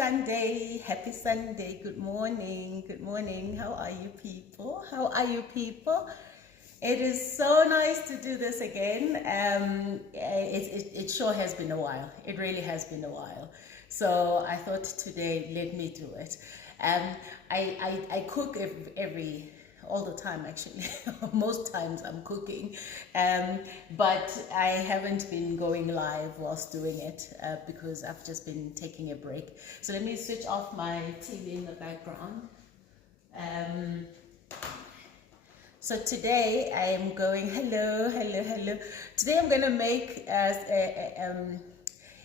Sunday, happy Sunday, good morning, how are you people, It is so nice to do this again. It sure has been a while, it really has been a while, so I thought today, let me do it. I cook all the time actually. Most times I'm cooking, but I haven't been going live whilst doing it because I've just been taking a break. So let me switch off my TV in the background. So today I'm going, hello. Today I'm going to make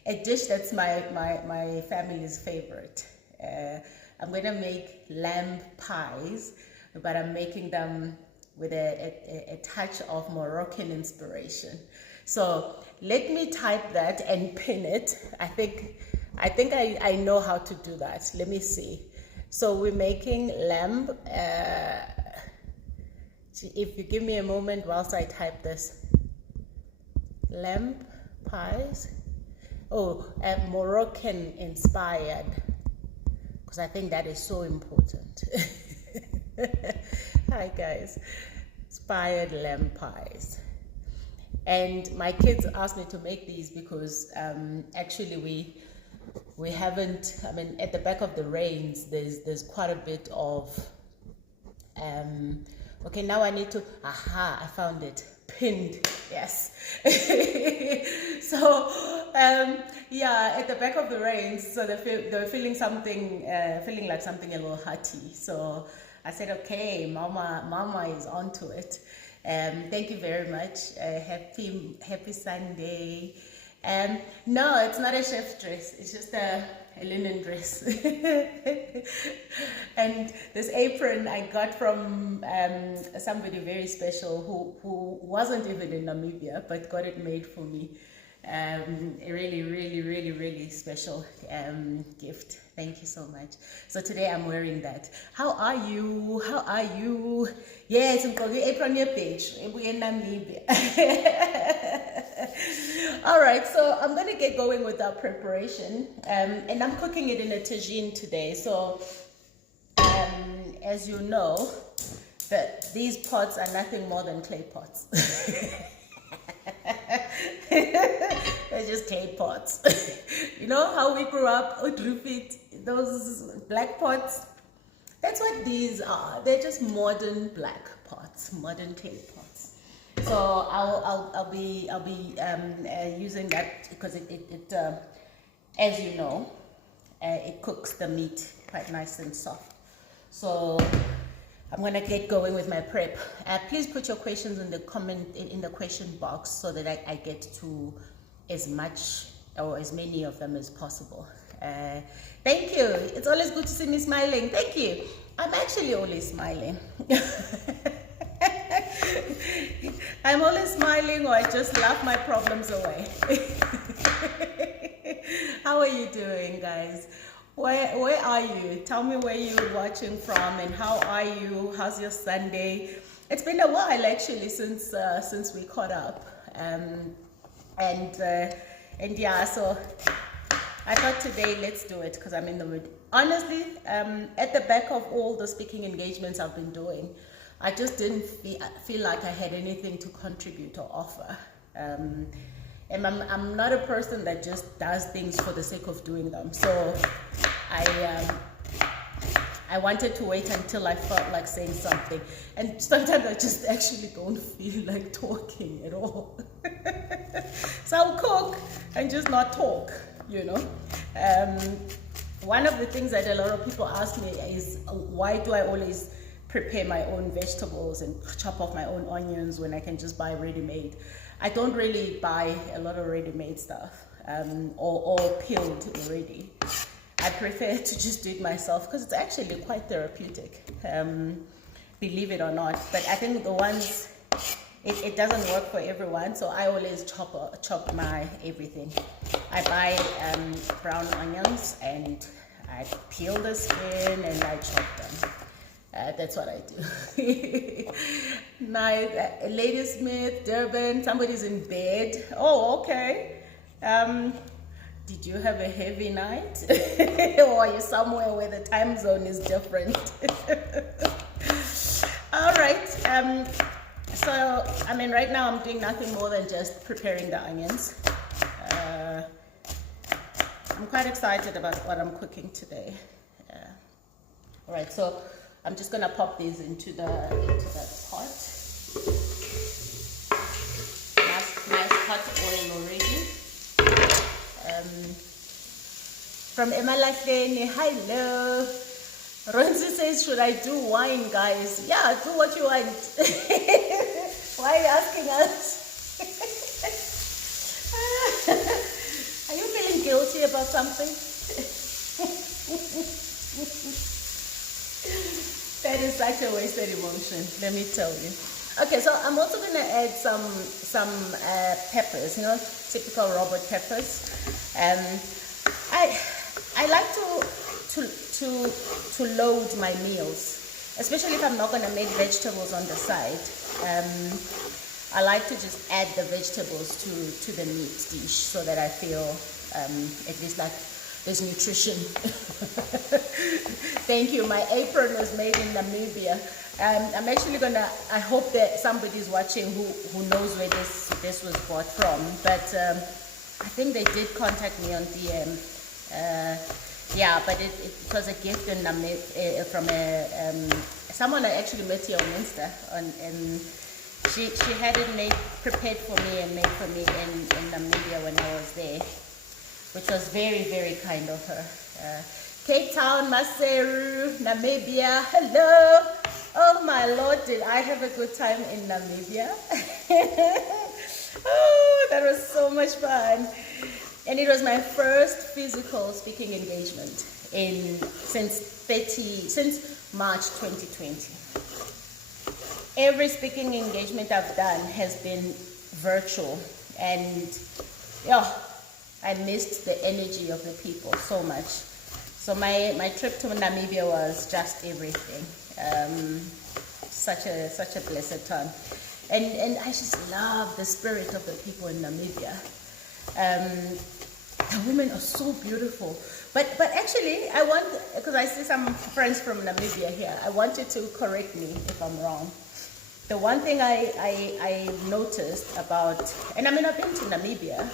a dish that's my family's favorite. I'm going to make lamb pies, but I'm making them with a touch of Moroccan inspiration. So let me type that and pin it. I think I know how to do that. Let me see. So we're making lamb. If you give me a moment whilst I type this. Lamb pies. Oh, Moroccan inspired. Because I think that is so important. Hi guys, inspired lamb pies. And my kids asked me to make these because actually we haven't, I mean, at the back of the reins there's quite a bit of okay, now I need to, I found it, pinned, yes. So yeah, at the back of the reins, so they're feeling something, feeling like something a little hearty. So I said, okay, mama is onto it. Thank you very much. Happy Sunday. No, it's not a chef's dress. It's just a linen dress. And this apron I got from somebody very special who wasn't even in Namibia, but got it made for me. A really special gift. Thank you so much. So today I'm wearing that. How are you? Yes, I'm going to apron your page. We're in Namibia. All right, so I'm going to get going with our preparation, and I'm cooking it in a tagine today. So as you know, that these pots are nothing more than clay pots. They're just clay pots. You know how we grew up, those black pots? That's what these are. They're just modern black pots, modern clay pots. So I'll be using that because it as you know, it cooks the meat quite nice and soft. So I'm gonna get going with my prep. Please put your questions in the question box so that I get to as much or as many of them as possible. Thank you. It's always good to see me smiling. Thank you. I'm actually always smiling. I'm always smiling, or I just laugh my problems away. How are you doing, guys? Where are you? Tell me where you're watching from and how are you? How's your Sunday? It's been a while actually since we caught up. And yeah, so I thought today let's do it because I'm in the mood. Honestly, at the back of all the speaking engagements I've been doing, I just didn't feel like I had anything to contribute or offer. And I'm not a person that just does things for the sake of doing them. So I wanted to wait until I felt like saying something. And sometimes I just actually don't feel like talking at all. So I'll cook and just not talk, you know. One of the things that a lot of people ask me is, why do I always prepare my own vegetables and chop off my own onions when I can just buy ready-made? I don't really buy a lot of ready-made stuff or peeled already. I prefer to just do it myself because it's actually quite therapeutic, believe it or not. But I think the ones, it doesn't work for everyone, so I always chop my everything. I buy brown onions and I peel the skin and I chop them. That's what I do. Nice. Lady Smith, Durban, somebody's in bed. Oh, okay. Did you have a heavy night? Or are you somewhere where the time zone is different? All right. So, I mean, right now I'm doing nothing more than just preparing the onions. I'm quite excited about what I'm cooking today. All right, so I'm just gonna pop these into the pot. Nice hot oil already. From Emalahleni, hello. Ronzi says, should I do wine, guys? Yeah, do what you want. Why are you asking us? Are you feeling guilty about something? That is such a wasted emotion, let me tell you. Okay, so I'm also gonna add some peppers, you know, typical Robert peppers. I like to load my meals, especially if I'm not gonna make vegetables on the side. I like to just add the vegetables to the meat dish so that I feel at least like there's nutrition. Thank you. My apron was made in Namibia. I'm actually gonna, I hope that somebody's watching who knows where this was bought from, but I think they did contact me on DM. Yeah, but it was a gift in from someone I actually met here on Insta, and she had it prepared for me and made for me in Namibia when I was there, which was very, very kind of her. Cape Town, Maseru, Namibia, hello. Oh my Lord, did I have a good time in Namibia? Oh, that was so much fun. And it was my first physical speaking engagement since March 2020. Every speaking engagement I've done has been virtual, and yeah, I missed the energy of the people so much. So my trip to Namibia was just everything. Such a blessed time, and I just love the spirit of the people in Namibia. The women are so beautiful, but actually I want, because I see some friends from Namibia here, I wanted to correct me if I'm wrong. The one thing I noticed about, and I mean I've been to Namibia,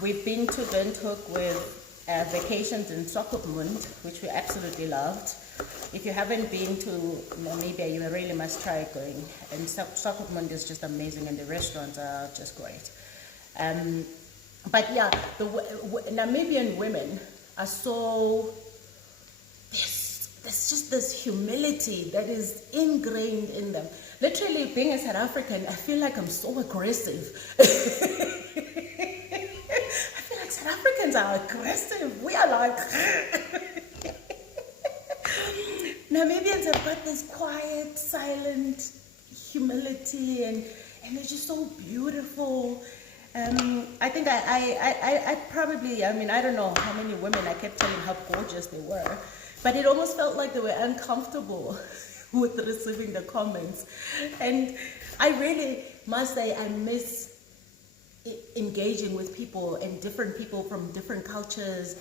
we've been to Windhoek with vacations in Swakopmund, which we absolutely loved. If you haven't been to Namibia, you really must try going. And Swakopmund is just amazing, and the restaurants are just great. But yeah, the Namibian women are so, there's just this humility that is ingrained in them. Literally, being a South African, I feel like I'm so aggressive. South Africans are aggressive. We are like Namibians have got this quiet, silent humility, and they're just so beautiful. I think I probably, I mean, I don't know how many women I kept telling how gorgeous they were, but it almost felt like they were uncomfortable with receiving the comments. And I really must say I miss engaging with people and different people from different cultures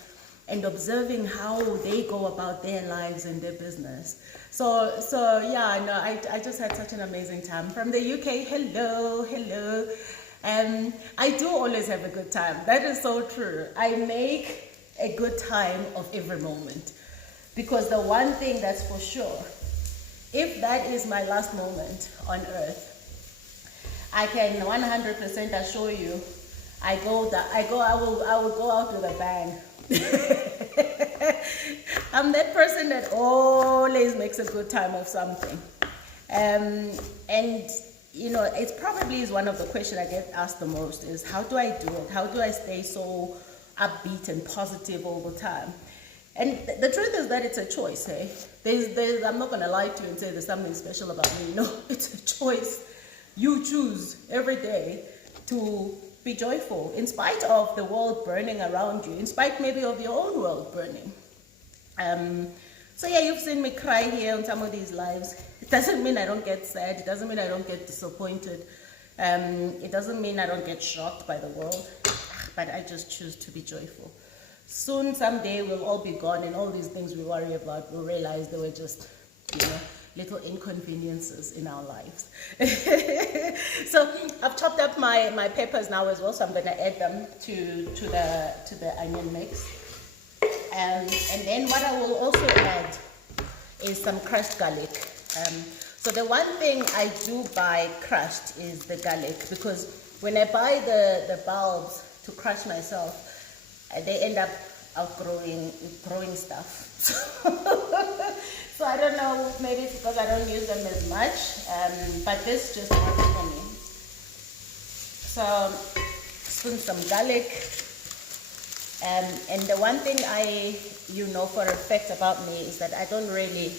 and observing how they go about their lives and their business. So yeah, no, I just had such an amazing time. From the UK, hello. I do always have a good time. That is so true. I make a good time of every moment, because the one thing that's for sure, if that is my last moment on earth, I can 100% assure you, I will go out with a bang. I'm that person that always makes a good time of something. And you know, it probably is one of the questions I get asked the most is, how do I do it? How do I stay so upbeat and positive all the time? And the truth is that it's a choice, hey? I'm not gonna lie to you and say there's something special about me. No, it's a choice. You choose every day to be joyful, in spite of the world burning around you, in spite maybe of your own world burning. So yeah, you've seen me cry here on some of these lives. It doesn't mean I don't get sad. It doesn't mean I don't get disappointed. It doesn't mean I don't get shocked by the world. but I just choose to be joyful. Soon, someday, we'll all be gone, and all these things we worry about, we'll realize they were just, little inconveniences in our lives. So I've chopped up my peppers now as well, so I'm gonna add them to the onion mix. And then what I will also add is some crushed garlic. So the one thing I do buy crushed is the garlic, because when I buy the bulbs to crush myself, they end up growing stuff. So I don't know, maybe it's because I don't use them as much, but this just works for me. So spoon some garlic, and the one thing for a fact about me is that I don't really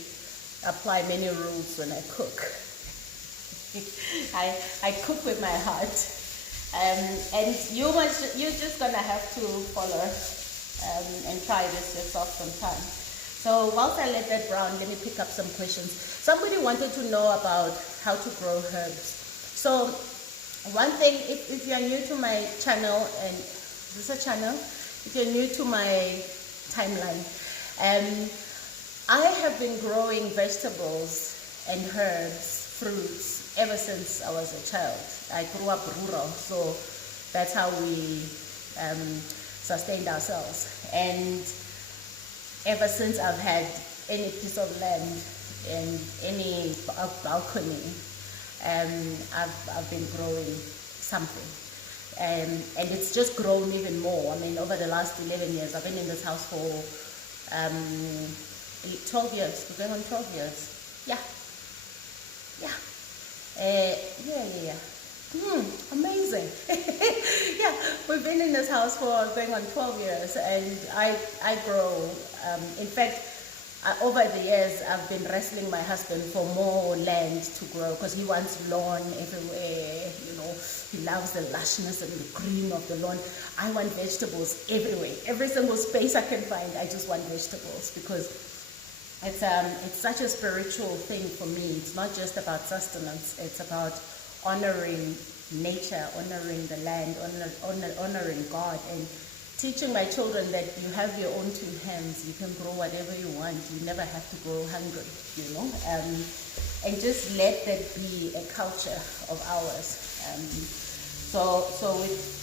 apply many rules when I cook. I cook with my heart, and you're just gonna have to follow and try this yourself sometime. So whilst I let that brown, let me pick up some questions. Somebody wanted to know about how to grow herbs. So one thing, if you're new to my channel, and is this a channel? If you're new to my timeline, I have been growing vegetables and herbs, fruits, ever since I was a child. I grew up rural, so that's how we sustained ourselves. And ever since I've had any piece of land and any balcony, I've been growing something. And it's just grown even more. I mean, over the last 11 years, I've been in this house for 12 years. We're going on 12 years. Yeah. Amazing. Yeah, we've been in this house for going on 12 years, and I grow. In fact, over the years, I've been wrestling my husband for more land to grow, because he wants lawn everywhere. He loves the lushness and the green of the lawn. I want vegetables everywhere. Every single space I can find, I just want vegetables, because it's such a spiritual thing for me. It's not just about sustenance. It's about honoring nature, honoring the land, honoring God, and teaching my children that you have your own two hands. You can grow whatever you want. You never have to grow hungry, and just let that be a culture of ours. So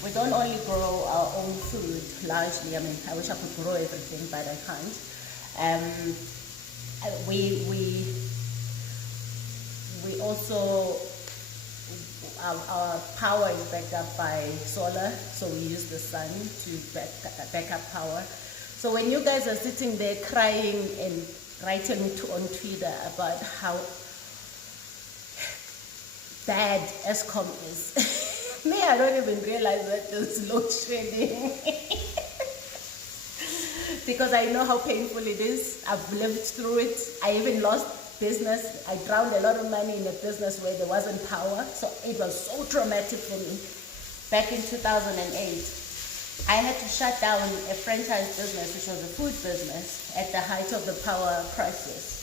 we don't only grow our own food largely. I mean, I wish I could grow everything, but I can't. We also, our power is backed up by solar, so we use the sun to back up power. So when you guys are sitting there crying and writing on Twitter about how bad ESCOM is, me, I don't even realize that there's load shedding. Because I know how painful it is. I've lived through it. I even lost business. I drowned a lot of money in a business where there wasn't power. So it was so traumatic for me. Back in 2008, I had to shut down a franchise business, which was a food business, at the height of the power crisis.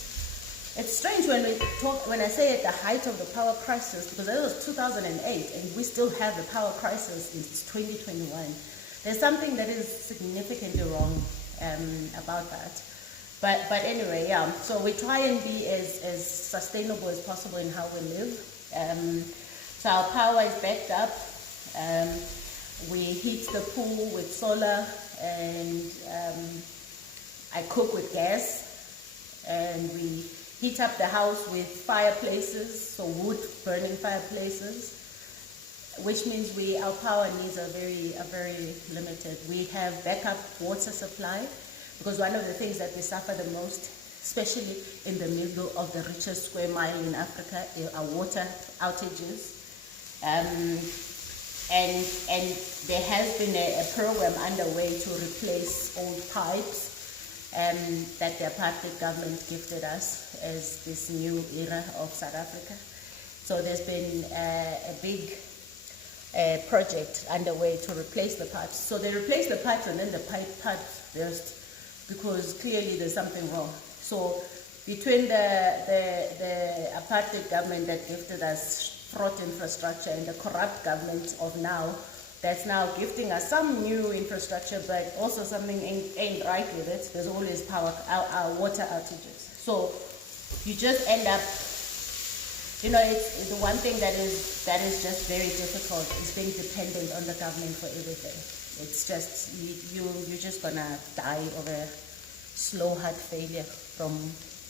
It's strange when I say at the height of the power crisis, because that was 2008, and we still have the power crisis in 2021. There's something that is significantly wrong about that. But anyway, yeah, so we try and be as sustainable as possible in how we live. So our power is backed up. We heat the pool with solar, and I cook with gas, and we heat up the house with fireplaces, so wood burning fireplaces, which means our power needs are very limited. We have backup water supply, because one of the things that we suffer the most, especially in the middle of the richest square mile in Africa, are water outages. And there has been a program underway to replace old pipes that the apartheid government gifted us as this new era of South Africa. So there's been a big project underway to replace the pipes. So they replace the pipes, and then the pipes burst, because clearly there's something wrong. So between the apartheid government that gifted us fraught infrastructure and the corrupt government of now, that's now gifting us some new infrastructure, but also something ain't right with it. There's always water outages. So you just end up, it's the one thing that is just very difficult is being dependent on the government for everything. It's just you're just gonna die of a slow heart failure from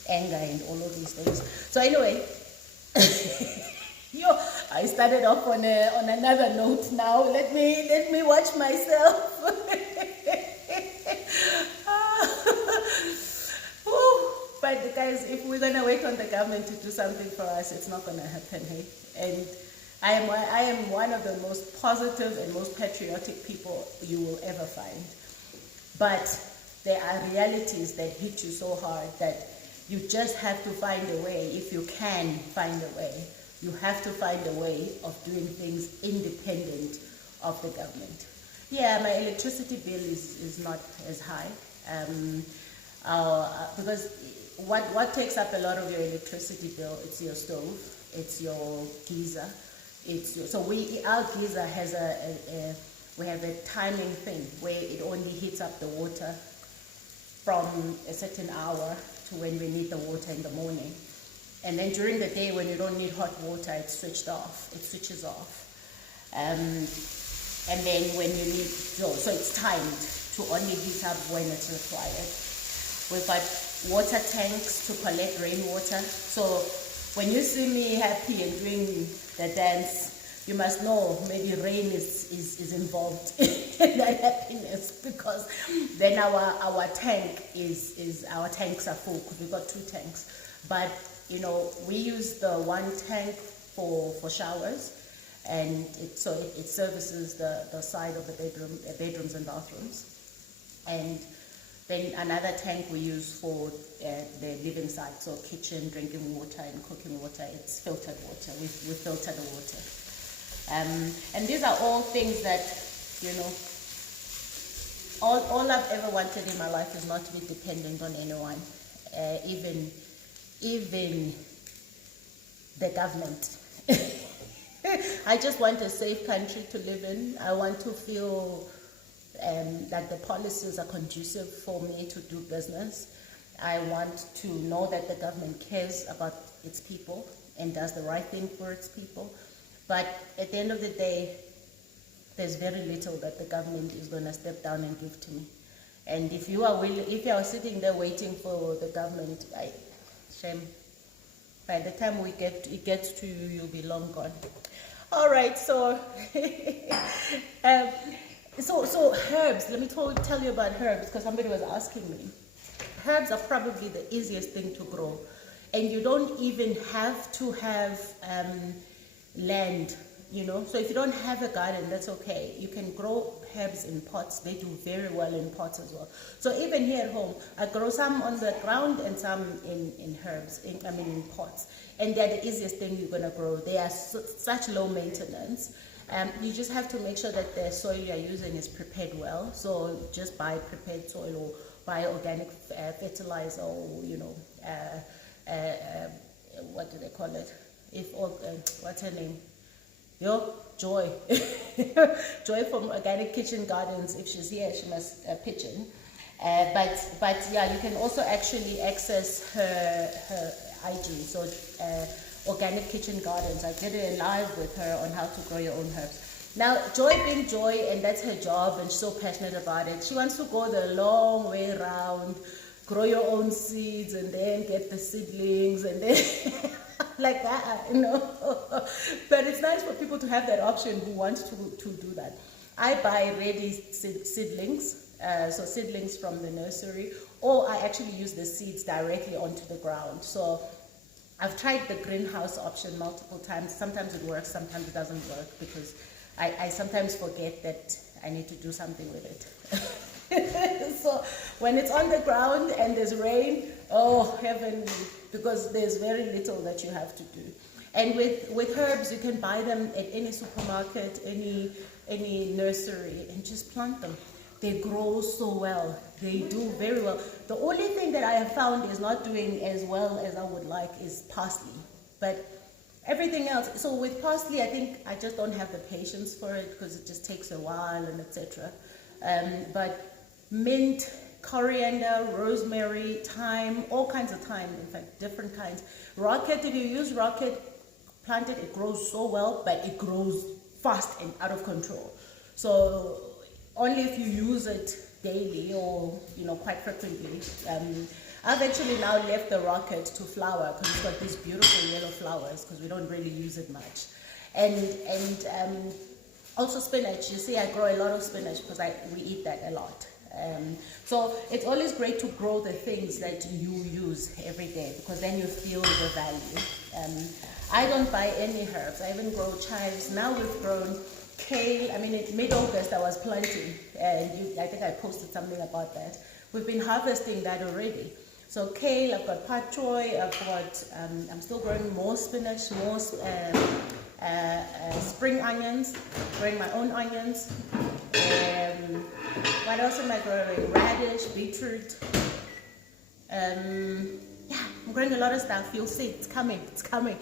anger and all of these things. So anyway, I started off on another note now. Let me watch myself. But guys, if we're gonna wait on the government to do something for us, it's not gonna happen, hey? And I am one of the most positive and most patriotic people you will ever find. But there are realities that hit you so hard that you just have to find a way. If you can find a way, you have to find a way of doing things independent of the government. Yeah, my electricity bill is not as high because what takes up a lot of your electricity bill? It's your stove, it's your geyser, our geyser has we have a timing thing where it only heats up the water from a certain hour to when we need the water in the morning. And then during the day when you don't need hot water, it switches off. And then when you need, so it's timed to only heat up when it's required. We've got water tanks to collect rainwater. So when you see me happy and doing the dance, you must know maybe rain is involved in that happiness, because then our tanks are full, because we've got 2 tanks. But we use the 1 tank for showers, and it services the side of the bedrooms and bathrooms, and then another tank we use for the living side, so kitchen, drinking water and cooking water. It's filtered water. We filter the water. And these are all things that, all I've ever wanted in my life is not to be dependent on anyone, even the government. I just want a safe country to live in. I want to feel that the policies are conducive for me to do business. I want to know that the government cares about its people and does the right thing for its people. But at the end of the day, there's very little that the government is going to step down and give to me. And if you are sitting there waiting for the government, shame. By the time it gets to you, you'll be long gone. All right, so so herbs. Let me tell you about herbs, because somebody was asking me. Herbs are probably the easiest thing to grow, and you don't even have to have land, So if you don't have a garden, that's okay. You can grow herbs in pots. They do very well in pots as well. So even here at home, I grow some on the ground and some in pots. And they're the easiest thing you're going to grow. They are such low maintenance. You just have to make sure that the soil you're using is prepared well. So just buy prepared soil or buy organic fertilizer, or, what do they call it? What's her name? Joy. Joy from Organic Kitchen Gardens. If she's here, she must pitch in. But yeah, you can also actually access her IG. So Organic Kitchen Gardens. I did a live with her on how to grow your own herbs. Now, Joy being Joy, and that's her job, and she's so passionate about it. She wants to go the long way around, grow your own seeds, and then get the seedlings, and then like that, But it's nice for people to have that option who want to do that. I buy ready seedlings, so seedlings from the nursery, or I actually use the seeds directly onto the ground. So I've tried the greenhouse option multiple times. Sometimes it works, sometimes it doesn't work, because I sometimes forget that I need to do something with it. So when it's on the ground and there's rain, oh heaven, because there's very little that you have to do. And with herbs, you can buy them at any supermarket, any nursery, and just plant them. They grow so well. They do very well. The only thing that I have found is not doing as well as I would like is parsley. But everything else. So with parsley, I think I just don't have the patience for it because it just takes a while and etc. But mint, coriander, rosemary, thyme, all kinds of thyme, in fact, different kinds. Rocket, if you use rocket, plant it, it grows so well, but it grows fast and out of control. So only if you use it daily or, you know, quite frequently. I've actually now left the rocket to flower because it's got these beautiful yellow flowers because we don't really use it much. And also spinach. You see, I grow a lot of spinach because we eat that a lot. So it's always great to grow the things that you use every day because then you feel the value. I don't buy any herbs. I even grow chives. Now we've grown kale. I mean, in mid-August I was planting, and I think I posted something about that. We've been harvesting that already. So kale, I've got pak choy, I've got, I'm still growing more spinach, more spring onions, growing my own onions. What else am I growing? Radish, beetroot. Yeah, I'm growing a lot of stuff. You'll see, it's coming, it's coming.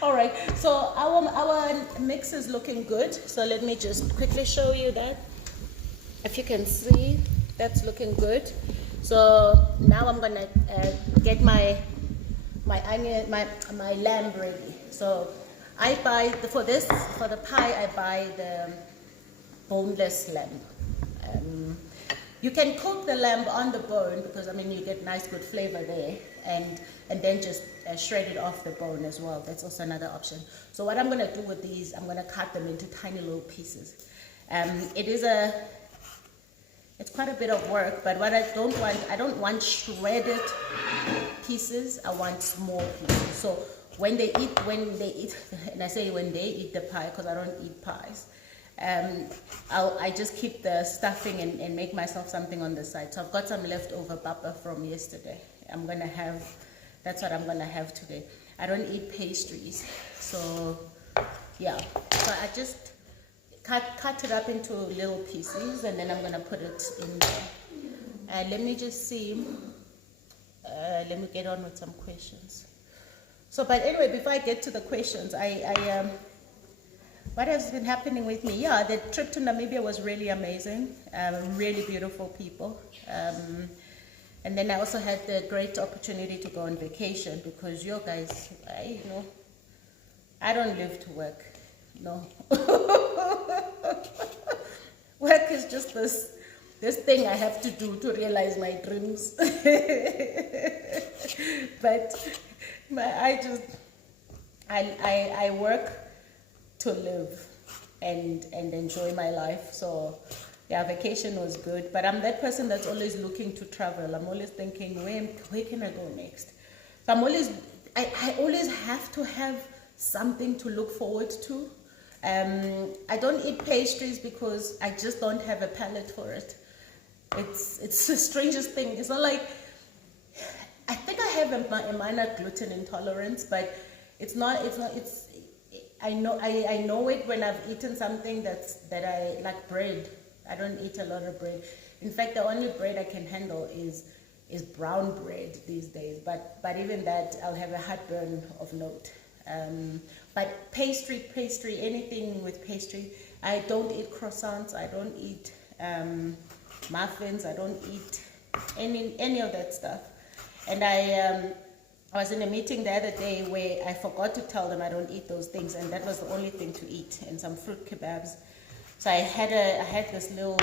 All right, so our mix is looking good. So let me just quickly show you that. If you can see, that's looking good. So now I'm gonna get my onion, my lamb ready. So I buy for the pie, I buy the boneless lamb. You can cook the lamb on the bone because I mean you get nice good flavor there, and then just shred it off the bone as well. That's also another option. So what I'm gonna do with these, I'm gonna cut them into tiny little pieces. It's quite a bit of work, but what I don't want shredded pieces. I want small pieces. So when they eat, and I say when they eat the pie because I don't eat pies. I just keep the stuffing and make myself something on the side. So I've got some leftover papa from yesterday. That's what I'm gonna have today. I don't eat pastries, so yeah. So I just cut it up into little pieces, and then I'm gonna put it in there. And let me just see. Let me get on with some questions. So, but anyway, before I get to the questions, what has been happening with me? Yeah, the trip to Namibia was really amazing. Really beautiful people. And then I also had the great opportunity to go on vacation because you guys, I don't live to work. No. Work is just this thing I have to do to realize my dreams. but I work to live and enjoy my life. So yeah, vacation was good, but I'm that person that's always looking to travel. I'm always thinking, where can I go next? So I always have to have something to look forward to. I don't eat pastries because I just don't have a palate for it. It's the strangest thing. It's not like, I think I have a minor gluten intolerance, but I know it when I've eaten something that I like. Bread. I don't eat a lot of bread. In fact, the only bread I can handle is brown bread these days. But even that, I'll have a heartburn of note. But pastry, anything with pastry. I don't eat croissants. I don't eat muffins. I don't eat any of that stuff. And I was in a meeting the other day where I forgot to tell them I don't eat those things, and that was the only thing to eat, and some fruit kebabs. So I had this little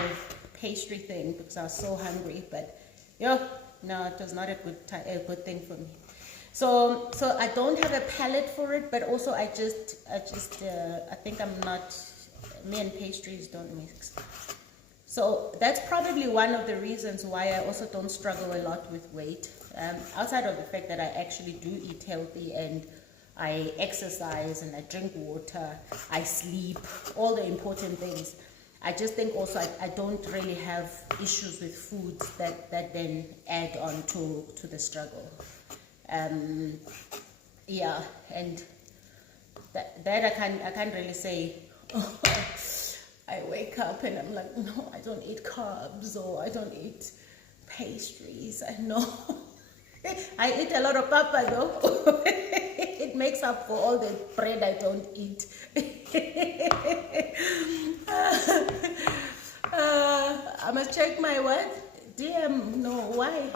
pastry thing because I was so hungry, but no, it was not a good thing for me. So I don't have a palate for it, but also I think me and pastries don't mix. So that's probably one of the reasons why I also don't struggle a lot with weight. Outside of the fact that I actually do eat healthy and I exercise and I drink water, I sleep, all the important things. I just think also I don't really have issues with food that then add on to the struggle. Yeah, and that I can't really say, oh, I wake up and I'm like, no, I don't eat carbs or I don't eat pastries. I know. I eat a lot of papa though. It makes up for all the bread I don't eat. I must check my what? DM. No, why?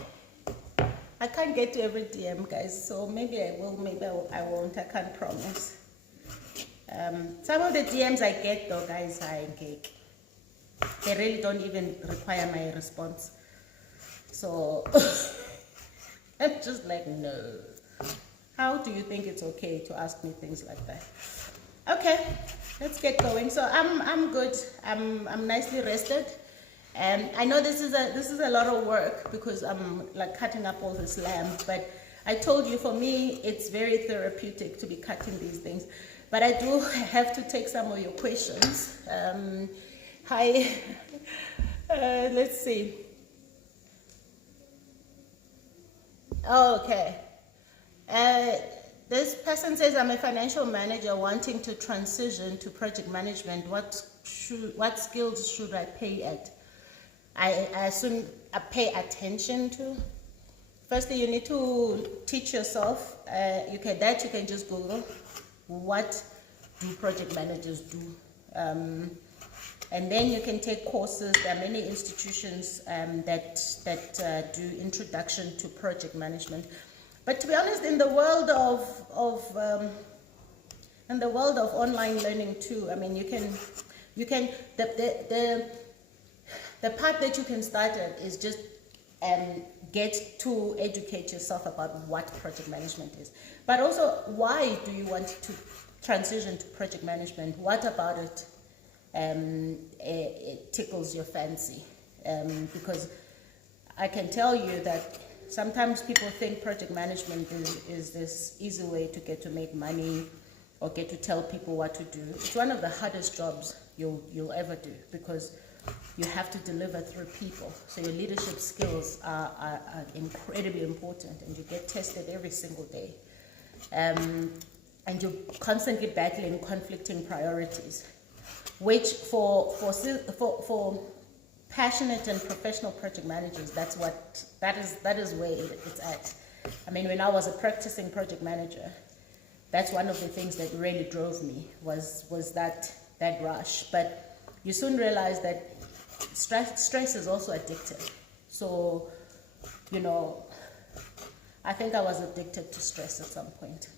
I can't get to every DM, guys. So maybe I will, maybe I won't. I can't promise. Some of the DMs I get though, guys, are cake. They really don't even require my response. So I'm just like, no. How do you think it's okay to ask me things like that? Okay, let's get going. So I'm good. I'm nicely rested. And I know this is a lot of work because I'm like cutting up all this lamb, but I told you, for me it's very therapeutic to be cutting these things. But I do have to take some of your questions. Hi, let's see. Oh, okay. This person says, I'm a financial manager wanting to transition to project management. What skills should I pay at? I assume I pay attention to. Firstly, you need to teach yourself. You can just Google, what do project managers do? And then you can take courses. There are many institutions that do introduction to project management. But to be honest, in the world of online learning too, I mean, the part that you can start at is just get to educate yourself about what project management is. But also, why do you want to transition to project management? What about it it tickles your fancy? Because I can tell you that sometimes people think project management is this easy way to get to make money or get to tell people what to do. It's one of the hardest jobs you'll ever do, because you have to deliver through people. So your leadership skills are incredibly important, and you get tested every single day. And you're constantly battling conflicting priorities, which for passionate and professional project managers, that is where it's at. I mean, when I was a practicing project manager, that's one of the things that really drove me was that rush. But you soon realize that stress is also addictive. So, you know, I think I was addicted to stress at some point.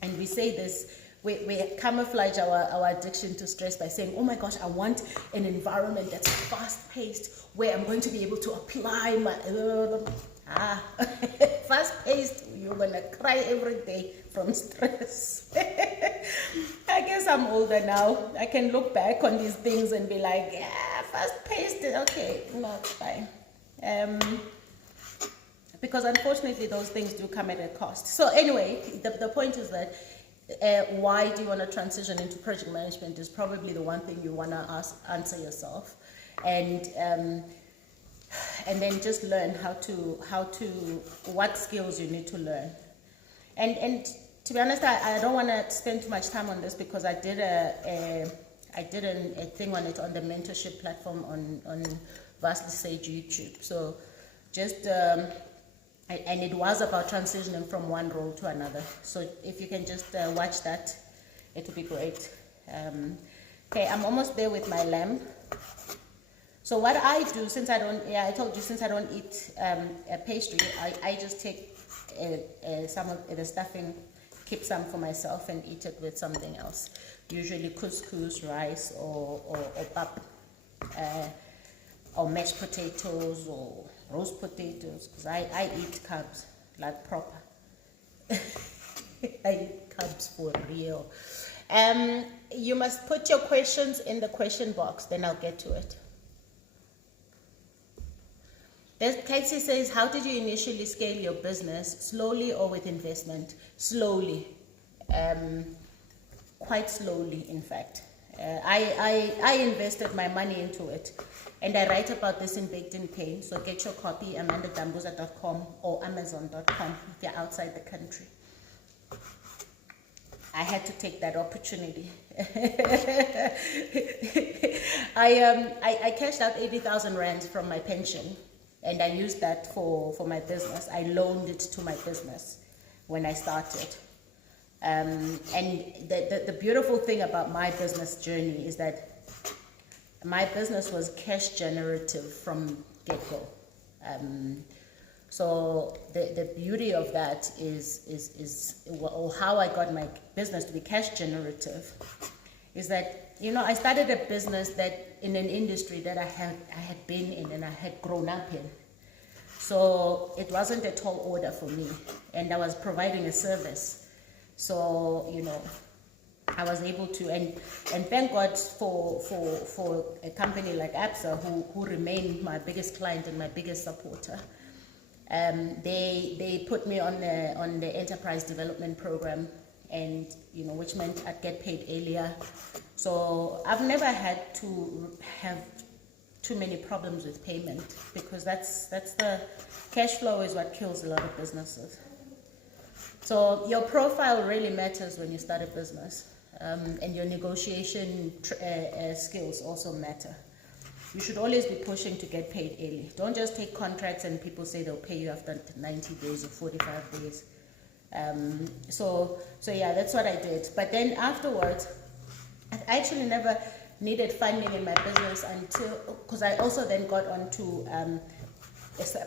And we say this, we camouflage our addiction to stress by saying, oh my gosh, I want an environment that's fast-paced, where I'm going to be able to apply my... fast-paced, you're going to cry every day from stress. I guess I'm older now. I can look back on these things and be like, yeah, fast-paced, okay, no, it's fine. Because unfortunately, those things do come at a cost. So anyway, the point is that why do you want to transition into project management is probably the one thing you want to answer yourself. And then just learn what skills you need to learn. And to be honest, I don't want to spend too much time on this, because I did a thing on it on the mentorship platform on Vastly Sage YouTube. So just and it was about transitioning from one role to another. So if you can just watch that, it would be great. Okay, I'm almost there with my lamb. So what I do, since I don't eat a pastry, I just take some of the stuffing, keep some for myself, and eat it with something else. Usually couscous, rice, or pap, or mashed potatoes, or roast potatoes, because I eat carbs, like proper. I eat carbs for real. You must put your questions in the question box, then I'll get to it. Casey says, how did you initially scale your business? Slowly or with investment? Slowly. Quite slowly, in fact. I invested my money into it. And I write about this in Baked in Pain. So get your copy, amandadambuza.com or amazon.com if you're outside the country. I had to take that opportunity. I cashed out 80,000 rands from my pension. And I used that for my business. I loaned it to my business when I started. And the beautiful thing about my business journey is that my business was cash generative from get-go. So the beauty of that is or how I got my business to be cash generative is that, you know, I started a business that in an industry that I had been in and I had grown up in. So it wasn't a tall order for me, and I was providing a service. So, you know, I was able to, and thank God for a company like ABSA who remained my biggest client and my biggest supporter. They put me on the enterprise development program, and you know, which meant I'd get paid earlier. So I've never had to have too many problems with payment, because that's the cash flow is what kills a lot of businesses. So your profile really matters when you start a business, and your negotiation skills also matter. You should always be pushing to get paid early. Don't just take contracts and people say they'll pay you after 90 days or 45 days. So yeah, that's what I did. But then afterwards, I actually never needed funding in my business until, because I also then got onto an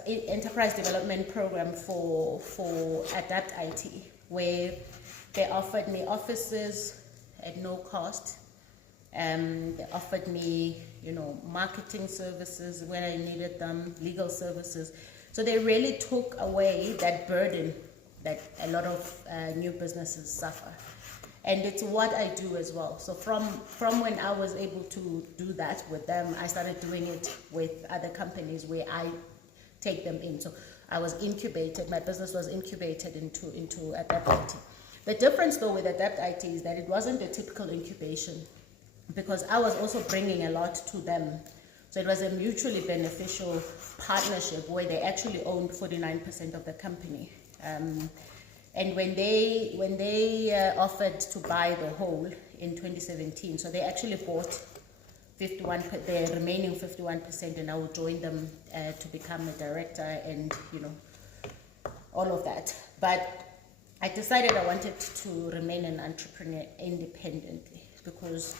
enterprise development program for Adapt IT, where they offered me offices at no cost. They offered me, you know, marketing services when I needed them, legal services. So they really took away that burden that a lot of new businesses suffer. And it's what I do as well. So from when I was able to do that with them, I started doing it with other companies where I take them in. So I was incubated, my business was incubated into Adapt IT. The difference though with Adapt IT is that it wasn't a typical incubation, because I was also bringing a lot to them. So it was a mutually beneficial partnership where they actually owned 49% of the company. And when they offered to buy the whole in 2017, so they actually bought the remaining 51%, and I would join them to become a director and, you know, all of that. But I decided I wanted to remain an entrepreneur independently, because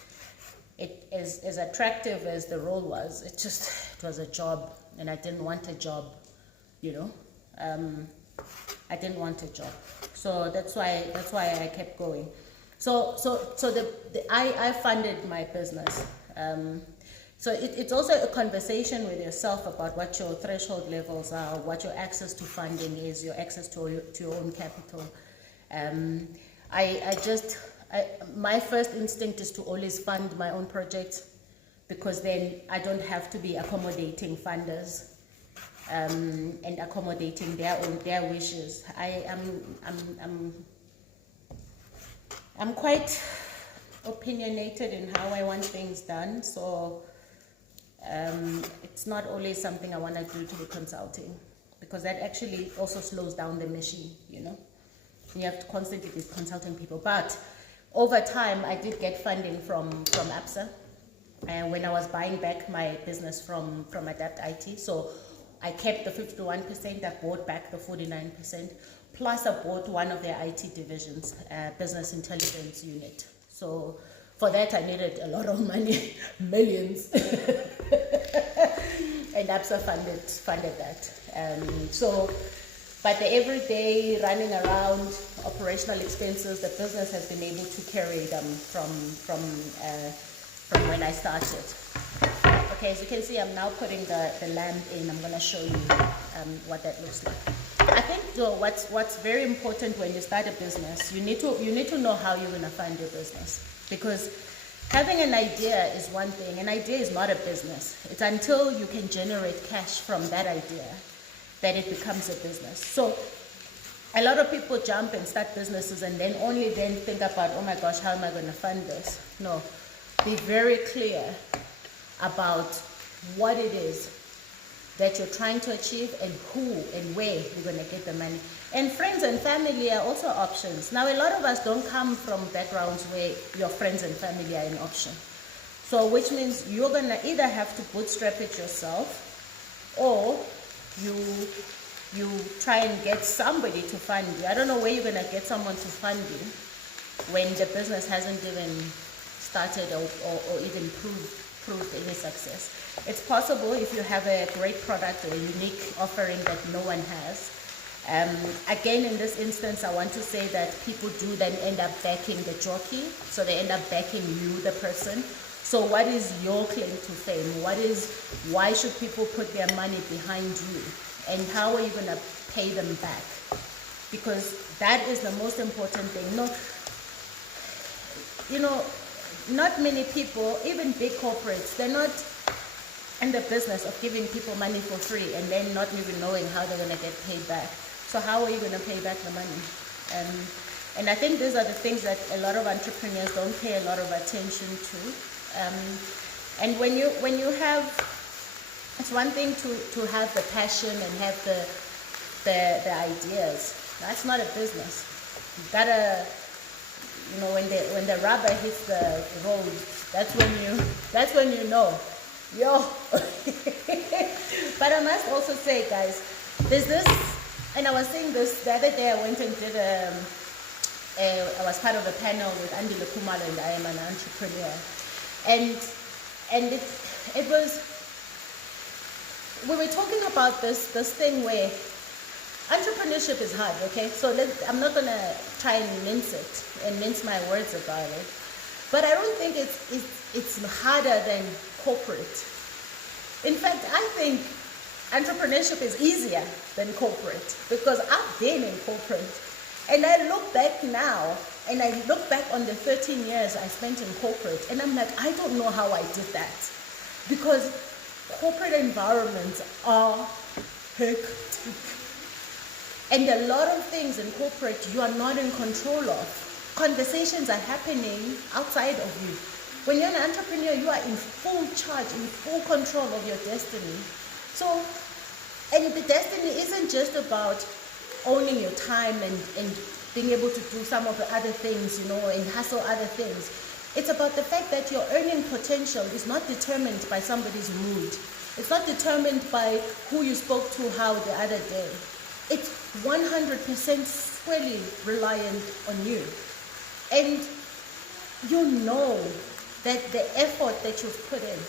it, as attractive as the role was, it was a job, and I didn't want a job, you know. I didn't want a job, so that's why I kept going. So I funded my business. So it's also a conversation with yourself about what your threshold levels are, what your access to funding is, your access to your own capital. My first instinct is to always fund my own projects, because then I don't have to be accommodating funders and accommodating their wishes. I'm quite opinionated in how I want things done, so it's not always something I want to do to the consulting, because that actually also slows down the machine, you know. You have to constantly be consulting people. But over time, I did get funding from ABSA when I was buying back my business from Adapt IT. So I kept the 51%, I bought back the 49%, plus I bought one of their IT divisions, business intelligence unit. So for that, I needed a lot of money, millions. And ABSA funded that. But the everyday running around, operational expenses, the business has been able to carry them from when I started. Okay, as you can see, I'm now putting the lamp in. I'm going to show you what that looks like. I think though, what's very important when you start a business, you need to know how you're going to fund your business, because having an idea is one thing. An idea is not a business. It's until you can generate cash from that idea that it becomes a business. So a lot of people jump and start businesses and then only then think about, oh my gosh, how am I going to fund this? No, be very clear about what it is that you're trying to achieve and who and where you're going to get the money. And friends and family are also options. Now, a lot of us don't come from backgrounds where your friends and family are an option. So which means you're going to either have to bootstrap it yourself, or you you try and get somebody to fund you. I don't know where you're gonna get someone to fund you when the business hasn't even started or even proved any success. It's possible if you have a great product or a unique offering that no one has. Again, in this instance, I want to say that people do then end up backing the jockey, so they end up backing you, the person. So what is your claim to fame? Why should people put their money behind you? And how are you going to pay them back? Because that is the most important thing. No, you know, not many people, even big corporates, they're not in the business of giving people money for free and then not even knowing how they're going to get paid back. So how are you going to pay back the money? And I think these are the things that a lot of entrepreneurs don't pay a lot of attention to. And when you have, it's one thing to have the passion and have the ideas. That's not a business. You gotta, you know, when the rubber hits the road, that's when you know, yo. But I must also say, guys, there's this, and I was saying this the other day. I went and did I was part of a panel with Andy Lekumalo, and I am an entrepreneur, and it was, we were talking about this thing where entrepreneurship is hard, okay? So I'm not gonna try and mince my words about it, but I don't think it's harder than corporate. In fact, I think entrepreneurship is easier than corporate, because I've been in corporate, and I look back now, and I look back on the 13 years I spent in corporate, and I'm like, I don't know how I did that, because corporate environments are hectic. And a lot of things in corporate you are not in control of. Conversations are happening outside of you. When you're an entrepreneur, you are in full charge, in full control of your destiny. So, and the destiny isn't just about owning your time and being able to do some of the other things, you know, and hustle other things. It's about the fact that your earning potential is not determined by somebody's mood. It's not determined by who you spoke to how the other day. It's 100% squarely reliant on you. And you know that the effort that you've put in,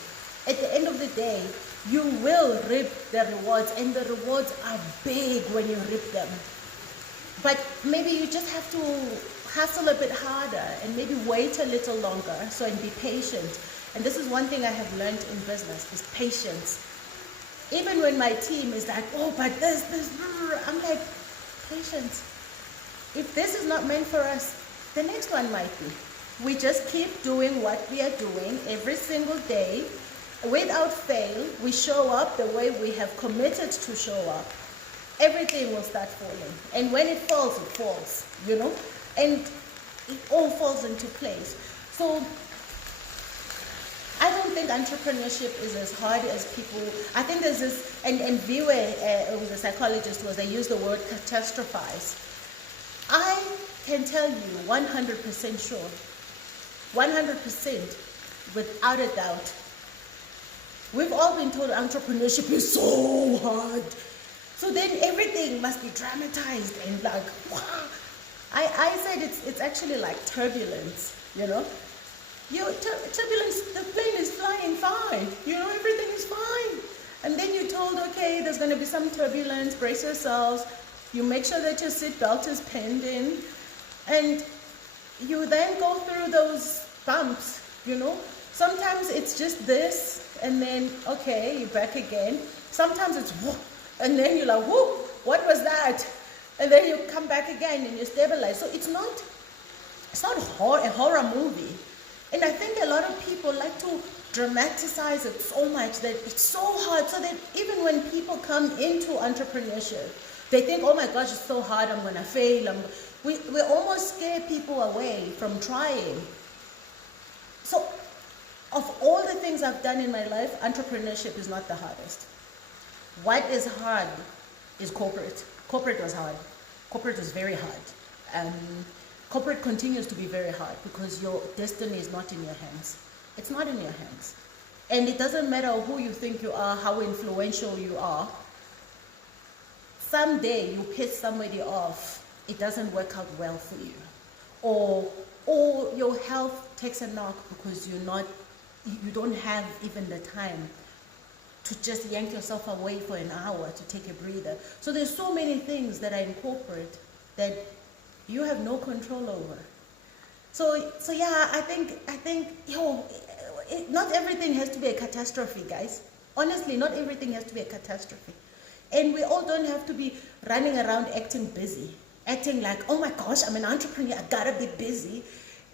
at the end of the day, you will reap the rewards, and the rewards are big when you reap them. But maybe you just have to hustle a bit harder and maybe wait a little longer, and be patient. And this is one thing I have learned in business, is patience. Even when my team is like, oh, but this, I'm like, patience. If this is not meant for us, the next one might be. We just keep doing what we are doing every single day. Without fail, we show up the way we have committed to show up. Everything will start falling. And when it falls, you know? And it all falls into place. So I don't think entrepreneurship is as hard as people. I think there's this, and Viwe, who's a psychologist, they use the word catastrophize. I can tell you 100% sure, 100% without a doubt, we've all been told entrepreneurship is so hard. So then everything must be dramatized and like, wow. I said it's actually like turbulence, you know? Turbulence, the plane is flying fine, you know, everything is fine. And then you're told, okay, there's going to be some turbulence, brace yourselves. You make sure that your seatbelt is pinned in. And you then go through those bumps, you know. Sometimes it's just this, and then, okay, you're back again. Sometimes it's, whoa, and then you're like, whoa, what was that? And then you come back again and you stabilize. So it's not a horror movie. And I think a lot of people like to dramatize it so much that it's so hard, so that even when people come into entrepreneurship, they think, oh my gosh, it's so hard, I'm going to fail. We almost scare people away from trying. So of all the things I've done in my life, entrepreneurship is not the hardest. What is hard is corporate. Corporate was hard. Corporate was very hard. Corporate continues to be very hard because your destiny is not in your hands. It's not in your hands. And it doesn't matter who you think you are, how influential you are. someday you piss somebody off, it doesn't work out well for you, or your health takes a knock because you don't have even the time to just yank yourself away for an hour to take a breather. So there's so many things that are in corporate that you have no control over. So yeah, I think not everything has to be a catastrophe, guys. Honestly, not everything has to be a catastrophe. And we all don't have to be running around acting busy, acting like, oh my gosh, I'm an entrepreneur, I gotta be busy,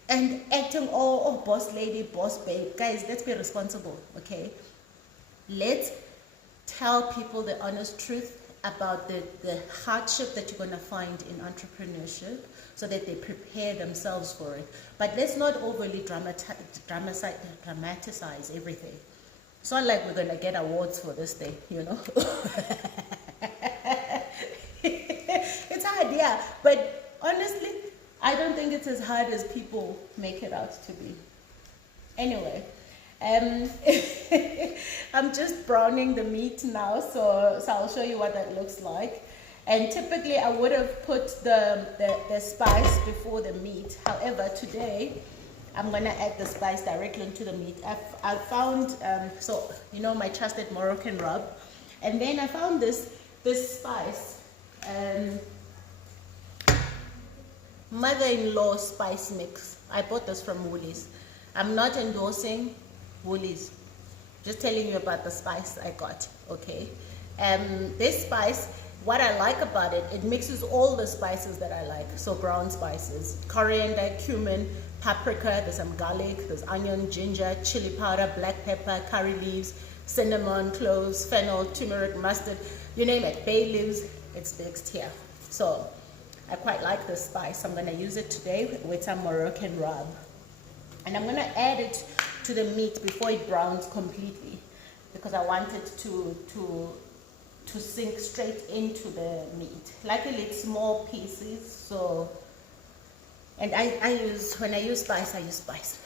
and acting, oh boss lady, boss babe. Guys, let's be responsible, okay? Let's tell people the honest truth about the hardship that you're going to find in entrepreneurship so that they prepare themselves for it. But let's not overly dramatize everything. It's not like we're going to get awards for this thing, you know. It's hard, yeah. But honestly, I don't think it's as hard as people make it out to be. Anyway. I'm just browning the meat now, so I'll show you what that looks like. And typically I would have put the spice before the meat. However, today I'm gonna add the spice directly into the meat. I found so you know, my trusted Moroccan rub, and then I found this spice, mother-in-law spice mix. I bought this from Woolies. I'm not endorsing Woolies, just telling you about the spice I got, okay? This spice, what I like about it, it mixes all the spices that I like. So brown spices, coriander, cumin, paprika, there's some garlic, there's onion, ginger, chili powder, black pepper, curry leaves, cinnamon, cloves, fennel, turmeric, mustard, you name it, bay leaves, it's mixed here. So I quite like this spice. I'm gonna use it today with some Moroccan rub. And I'm gonna add it to the meat before it browns completely, because I want it to sink straight into the meat. Luckily it's small pieces, so, and when I use spice, I use spice.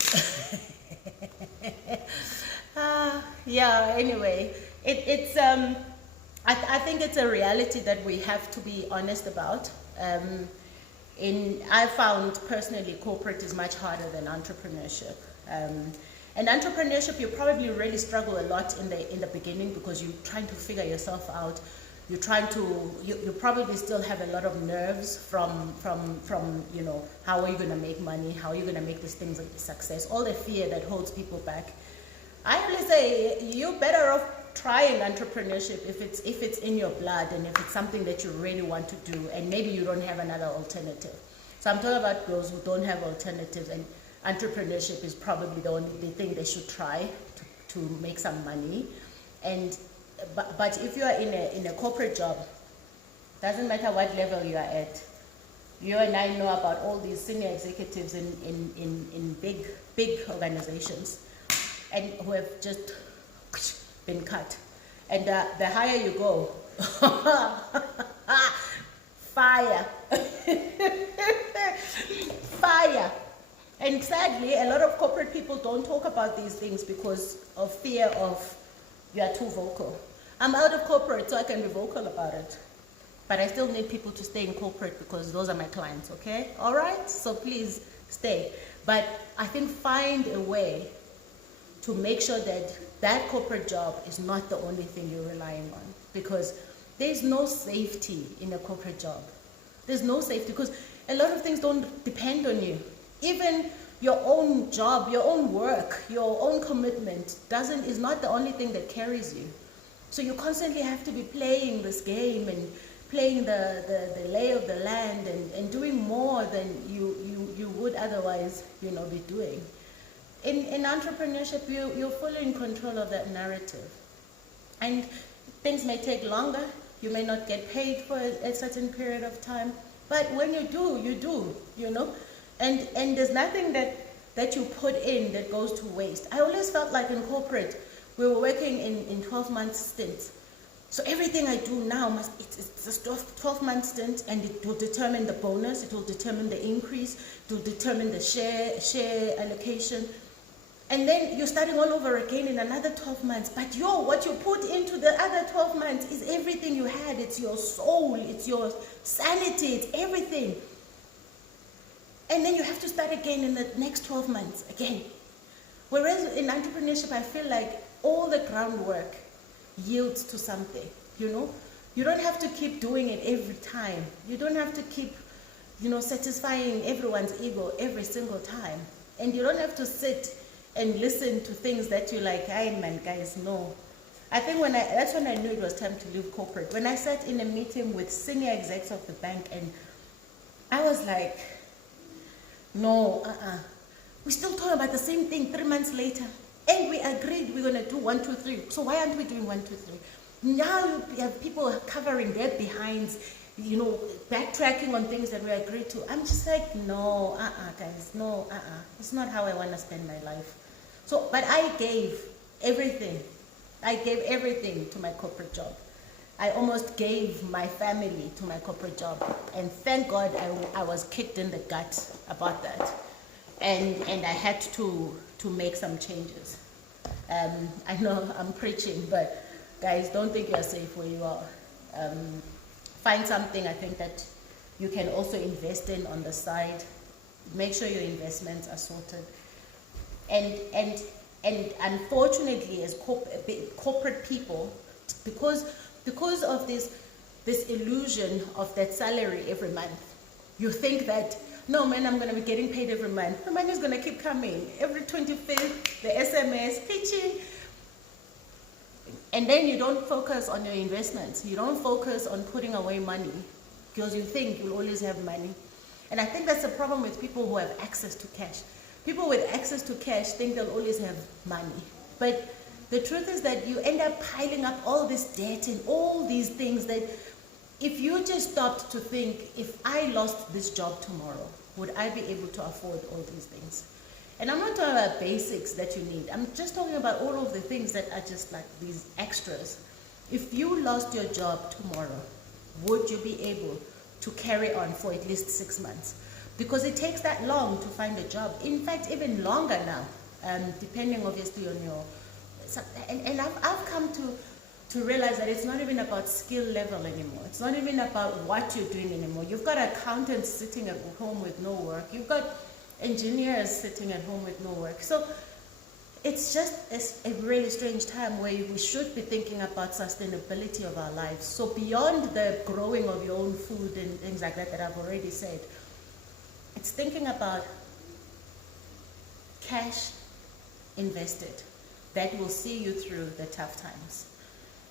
Yeah, anyway, I think it's a reality that we have to be honest about. I found personally corporate is much harder than entrepreneurship. And entrepreneurship, you probably really struggle a lot in the beginning because you're trying to figure yourself out. You're trying to, you probably still have a lot of nerves from you know, how are you going to make money? How are you going to make these things a success? All the fear that holds people back. I always say you're better off trying entrepreneurship if it's in your blood and if it's something that you really want to do, and maybe you don't have another alternative. So I'm talking about those who don't have alternatives, and entrepreneurship is probably the only thing they should try to make some money. But if you are in a corporate job, doesn't matter what level you are at. You and I know about all these senior executives in big organizations, and who have just been cut. And the higher you go, fire. Fire. And sadly, a lot of corporate people don't talk about these things because of fear of you are too vocal. I'm out of corporate, so I can be vocal about it. But I still need people to stay in corporate because those are my clients, okay? All right? So please stay. But I think find a way to make sure that that corporate job is not the only thing you're relying on, because there's no safety in a corporate job. There's no safety because a lot of things don't depend on you. Even your own job, your own work, your own commitment is not the only thing that carries you. So you constantly have to be playing this game and playing the lay of the land and doing more than you would otherwise, you know, be doing. In entrepreneurship, you're fully in control of that narrative. And things may take longer. You may not get paid for a certain period of time. But when you do, you know. And there's nothing that you put in that goes to waste. I always felt like in corporate, we were working in 12-month stints. So everything I do now, it's a 12-month stint, and it will determine the bonus, it will determine the increase, it will determine the share allocation. And then you're starting all over again in another 12 months. But what you put into the other 12 months is everything you had. It's your soul, it's your sanity, it's everything. And then you have to start again in the next 12 months, again. Whereas in entrepreneurship, I feel like all the groundwork yields to something, you know? You don't have to keep doing it every time. You don't have to keep, satisfying everyone's ego every single time. And you don't have to sit and listen to things that you're like, hey man, guys, no. I think that's when I knew it was time to leave corporate. When I sat in a meeting with senior execs of the bank, and I was like, no, we're still talking about the same thing 3 months later. And we agreed we're going to do 1, 2, 3. So why aren't we doing 1, 2, 3? Now you have people covering their behinds, backtracking on things that we agreed to. I'm just like, no, guys, no, It's not how I want to spend my life. So, but I gave everything. I gave everything to my corporate job. I almost gave my family to my corporate job. And thank God I was kicked in the gut about that. And I had to make some changes. I know I'm preaching, but guys, don't think you're safe where you are. Find something, I think, that you can also invest in on the side. Make sure your investments are sorted. And unfortunately, as corporate people, because of this illusion of that salary every month, you think that, no man, I'm going to be getting paid every month. The money is going to keep coming. Every 25th, the SMS, pitching. And then you don't focus on your investments. You don't focus on putting away money because you think you'll always have money. And I think that's the problem with people who have access to cash. People with access to cash think they'll always have money. But the truth is that you end up piling up all this debt and all these things that if you just stopped to think, if I lost this job tomorrow, would I be able to afford all these things? And I'm not talking about basics that you need. I'm just talking about all of the things that are just like these extras. If you lost your job tomorrow, would you be able to carry on for at least 6 months? Because it takes that long to find a job. In fact, even longer now, depending obviously on your... And I've come to realize that it's not even about skill level anymore. It's not even about what you're doing anymore. You've got accountants sitting at home with no work. You've got engineers sitting at home with no work. So it's just a really strange time where we should be thinking about sustainability of our lives. So beyond the growing of your own food and things like that I've already said, it's thinking about cash invested that will see you through the tough times.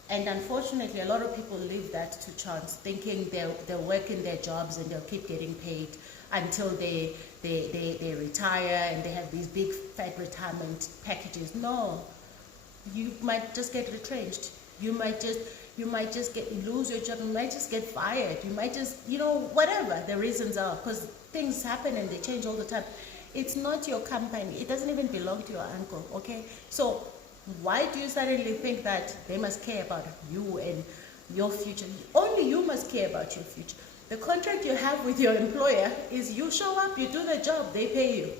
And unfortunately, a lot of people leave that to chance, thinking they'll work in their jobs and they'll keep getting paid until they retire and they have these big fat retirement packages. No, you might just get retrenched. You might just lose your job. You might just get fired. You might just, whatever the reasons are, because things happen and they change all the time. It's not your company. It doesn't even belong to your uncle, okay? So why do you suddenly think that they must care about you and your future? Only you must care about your future. The contract you have with your employer is you show up, you do the job, they pay you.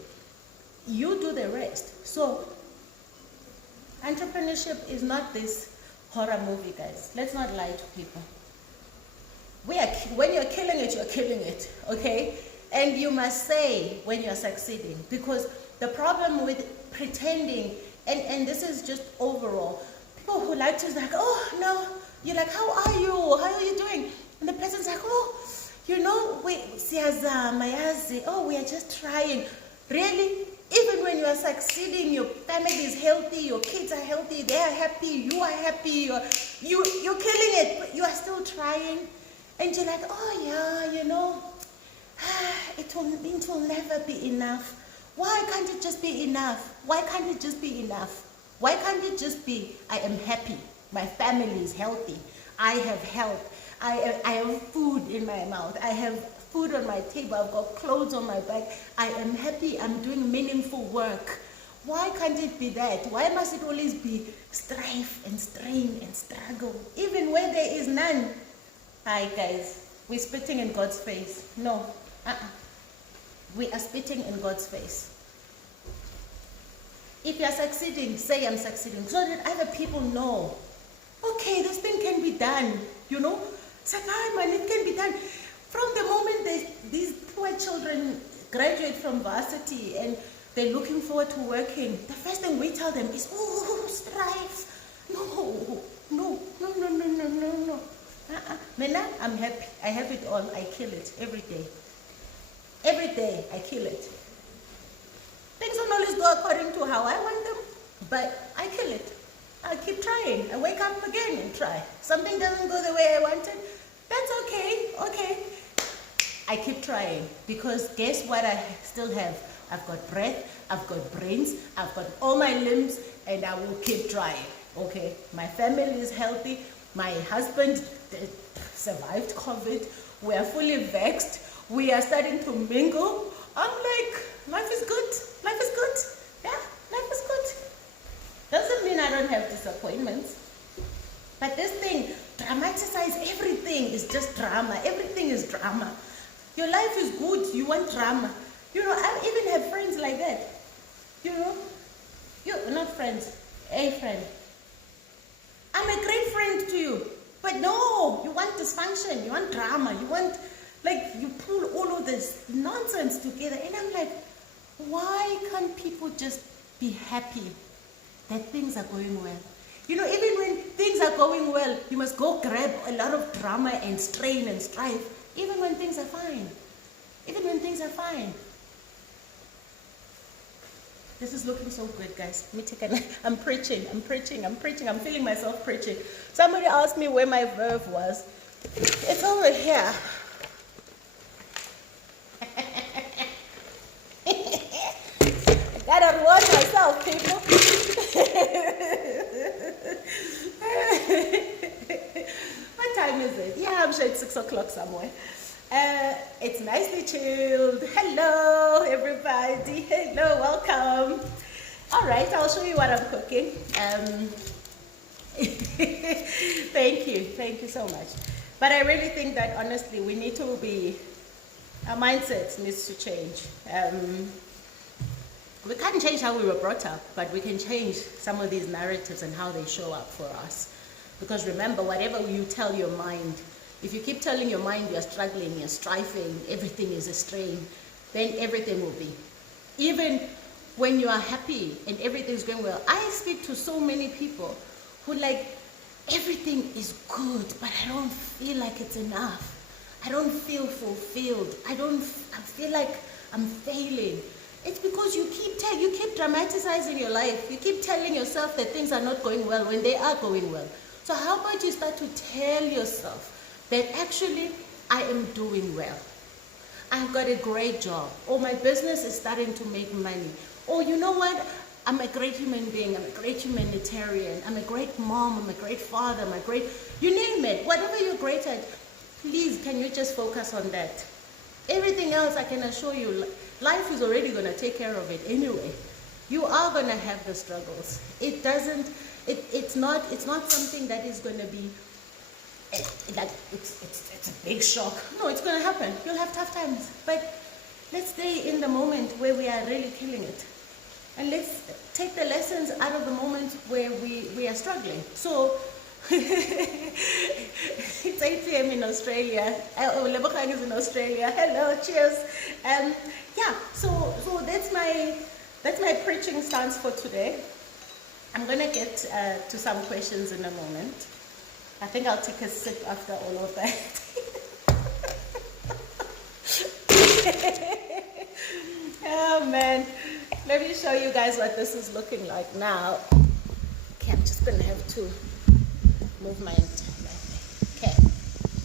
You do the rest. So entrepreneurship is not this horror movie, guys. Let's not lie to people. When you're killing it, okay? And you must say when you're succeeding, because the problem with pretending, and this is just overall, people who like to like, oh no, you're like, how are you? How are you doing? And the person's like, oh, we are just trying. Really? Even when you are succeeding, your family is healthy, your kids are healthy, they are happy, you are happy, you're killing it, but you are still trying. And you're like, oh yeah, it will never be enough. Why can't it just be enough? Why can't it just be enough? Why can't it just be, I am happy, my family is healthy, I have health, I have food in my mouth, I have food on my table, I've got clothes on my back, I am happy, I'm doing meaningful work. Why can't it be that? Why must it always be strife and strain and struggle, even where there is none? Hi guys, we're spitting in God's face. No, we are spitting in God's face. If you're succeeding, say I'm succeeding, so that other people know, okay, this thing can be done, you know. Man, it can be done. From the moment these poor children graduate from varsity and they're looking forward to working, the first thing we tell them is, oh, strive. No. Mena, I'm happy. I have it all. I kill it every day. Every day, I kill it. Things don't always go according to how I want them, but I kill it. I keep trying. I wake up again and try. Something doesn't go the way I wanted. That's okay. I keep trying, because guess what I still have? I've got breath, I've got brains, I've got all my limbs, and I will keep trying. Okay, my family is healthy. My husband survived COVID. We are fully vexed. We are starting to mingle. I'm like, life is good. Life is good. Yeah, life is good. Doesn't mean I don't have disappointments. But this thing, dramatize everything is just drama. Everything is drama. Your life is good. You want drama. You know, I even have friends like that. You know, you're not friends, a friend. I'm a great friend to you, but no, you want dysfunction, you want drama, you want, like, you pull all of this nonsense together, and I'm like, why can't people just be happy that things are going well? You know, even when things are going well, you must go grab a lot of drama and strain and strive, even when things are fine. Even when things are fine. This is looking so good, guys. Let me take a... I'm preaching. I'm feeling myself preaching. Somebody asked me where my verve was. It's over here. I gotta reward myself, people. What time is it? Yeah, I'm sure it's 6 o'clock somewhere. It's nicely chilled. Hello, everybody. Hello, welcome. All right, I'll show you what I'm cooking. Thank you so much. But I really think that honestly, we need to be, our mindset needs to change. We can't change how we were brought up, but we can change some of these narratives and how they show up for us. Because remember, whatever you tell your mind, if you keep telling your mind you're struggling, you're striving, everything is a strain, then everything will be. Even when you are happy and everything's going well. I speak to so many people who like, everything is good, but I don't feel like it's enough. I don't feel fulfilled. I feel like I'm failing. It's because you keep dramatizing your life. You keep telling yourself that things are not going well when they are going well. So how about you start to tell yourself that actually I am doing well. I've got a great job. Or my business is starting to make money. Or you know what? I'm a great human being. I'm a great humanitarian. I'm a great mom. I'm a great father. I'm a great, you name it. Whatever you're great at, please, can you just focus on that? Everything else, I can assure you, life is already going to take care of it anyway. You are going to have the struggles. It doesn't, it's not something that is going to be like it's a big shock. No, it's going to happen. You'll have tough times, but let's stay in the moment where we are really killing it, and let's take the lessons out of the moment where we are struggling. So it's 8 p.m. in Australia. Lebogang is in Australia. Hello, cheers. Yeah, so that's my preaching stance for today. I'm gonna get to some questions in a moment. I think I'll take a sip after all of that. Oh man, let me show you guys what this is looking like now. Okay, I'm just gonna have to move my okay.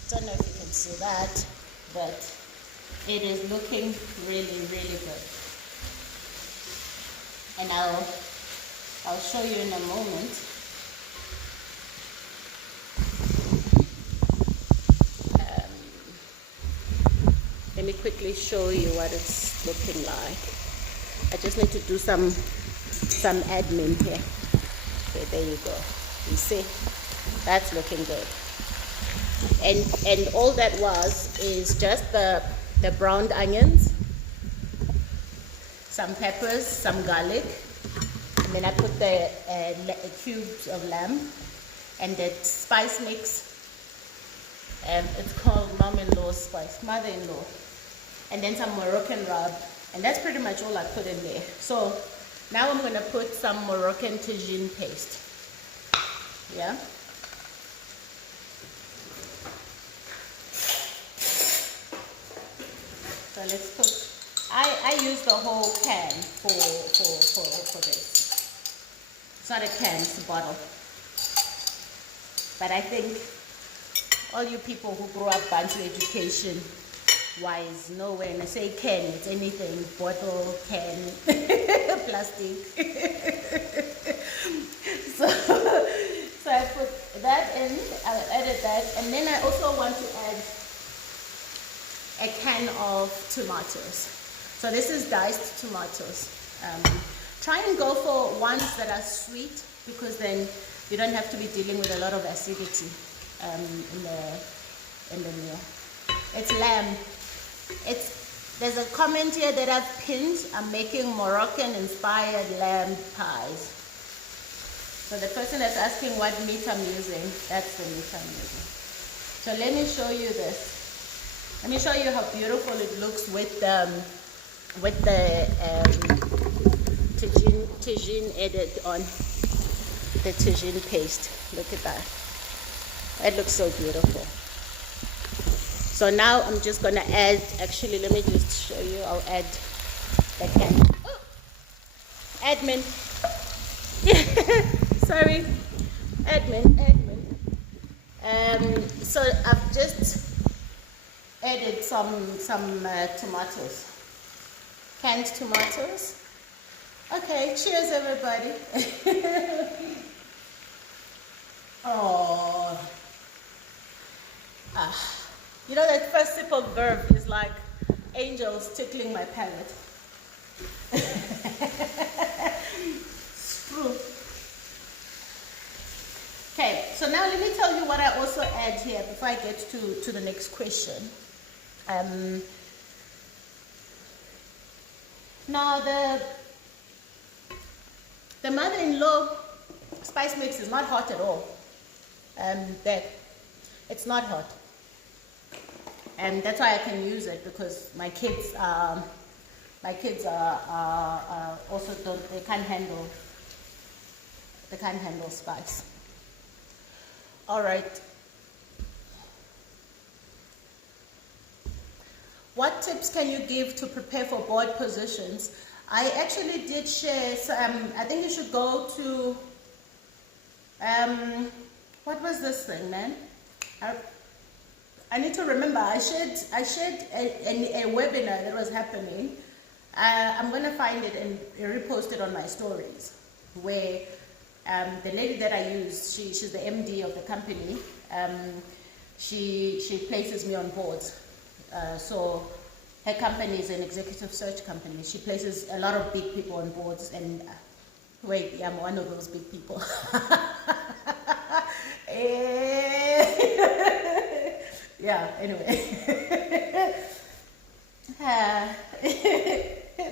Don't know if you can see that, but it is looking really, really good. And I'll show you in a moment. Let me quickly show you what it's looking like. I just need to do some admin here. Okay, there you go. You see, that's looking good. And all that is just the browned onions, some peppers, some garlic, And then I put the cubes of lamb and that spice mix. It's called mom-in-law spice, mother-in-law. And then some Moroccan rub. And that's pretty much all I put in there. So now I'm going to put some Moroccan tagine paste. Yeah. So let's put, I use the whole can for this. It's not a can, it's a bottle. But I think all you people who grew up Bantu education wise know when I say can, it's anything, bottle, can, plastic. so I put that in, I added that, and then I also want to add a can of tomatoes. So this is diced tomatoes. Try and go for ones that are sweet, because then you don't have to be dealing with a lot of acidity in the meal. It's lamb. There's a comment here that I've pinned. I'm making Moroccan inspired lamb pies. So the person that's asking what meat I'm using, that's the meat I'm using. So let me show you this. Let me show you how beautiful it looks with the tagine added on, the tagine paste. Look at that. It looks so beautiful. So now I'm just going to add, actually let me just show you, I'll add the can. Oh, admin. Sorry, admin. So I've just added some tomatoes, canned tomatoes. Okay, cheers everybody. Oh, you know that first sip of verve is like angels tickling my palate. Okay, so now let me tell you what I also add here before I get to the next question. Now the mother-in-law spice mix is not hot at all. It's not hot, and that's why I can use it, because my kids are also they can't handle spice. All right. What tips can you give to prepare for board positions? I actually did share. So, I think you should go to. What was this thing, man? I need to remember. I shared a webinar that was happening. I'm gonna find it and repost it on my stories. Where the lady that I use, she's the MD of the company. She places me on boards. So her company is an executive search company. She places a lot of big people on boards, and wait, I'm one of those big people. Yeah, anyway.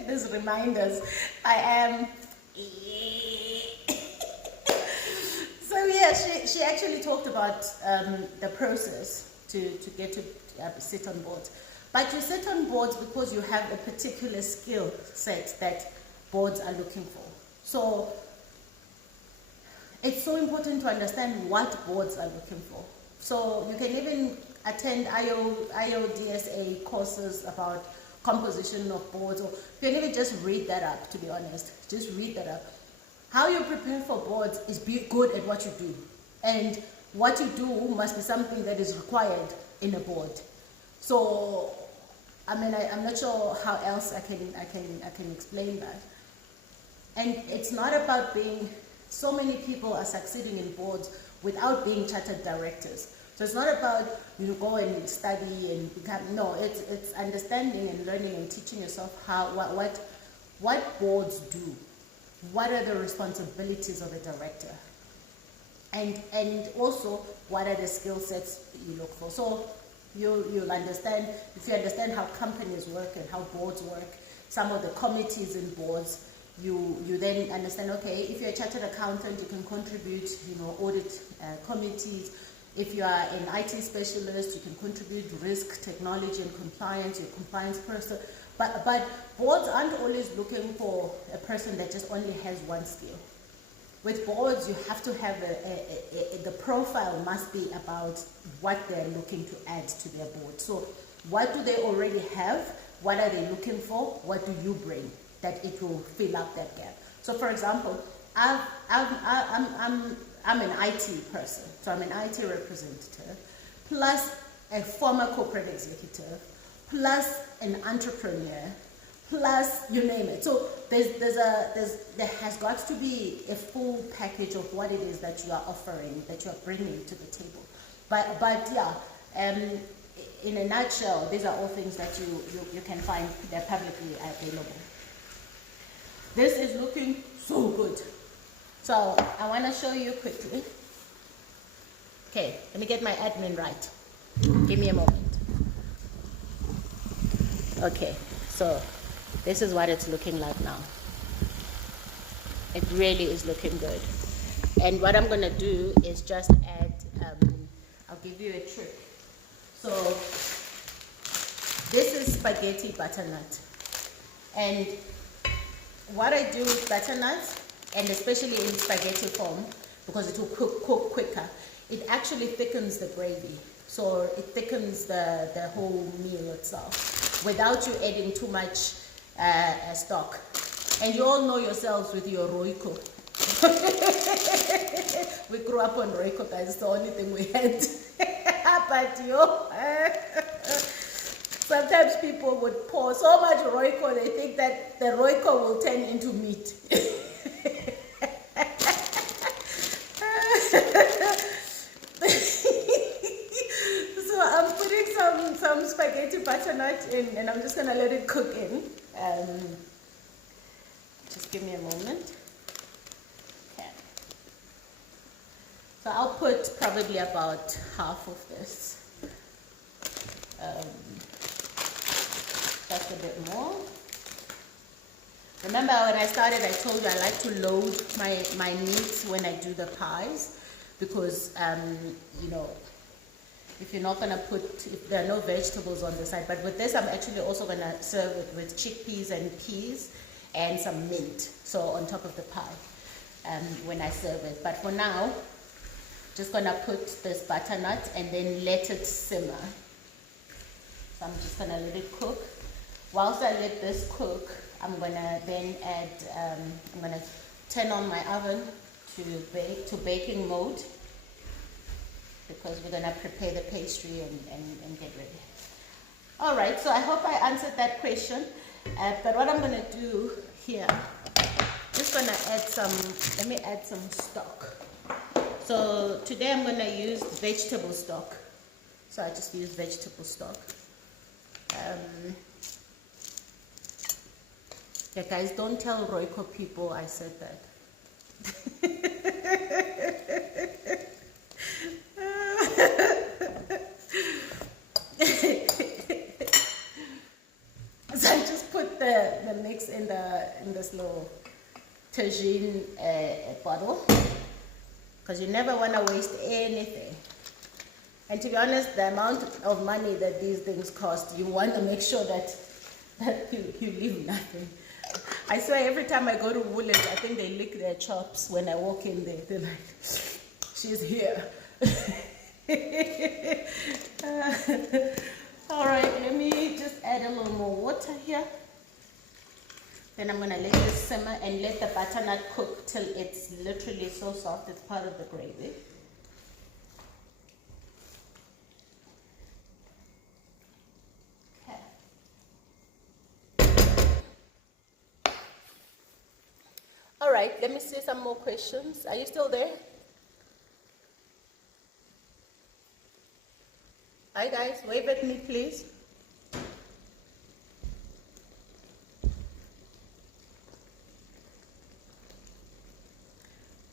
These reminders, I am. So yeah, she actually talked about the process to get to sit on boards. But you sit on boards because you have a particular skill set that boards are looking for. So it's so important to understand what boards are looking for. So you can even attend IODSA courses about composition of boards, or you can even just read that up, to be honest. Just read that up. How you prepare for boards is be good at what you do. And what you do must be something that is required in a board. So, I mean, I'm not sure how else I can explain that. And it's not about being, so many people are succeeding in boards without being chartered directors. So it's not about you go and study and become, no, it's understanding and learning and teaching yourself what boards do. What are the responsibilities of a director? And also, what are the skill sets you look for? So you'll understand, if you understand how companies work and how boards work, some of the committees in boards, You then understand, okay, if you're a chartered accountant, you can contribute, audit committees. If you are an IT specialist, you can contribute risk, technology, and compliance, you're a compliance person. But boards aren't always looking for a person that just only has one skill. With boards, you have to have the profile must be about what they're looking to add to their board. So what do they already have? What are they looking for? What do you bring that it will fill up that gap? So for example, I'm an IT person, so I'm an IT representative, plus a former corporate executive, plus an entrepreneur, plus you name it. So there has got to be a full package of what it is that you are offering, that you are bringing to the table. But yeah, in a nutshell, these are all things that you can find. They're publicly available. This is looking so good. So I want to show you quickly. Okay, let me get my admin right. Give me a moment. Okay, so this is what it's looking like now. It really is looking good. And what I'm going to do is just add, I'll give you a trick. So this is spaghetti butternut. And what I do with butternut, and especially in spaghetti form, because it will cook quicker, it actually thickens the gravy. So it thickens the whole meal itself without you adding too much stock. And you all know yourselves with your Royco. We grew up on Royco, guys. It's the only thing we had. But sometimes people would pour so much Royco, they think that the Royco will turn into meat. So I'm putting some spaghetti butternut in, and I'm just gonna let it cook in. Just give me a moment. Okay. So I'll put probably about half of this. Just a bit more. Remember when I started, I told you I like to load my meats when I do the pies, because if you're not going to if there are no vegetables on the side. But with this, I'm actually also going to serve it with chickpeas and peas and some mint, so on top of the pie when I serve it. But for now, just going to put this butternut and then let it simmer. So I'm just going to let it cook. Whilst I let this cook, I'm going to then add, I'm going to turn on my oven to baking mode, because we're going to prepare the pastry and get ready. All right, so I hope I answered that question. But what I'm going to do here, just going to add let me add some stock. So today I'm going to use vegetable stock. So I just use vegetable stock. Yeah, guys, don't tell Royco people I said that. So I just put the mix in this little tagine bottle, because you never want to waste anything. And to be honest, the amount of money that these things cost, you want to make sure that you leave nothing. I swear, every time I go to Woolies, I think they lick their chops when I walk in there. They're like, she's here. All right, let me just add a little more water here. Then I'm going to let this simmer and let the butternut cook till it's literally so soft it's part of the gravy. All right, let me see some more questions. Are you still there? Hi guys, wave at me please.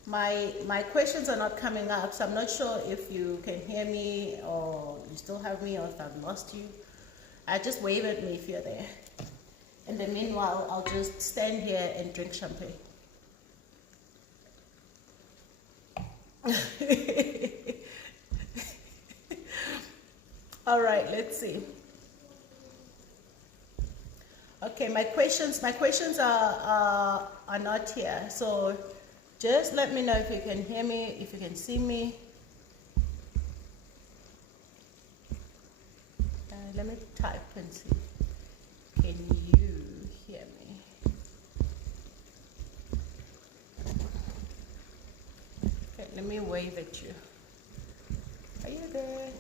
My questions are not coming up, so I'm not sure if you can hear me or you still have me, or if I've lost you. Just wave at me if you're there. In the meanwhile, I'll just stand here and drink champagne. All right, let's see. Okay, my questions are not here. So just let me know if you can hear me, if you can see me. Let me type and see. Can you hear me? Okay, let me wave at you. Are you there?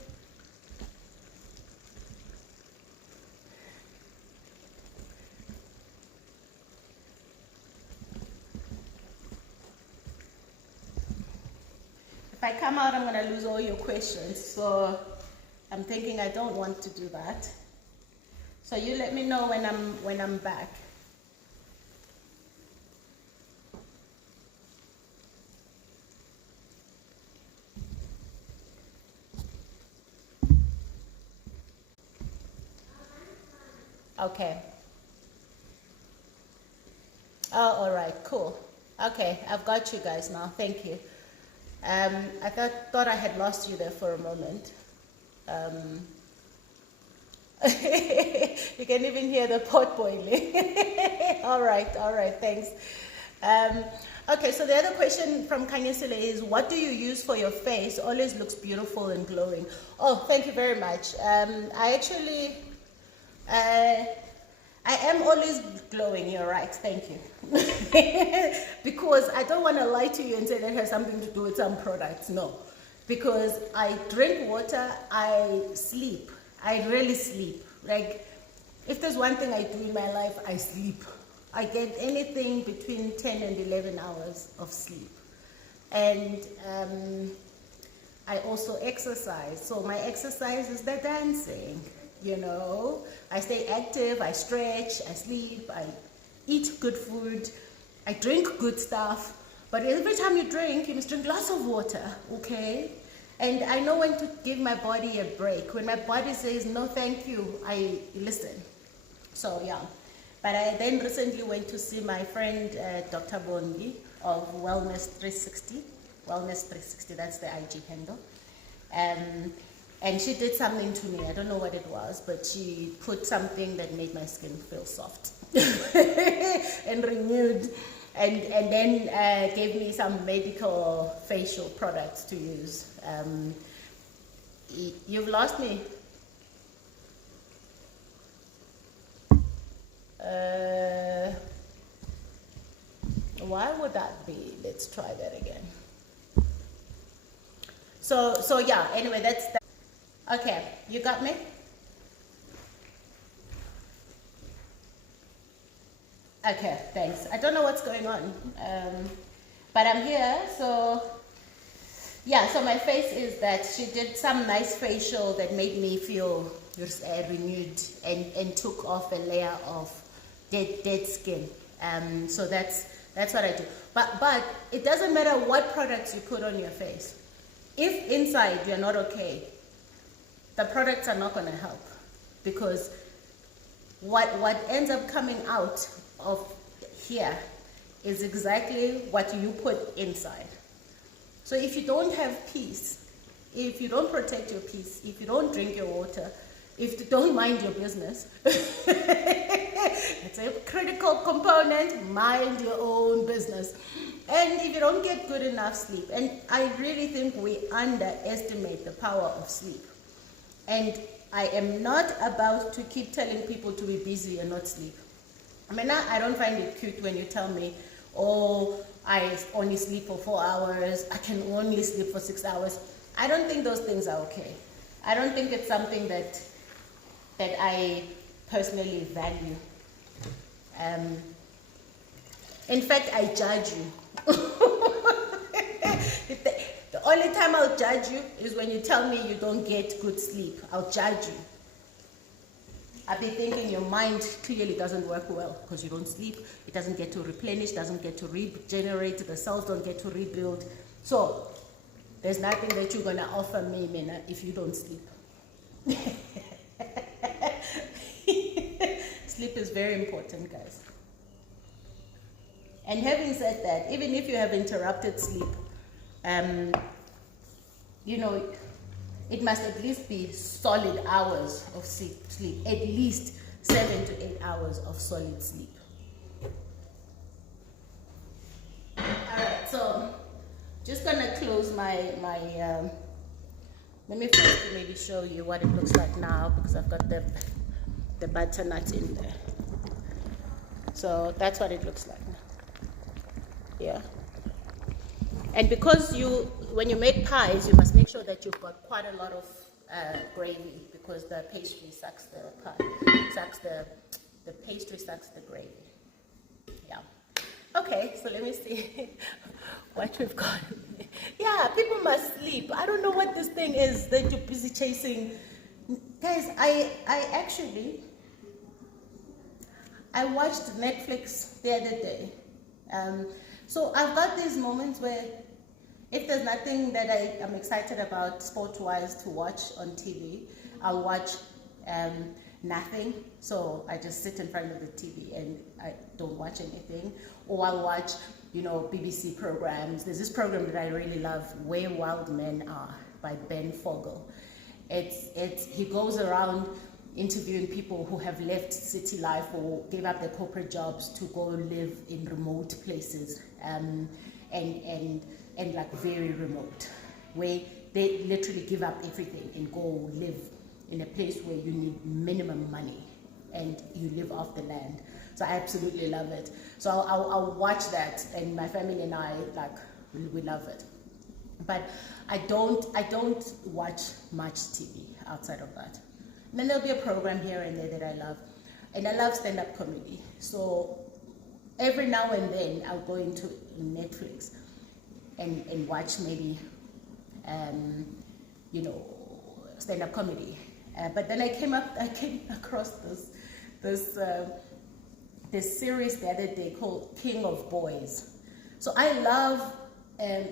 If I come out, I'm going to lose all your questions. So I'm thinking I don't want to do that. So you let me know when I'm back. Okay. Oh, all right, cool. Okay, I've got you guys now. Thank you. I thought I had lost you there for a moment. You can even hear the pot boiling. All right, thanks. Okay, so the other question from Kanyesile is, what do you use for your face? Always looks beautiful and glowing. Oh, thank you very much. I actually, I am always glowing, you're right, thank you. Because I don't want to lie to you and say that has something to do with some products, no. Because I drink water, I sleep. I really sleep. Like, if there's one thing I do in my life, I sleep. I get anything between 10 and 11 hours of sleep. And I also exercise. So my exercise is the dancing, you know. I stay active, I stretch, I sleep, I eat good food, I drink good stuff. But every time you drink, you must drink lots of water, okay? And I know when to give my body a break. When my body says, no, thank you, I listen. So, yeah. But I then recently went to see my friend, Dr. Bondi of Wellness 360. Wellness 360, that's the IG handle. And she did something to me. I don't know what it was, but she put something that made my skin feel soft and renewed. And then gave me some medical facial products to use. You've lost me. Why would that be? Let's try that again. So yeah, anyway, that's that. Okay, you got me? Okay, thanks. I don't know what's going on, but I'm here. So yeah, so my face is that she did some nice facial that made me feel renewed and took off a layer of dead skin. So that's what I do. But it doesn't matter what products you put on your face. If inside you're not okay, the products are not going to help, because what ends up coming out of here is exactly what you put inside. So if you don't have peace, if you don't protect your peace, if you don't drink your water, if you don't mind your business, it's a critical component, mind your own business. And if you don't get good enough sleep, and I really think we underestimate the power of sleep. And I am not about to keep telling people to be busy and not sleep. I mean, I don't find it cute when you tell me, oh, I only sleep for 4 hours, I can only sleep for 6 hours. I don't think those things are okay. I don't think it's something that I personally value. In fact, I judge you. The only time I'll judge you is when you tell me you don't get good sleep. I'll judge you. I'll be thinking your mind clearly doesn't work well because you don't sleep. It doesn't get to replenish, doesn't get to regenerate, the cells don't get to rebuild. So there's nothing that you're going to offer me, Mina, if you don't sleep. sleep is very important, guys. And having said that, even if you have interrupted sleep, you know, it must at least be solid hours of sleep, at least 7 to 8 hours of solid sleep. All right, so just gonna close my let me first maybe show you what it looks like now, because I've got the butternut in there. So that's what it looks like now. Yeah. And because when you make pies, you must make sure that you've got quite a lot of gravy, because the pastry sucks the pie, the pastry sucks the gravy. Yeah. Okay, so let me see what we've got. Yeah, people must sleep. I don't know what this thing is that you're busy chasing. Guys, I watched Netflix the other day. So I've got these moments where if there's nothing that I am excited about sport-wise to watch on TV, I'll watch nothing. So I just sit in front of the TV and I don't watch anything. Or I'll watch, BBC programs. There's this program that I really love, Where Wild Men Are, by Ben Fogel. He goes around interviewing people who have left city life or gave up their corporate jobs to go live in remote places, and like very remote, where they literally give up everything and go live in a place where you need minimum money and you live off the land. So I absolutely love it. So I'll watch that, and my family and I, we love it. But I don't watch much TV outside of that. And then there'll be a program here and there that I love. And I love stand-up comedy. So every now and then I'll go into Netflix and watch maybe, stand-up comedy. But then I came across this series the other day called King of Boys. So I love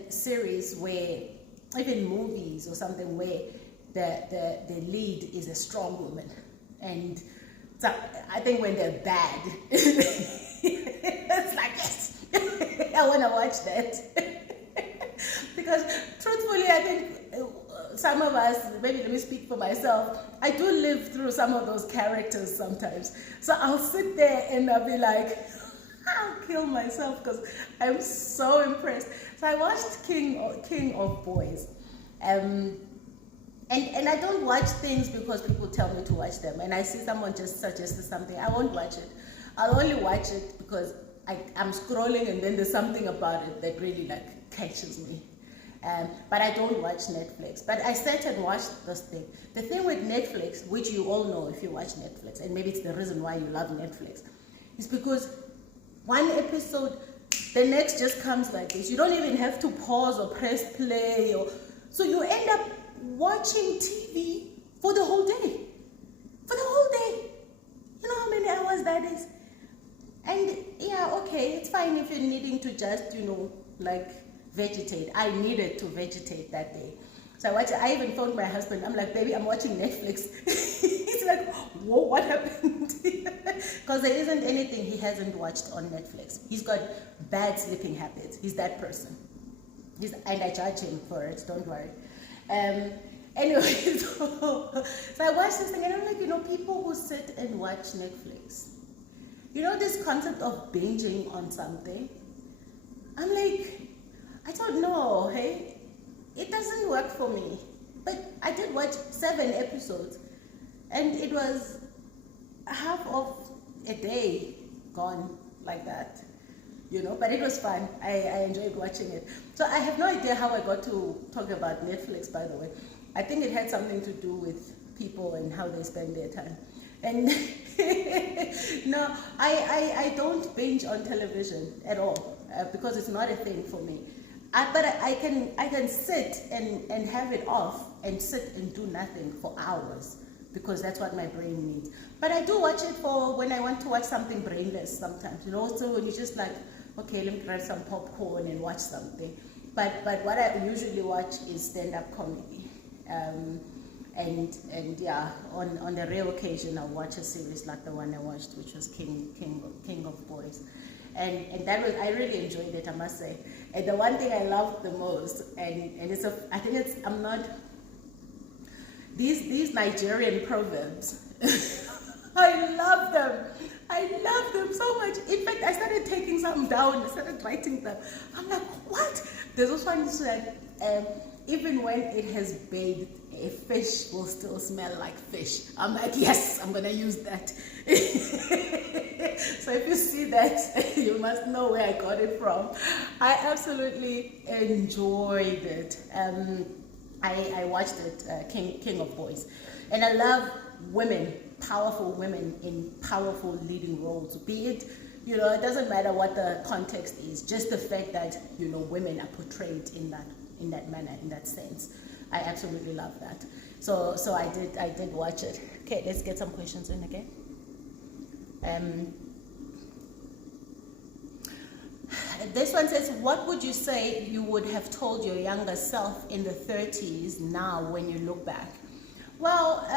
series where, even movies or something, where the lead is a strong woman. And so I think when they're bad, it's like, yes, I want to watch that. Because truthfully, I think some of us, maybe let me speak for myself, I do live through some of those characters sometimes. So I'll sit there and I'll be like, I'll kill myself because I'm so impressed. So I watched King of Boys. And I don't watch things because people tell me to watch them. And I see someone just suggested something, I won't watch it. I'll only watch it because I'm scrolling and then there's something about it that really catches me. But I don't watch Netflix. But I sat and watched this thing. The thing with Netflix, which you all know if you watch Netflix, and maybe it's the reason why you love Netflix, is because one episode, the next just comes like this. You don't even have to pause or press play. So you end up watching TV for the whole day. For the whole day. You know how many hours that is? And yeah, okay, it's fine if you're needing to just, vegetate. I needed to vegetate that day. So I even phoned my husband. I'm like, baby, I'm watching Netflix. He's like, whoa, what happened? Because there isn't anything he hasn't watched on Netflix. He's got bad sleeping habits. He's that person. And I judge him for it, don't worry. Anyway, so I watched this thing and I'm like, people who sit and watch Netflix, this concept of binging on something, I'm like, I don't know, hey? It doesn't work for me. But I did watch 7 episodes and it was half of a day gone like that, but it was fun. I enjoyed watching it. So I have no idea how I got to talk about Netflix, by the way. I think it had something to do with people and how they spend their time. And no, I don't binge on television at all because it's not a thing for me. But I can sit and have it off and sit and do nothing for hours because that's what my brain needs. But I do watch it for when I want to watch something brainless sometimes. So when you're just like, okay, let me grab some popcorn and watch something. But what I usually watch is stand-up comedy. and yeah, on the rare occasion I'll watch a series like the one I watched, which was King of Boys, and that was, I really enjoyed it, I must say. And the one thing I loved the most, and it's I think it's, I'm not, these Nigerian proverbs. I love them. I love them so much. In fact, I started taking some down. I started writing them. I'm like, what? There's also one that even when it has bathed, a fish will still smell like fish. I'm like, yes, I'm gonna use that. So if you see that, you must know where I got it from. I absolutely enjoyed it. I watched it, King of Boys, and I love women, powerful women in powerful leading roles. Be it, you know, it doesn't matter what the context is. Just the fact that, you know, women are portrayed in that manner, in that sense. I absolutely love that. So I did watch it. Okay, let's get some questions in again. This one says, what would you say you would have told your younger self in the 30s now when you look back? Well,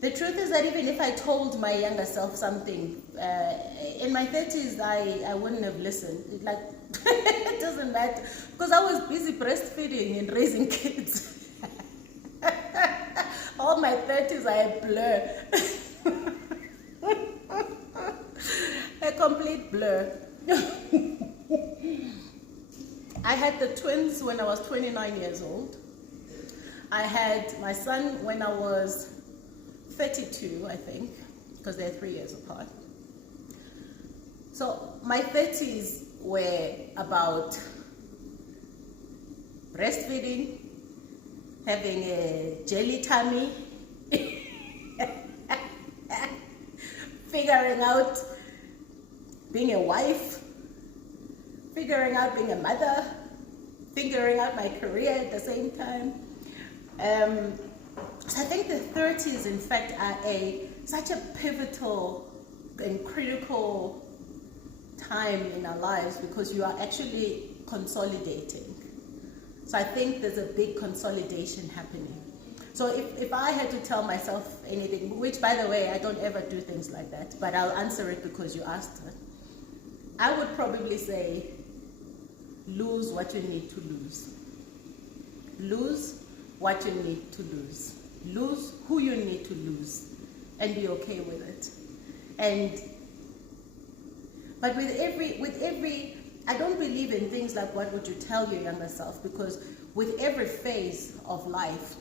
the truth is that even if I told my younger self something, in my 30s, I wouldn't have listened. Like, it doesn't matter, because I was busy breastfeeding and raising kids. All my 30s, I blur. A complete blur. I had the twins when I was 29 years old. I had my son when I was 32, I think, because they're 3 years apart. So my 30s were about breastfeeding, having a jelly tummy, figuring out being a wife, figuring out being a mother, figuring out my career at the same time. So I think the 30s, in fact, are such a pivotal and critical time in our lives, because you are actually consolidating. So I think there's a big consolidation happening. So if I had to tell myself anything, which, by the way, I don't ever do things like that, but I'll answer it because you asked it, I would probably say, lose what you need to lose. Lose what you need to lose. Lose who you need to lose, and be okay with it. But with every, I don't believe in things like what would you tell your younger self, because with every phase of life,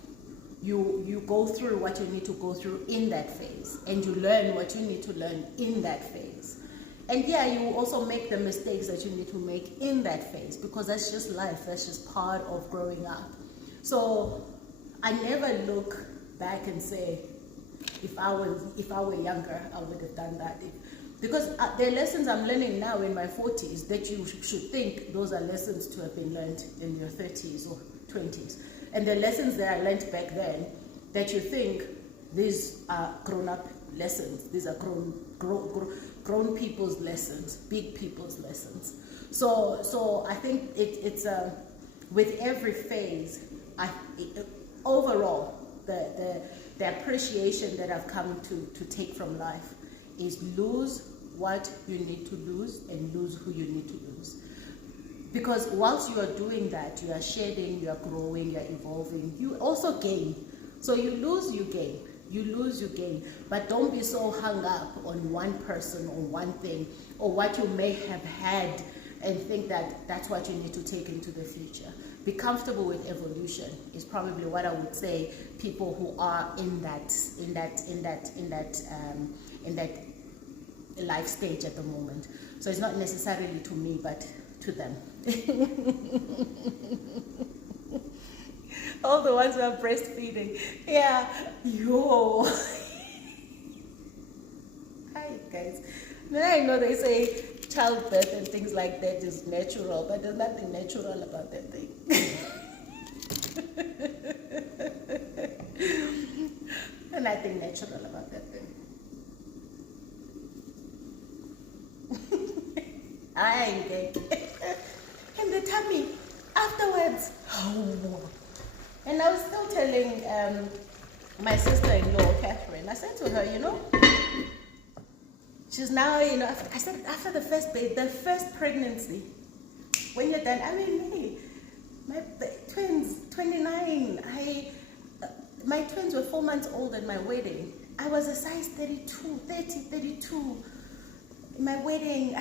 you go through what you need to go through in that phase, and you learn what you need to learn in that phase. And yeah, you will also make the mistakes that you need to make in that phase, because that's just life. That's just part of growing up. So I never look back and say, if I were younger, I would have done that. Because there are lessons I'm learning now in my 40s that you should think those are lessons to have been learned in your 30s or 20s. And the lessons that I learned back then that you think these are grown-up lessons. These are grown people's lessons, big people's lessons. So I think it's with every phase, overall, the appreciation that I've come to take from life is lose what you need to lose and lose who you need to lose. Because once you are doing that, you are shedding, you are growing, you are evolving, you also gain. So you lose, you gain. You lose, you gain. But don't be so hung up on one person or one thing or what you may have had and think that that's what you need to take into the future. Be comfortable with evolution is probably what I would say. People who are in that life stage at the moment. So it's not necessarily to me, but to them. All the ones who are breastfeeding. Yeah. Yo. Hi, guys. Now I know they say childbirth and things like that is natural, but there's nothing natural about that thing. There's nothing natural about that thing. I ain't gay. And the tummy afterwards. Oh. And I was still telling my sister-in-law, Catherine, I said to her, she's now, I said, after the first baby, the first pregnancy, when you're done, I mean, hey, my twins, 29, my twins were 4 months old at my wedding. I was a size 32. My wedding,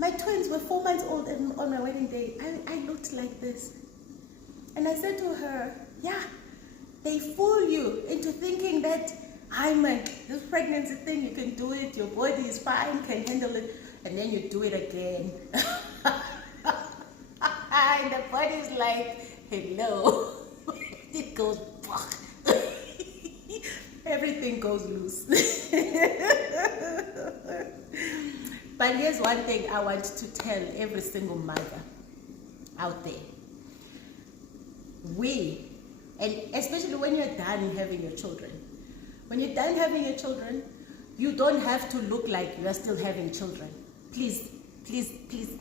my twins were 4 months old on my wedding day. I looked like this. And I said to her, yeah, they fool you into thinking that this pregnancy thing, you can do it, your body is fine, can handle it, and then you do it again. And the body's like, hello. It goes, everything goes loose. But here's one thing I want to tell every single mother out there. And especially when you're done having your children, when you're done having your children, you don't have to look like you are still having children. Please, please, please.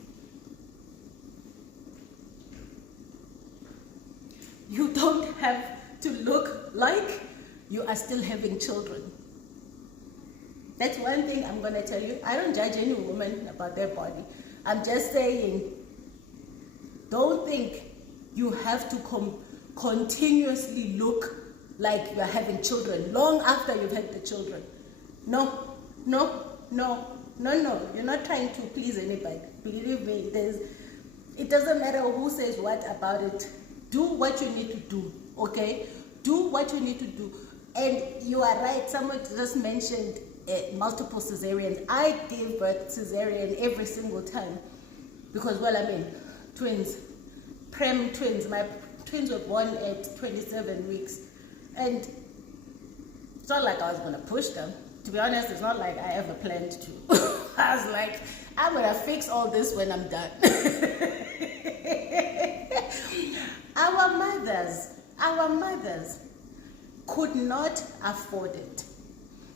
You don't have to look like you are still having children. That's one thing I'm going to tell you. I don't judge any woman about their body. I'm just saying, don't think you have to continuously look like you're having children long after you've had the children. No. You're not trying to please anybody. Believe me, it doesn't matter who says what about it. Do what you need to do, okay? Do what you need to do. And you are right, someone just mentioned multiple cesareans. I gave birth cesarean every single time because, twins, prem twins. My twins were born at 27 weeks. And it's not like I was going to push them. To be honest, it's not like I ever planned to. I was like, I'm going to fix all this when I'm done. Our mothers could not afford it.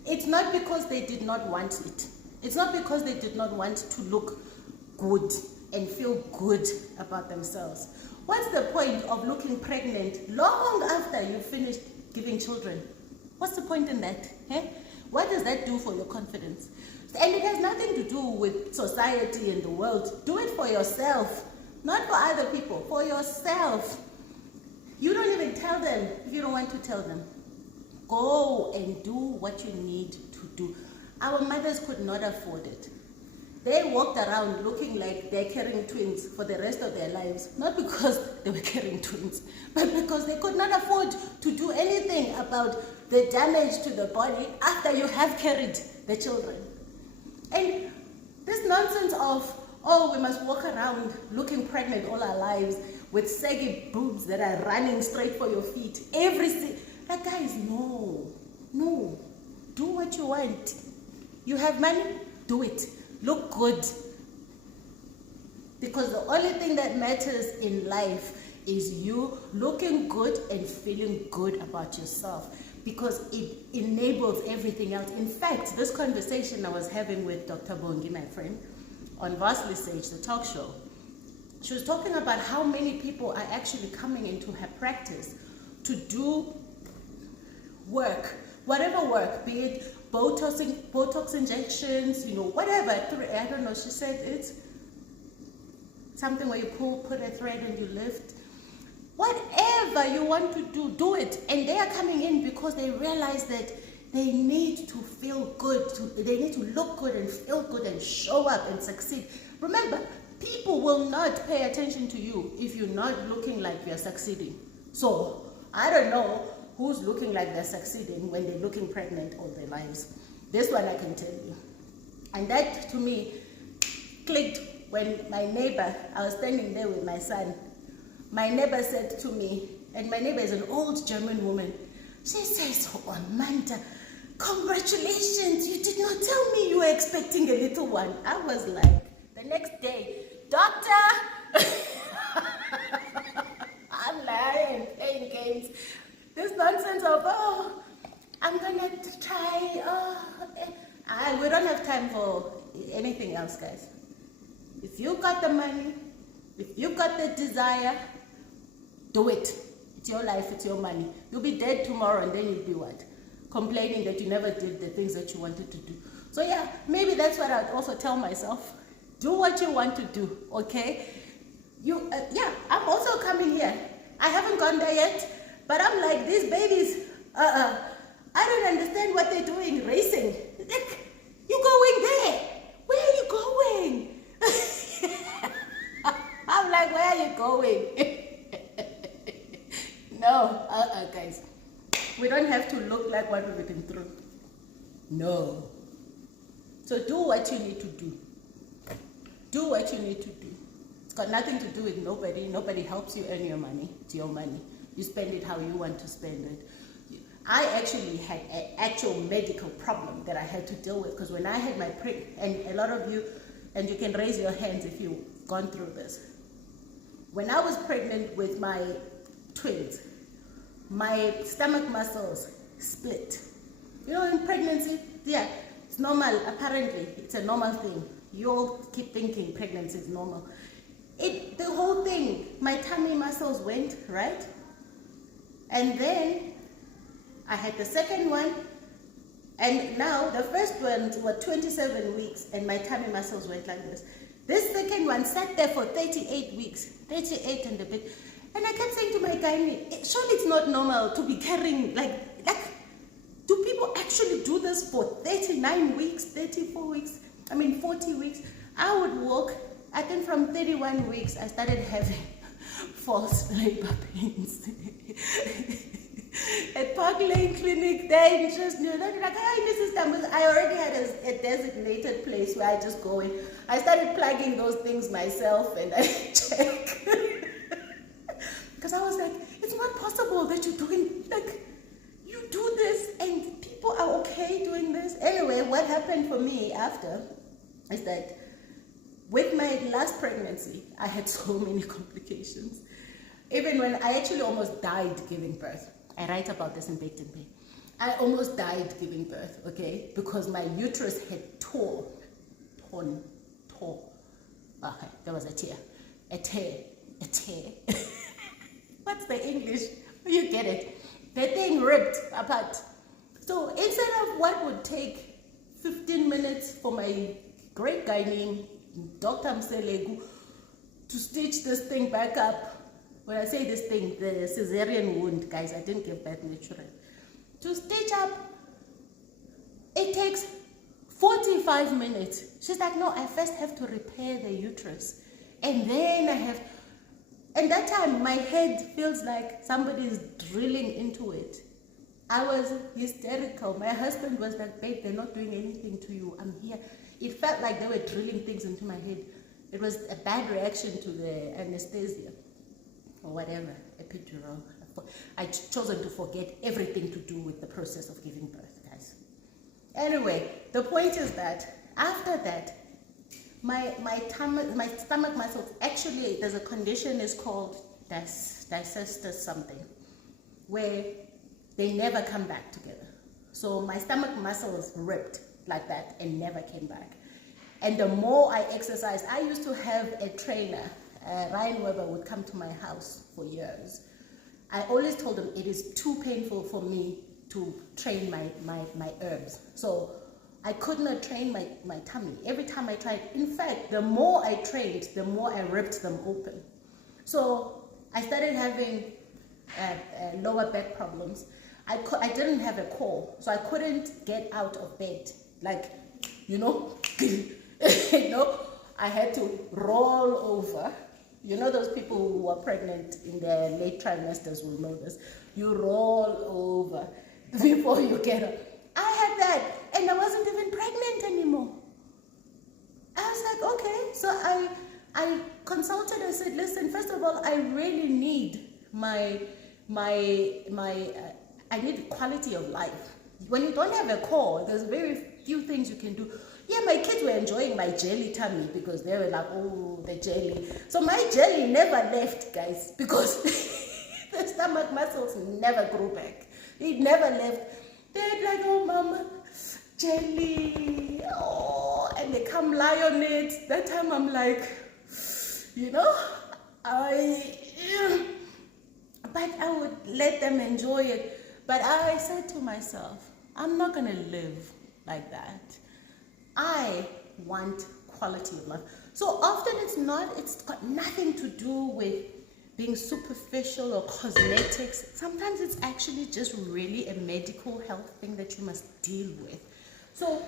It's not because they did not want it. It's not because they did not want to look good and feel good about themselves. What's the point of looking pregnant long after you finished giving children? What's the point in that? Eh? What does that do for your confidence? And it has nothing to do with society and the world. Do it for yourself, not for other people, for yourself. You don't even tell them if you don't want to tell them. Go and do what you need to do. Our mothers could not afford it. They walked around looking like they're carrying twins for the rest of their lives. Not because they were carrying twins, but because they could not afford to do anything about the damage to the body after you have carried the children. And this nonsense of, we must walk around looking pregnant all our lives with saggy boobs that are running straight for your feet. Guys, no. Do what you want. You have money? Do it. Look good. Because the only thing that matters in life is you looking good and feeling good about yourself. Because it enables everything else. In fact, this conversation I was having with Dr. Bongi, my friend, on Varsity Stage, the talk show, she was talking about how many people are actually coming into her practice to do work, whatever work, be it Botox injections, whatever. I don't know, she said it's something where you put a thread and you lift. Whatever you want to do, do it. And they are coming in because they realize that they need to feel good. They need to look good and feel good and show up and succeed. Remember, people will not pay attention to you if you're not looking like you're succeeding. So, I don't know who's looking like they're succeeding when they're looking pregnant all their lives. This one I can tell you. And that, to me, clicked when my neighbor, I was standing there with my son. My neighbor said to me, and my neighbor is an old German woman. She says, "Oh, Amanda, congratulations. You did not tell me you were expecting a little one." I was like, the next day, "Doctor," I'm lying, playing games. This nonsense of, I'm gonna try, we don't have time for anything else, guys. If you got the money, if you got the desire, do it. It's your life, it's your money. You'll be dead tomorrow, and then you'll be what? Complaining that you never did the things that you wanted to do. So yeah, maybe that's what I'd also tell myself. Do what you want to do, okay? Yeah, I'm also coming here. I haven't gone there yet, but I'm like, these babies, I don't understand what they're doing, racing. Like, you're going there. Where are you going? I'm like, where are you going? No, guys. We don't have to look like what we've been through. No. So do what you need to do. Do what you need to do. It's got nothing to do with nobody. Nobody helps you earn your money. It's your money. You spend it how you want to spend it. I actually had an actual medical problem that I had to deal with, because when I had my and a lot of you, and you can raise your hands if you've gone through this. When I was pregnant with my twins, my stomach muscles split. You know, in pregnancy, yeah, it's normal. Apparently, it's a normal thing. You all keep thinking pregnancy is normal. The whole thing, my tummy muscles went, right? And then I had the second one, and now the first ones were 27 weeks, and my tummy muscles went like this. This second one sat there for 38 weeks, 38 and a bit. And I kept saying to my gynae, surely it's not normal to be carrying, like, do people actually do this for 39 weeks, 34 weeks, 40 weeks? I would walk, I think from 31 weeks, I started having false labor pains. At Park Lane Clinic, they just knew that, like, hi, Mrs. Tambers. I already had a designated place where I just go in. I started plugging those things myself, and I check. Because I was like, it's not possible that you're doing, like, you do this and people are okay doing this. Anyway, what happened for me after is that with my last pregnancy, I had so many complications. Even when I actually almost died giving birth. I write about this in Baked in Pain. I almost died giving birth, okay? Because my uterus had torn. Okay, there was a tear. A tear. What's the English? You get it. The thing ripped apart. So instead of what would take 15 minutes for my great guy named Dr. Mselegu to stitch this thing back up. When I say this thing, the cesarean wound, guys, I didn't give birth naturally. To stitch up, it takes 45 minutes. She's like, no, I first have to repair the uterus. And then I have, and that time my head feels like somebody is drilling into it. I was hysterical. My husband was like, babe, they're not doing anything to you. I'm here. It felt like they were drilling things into my head. It was a bad reaction to the anesthesia. Or whatever, epidural. I chosen to forget everything to do with the process of giving birth, guys. Anyway, the point is that after that, my stomach muscles, actually there's a condition is called discestus something, where they never come back together. So my stomach muscles ripped like that and never came back. And the more I exercised, I used to have a trainer. Ryan Weber would come to my house for years. I always told him it is too painful for me to train my herbs. So I could not train my tummy. Every time I tried, in fact, the more I trained, the more I ripped them open. So I started having lower back problems. I didn't have a core, so I couldn't get out of bed. Like, you know, I had to roll over. You know, those people who are pregnant in their late trimesters will know this. You roll over before you get up. I had that, and I wasn't even pregnant anymore. I was like, okay. So I consulted. I said, listen, first of all, I really need I need quality of life. When you don't have a core, there's very few things you can do. Yeah, my kids were enjoying my jelly tummy because they were like, oh, the jelly. So my jelly never left, guys, because the stomach muscles never grew back. It never left. They're like, oh, mama, jelly. Oh, and they come lie on it. That time I'm like, you know, but I would let them enjoy it. But I said to myself, I'm not going to live like that. I want quality of life. So often it's got nothing to do with being superficial or cosmetics. Sometimes it's actually just really a medical health thing that you must deal with. So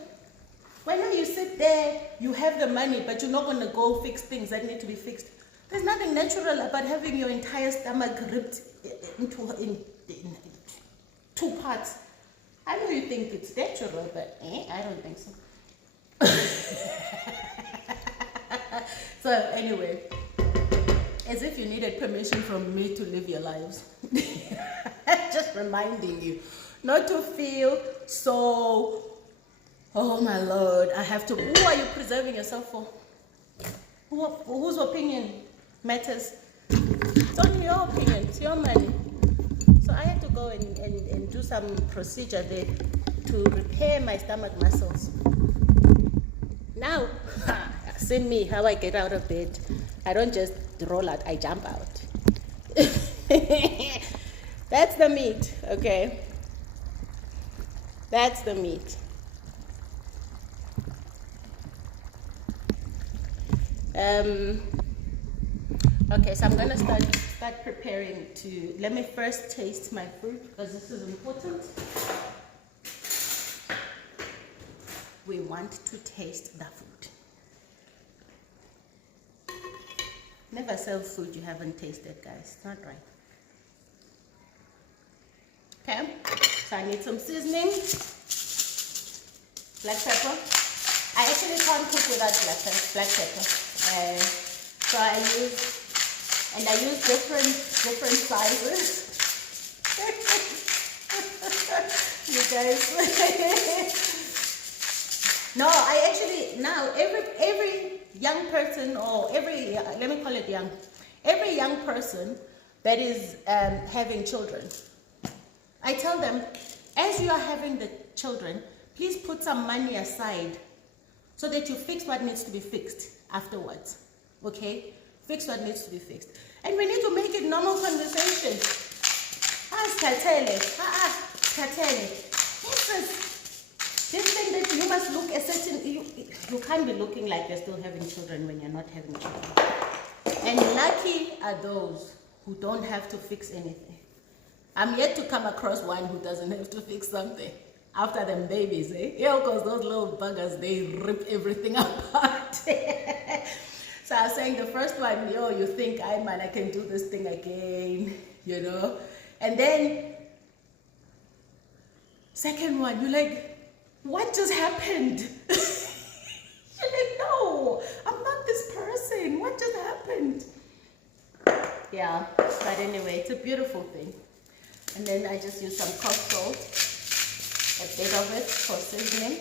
when you sit there, you have the money, but you're not going to go fix things that need to be fixed. There's nothing natural about having your entire stomach ripped in two parts. I know you think it's natural, but I don't think so. So anyway, as if you needed permission from me to live your lives. Just reminding you not to feel so, oh my Lord, I have to. Who are you preserving yourself for? Whose opinion matters? It's only your opinion, it's your money. So I had to go and do some procedure there to repair my stomach muscles. Now, see me, how I get out of bed. I don't just roll out, I jump out. That's the meat, okay? That's the meat. Okay, so I'm gonna start preparing to, let me first taste my food because this is important. We want to taste the food. Never sell food you haven't tasted, guys. It's not right. Okay, so I need some seasoning. Black pepper. I actually can't cook without black pepper. So I use different sizes. You guys. No, I actually, now every young person, or let me call it young, every young person that is having children, I tell them, as you are having the children, please put some money aside so that you fix what needs to be fixed afterwards, okay? Fix what needs to be fixed. And we need to make it normal conversation. This thing that you must look a certain, you can't be looking like you're still having children when you're not having children. And lucky are those who don't have to fix anything. I'm yet to come across one who doesn't have to fix something after them babies, eh? Yeah, because those little buggers, they rip everything apart. So I was saying the first one, you think, I can do this thing again, you know? And then, second one, you're like, what just happened? You're like, no, I'm not this person. What just happened? Yeah, but anyway, it's a beautiful thing. And then I just use some coarse salt, a bit of it for seasoning.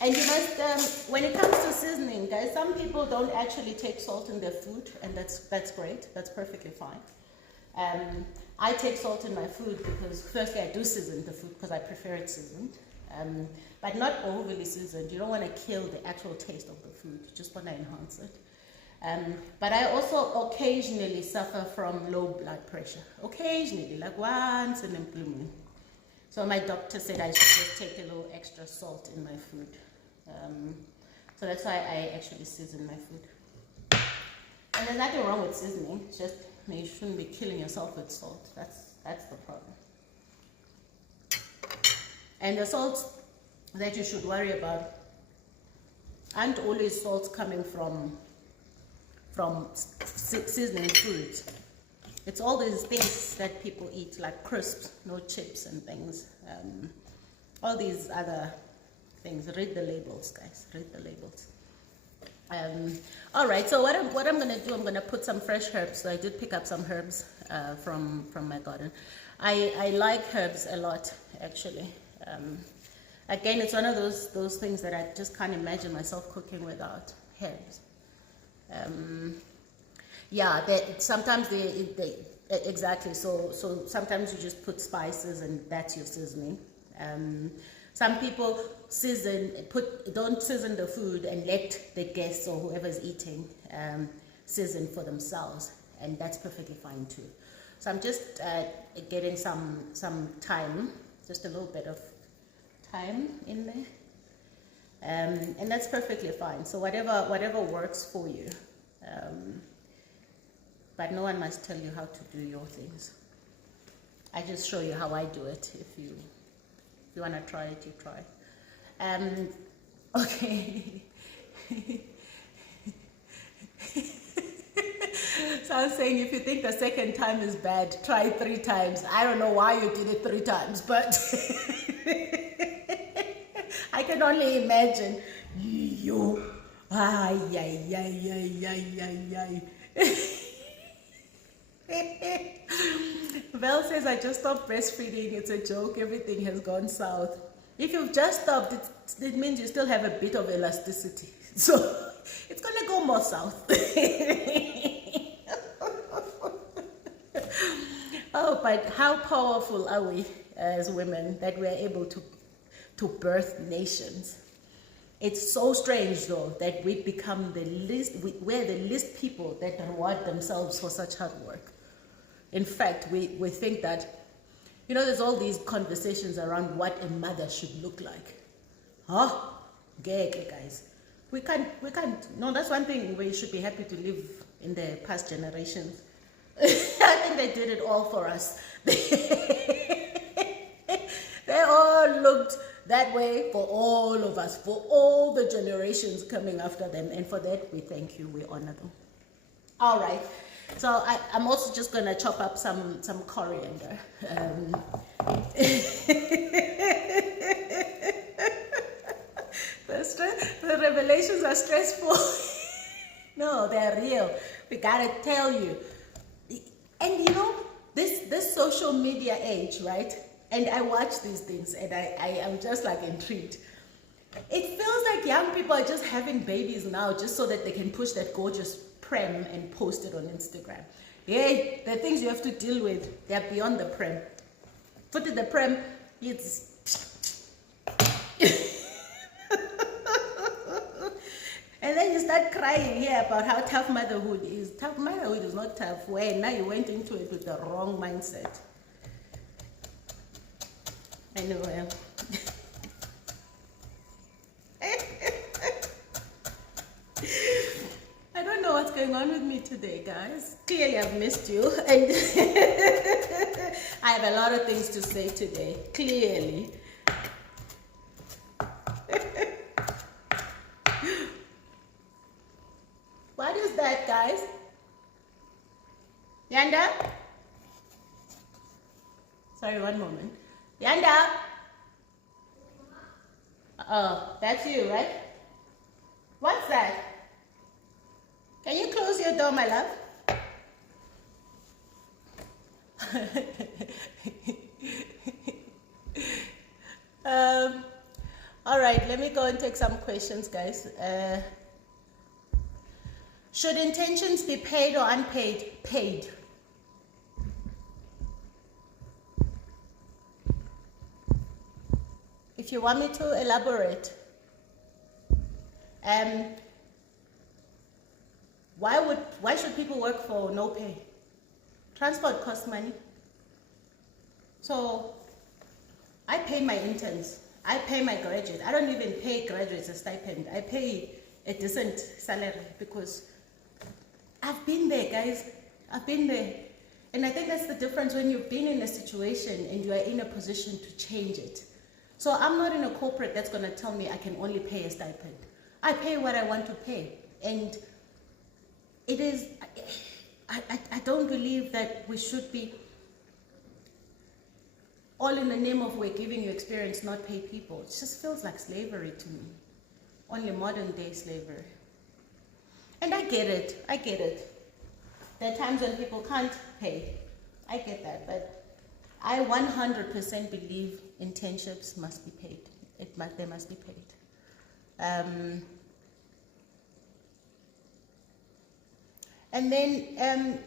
And you must, when it comes to seasoning, guys, some people don't actually take salt in their food, and that's great. That's perfectly fine. I take salt in my food because, firstly, I do season the food because I prefer it seasoned, but not overly seasoned. You don't want to kill the actual taste of the food. You just want to enhance it. But I also occasionally suffer from low blood pressure. Occasionally, like once in a blue moon. So my doctor said I should just take a little extra salt in my food. So that's why I actually season my food. And there's nothing wrong with seasoning. It's just you shouldn't be killing yourself with salt. That's the problem. And the salts that you should worry about aren't always salts coming from seasoning foods. It's all these things that people eat, like crisps, no chips and things. All these other things. Read the labels, guys. Read the labels. All right, so what I'm going to do, I'm going to put some fresh herbs. So I did pick up some herbs from my garden. I like herbs a lot, actually. Again, it's one of those things that I just can't imagine myself cooking without herbs. Yeah, sometimes they exactly. So sometimes you just put spices and that's your seasoning. Some people don't season the food and let the guests or whoever's eating season for themselves, and that's perfectly fine too. So I'm just getting some time, just a little bit of time in there. And that's perfectly fine. So whatever works for you. But no one must tell you how to do your things. I just show you how I do it. If you want to try it, you try. Okay. So I was saying, if you think the second time is bad, try it 3 times. I don't know why you did it 3 times, but I can only imagine. You, ay, ay, ay, ay, ay, ay, ay. Val says, I just stopped breastfeeding. It's a joke. Everything has gone south. If you've just stopped, it means you still have a bit of elasticity. So it's going to go more south. Oh, but how powerful are we as women that we are able to birth nations? It's so strange, though, that we become we're the least people that reward themselves for such hard work. In fact, we think that, there's all these conversations around what a mother should look like. Huh? Okay, guys. We can't, no, that's one thing where you should be happy to live in the past generations. I think they did it all for us. They all looked that way for all of us, for all the generations coming after them. And for that, we thank you, we honor them. All right. So I'm also just going to chop up some coriander. The revelations are stressful. No, they're real. We got to tell you. And this social media age, right? And I watch these things and I am just like intrigued. It feels like young people are just having babies now just so that they can push that gorgeous prem and post it on Instagram. Yeah, the things you have to deal with, they're beyond the prem. Put it the prem, it's... And then you start crying here about how tough motherhood is. Tough motherhood is not tough. Well, now you went into it with the wrong mindset. Anyway. I don't know what's going on with me today, guys. Clearly I've missed you. And I have a lot of things to say today. Clearly. What is that, guys? Yanda? Sorry, one moment. Yanda? Oh, that's you, right? What's that? Can you close your door, my love? All right, let me go and take some questions, guys. Should intentions be paid or unpaid? Paid. If you want me to elaborate, why should people work for no pay? Transport costs money. So I pay my interns. I pay my graduates. I don't even pay graduates a stipend. I pay a decent salary because I've been there, guys. I've been there. And I think that's the difference when you've been in a situation and you are in a position to change it. So I'm not in a corporate that's going to tell me I can only pay a stipend. I pay what I want to pay. And it is, I don't believe that we should be all in the name of we're giving you experience, not pay people. It just feels like slavery to me. Only modern day slavery. And I get it. I get it. There are times when people can't pay. I get that. But I 100% believe internships must be paid. They must be paid. And then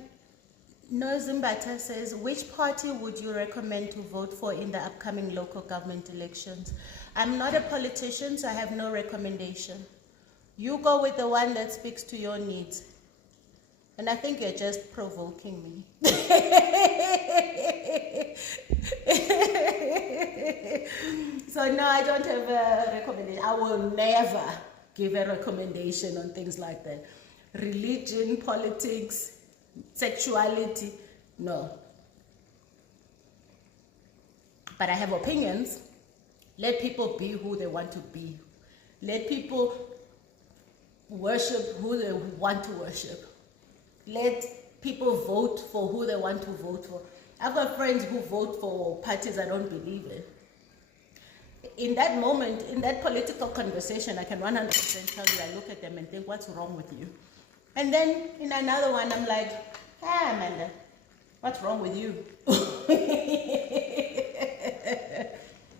Nozimbata says, which party would you recommend to vote for in the upcoming local government elections? I'm not a politician, so I have no recommendation. You go with the one that speaks to your needs. And I think you're just provoking me. So no, I don't have a recommendation. I will never give a recommendation on things like that. Religion, politics, sexuality, no. But I have opinions. Let people be who they want to be. Let people worship who they want to worship. Let people vote for who they want to vote for. I've got friends who vote for parties I don't believe in. In that moment, in that political conversation, I can 100% tell you, I look at them and think, what's wrong with you? And then in another one, I'm like, Amanda, what's wrong with you?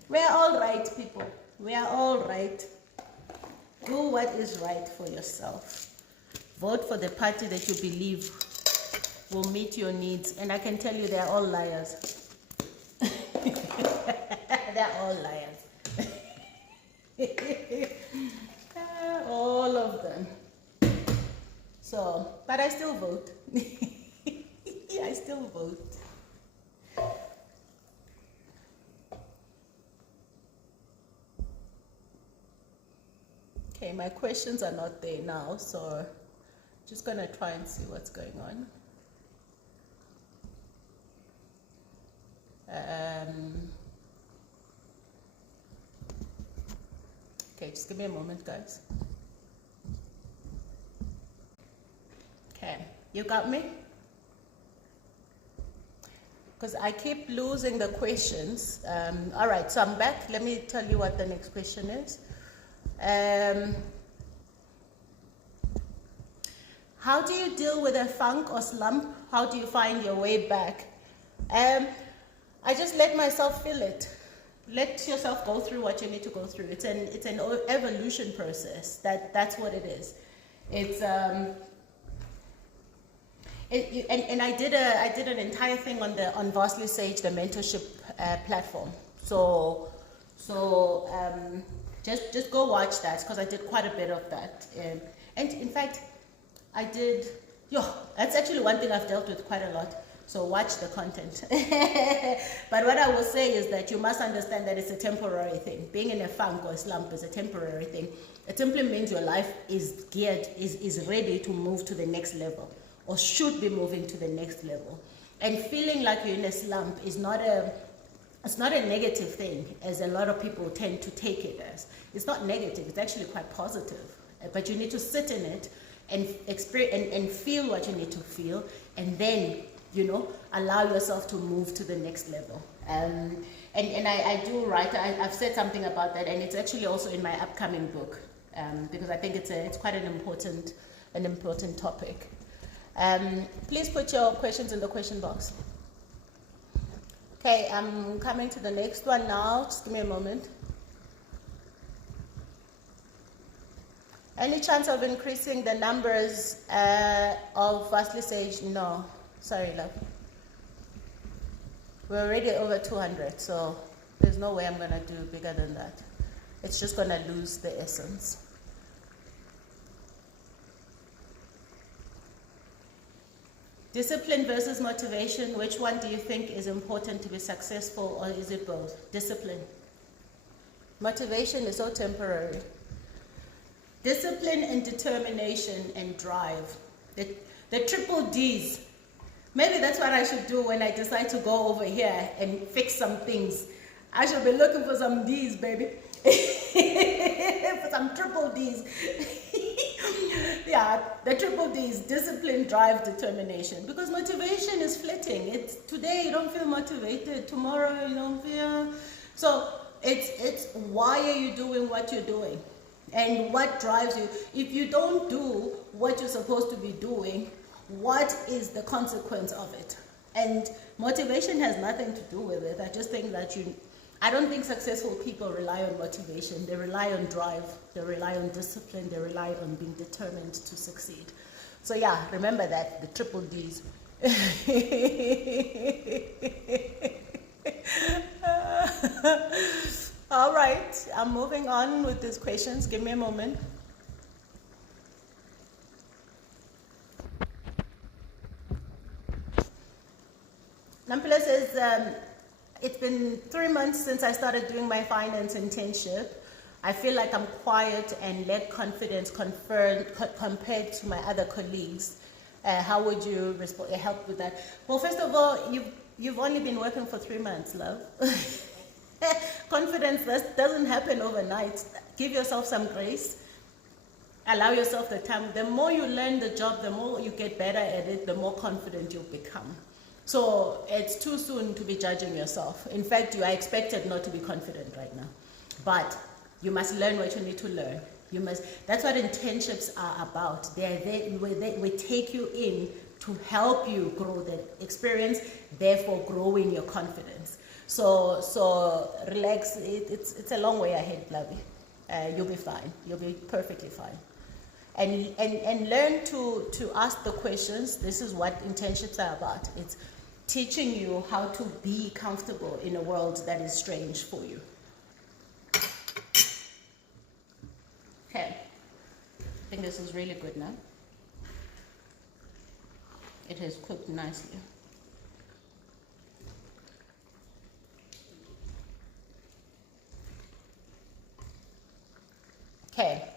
We're all right, people. We are all right. Do what is right for yourself. Vote for the party that you believe will meet your needs. And I can tell you, they're all liars. They're all liars. All of them. So, but I still vote. I still vote. Okay, my questions are not there now, so just gonna try and see what's going on. Okay, just give me a moment, guys. Okay, you got me? Because I keep losing the questions. All right, so I'm back. Let me tell you what the next question is. How do you deal with a funk or slump? How do you find your way back? I just let myself feel it. Let yourself go through what you need to go through. It's an evolution process. That's what it is. It's and I did an entire thing on Vastly Sage, the mentorship platform. So just go watch that, because I did quite a bit of that. And in fact, I did. That's actually one thing I've dealt with quite a lot. So watch the content. But what I will say is that you must understand that it's a temporary thing. Being in a funk or a slump is a temporary thing. It simply means your life is geared, is ready to move to the next level, or should be moving to the next level. And feeling like you're in a slump is not a negative thing, as a lot of people tend to take it as. It's not negative, it's actually quite positive. But you need to sit in it and experience and feel what you need to feel, and then, allow yourself to move to the next level. And I do write, I've said something about that, and it's actually also in my upcoming book, because I think it's quite an important topic. Please put your questions in the question box. Okay, I'm coming to the next one now. Just give me a moment. Any chance of increasing the numbers of Vastly Sage? No. Sorry, love. We're already over 200, so there's no way I'm going to do bigger than that. It's just going to lose the essence. Discipline versus motivation, which one do you think is important to be successful, or is it both? Discipline. Motivation is so temporary. Discipline and determination and drive. The triple D's. Maybe that's what I should do when I decide to go over here and fix some things. I should be looking for some D's, baby. For some triple D's. Yeah, the triple D's: discipline, drive, determination. Because motivation is fleeting. It's today you don't feel motivated, tomorrow you don't feel. So it's why are you doing what you're doing, and what drives you? If you don't do what you're supposed to be doing, what is the consequence of it? And motivation has nothing to do with it. I just think that I don't think successful people rely on motivation. They rely on drive, they rely on discipline, they rely on being determined to succeed. So yeah, remember that, the triple D's. All right, I'm moving on with these questions. Give me a moment. Nampila says, it's been 3 months since I started doing my finance internship. I feel like I'm quiet and lack confidence compared to my other colleagues. How would you help with that? Well, first of all, you've only been working for 3 months, love. Confidence doesn't happen overnight. Give yourself some grace. Allow yourself the time. The more you learn the job, the more you get better at it, the more confident you'll become. So it's too soon to be judging yourself. In fact, you are expected not to be confident right now. But you must learn what you need to learn. That's what internships are about. We take you in to help you grow the experience, therefore growing your confidence. So relax. It's a long way ahead, lovey. You'll be fine. You'll be perfectly fine. And learn to ask the questions. This is what internships are about. It's teaching you how to be comfortable in a world that is strange for you. Okay. I think this is really good now. It has cooked nicely. Okay.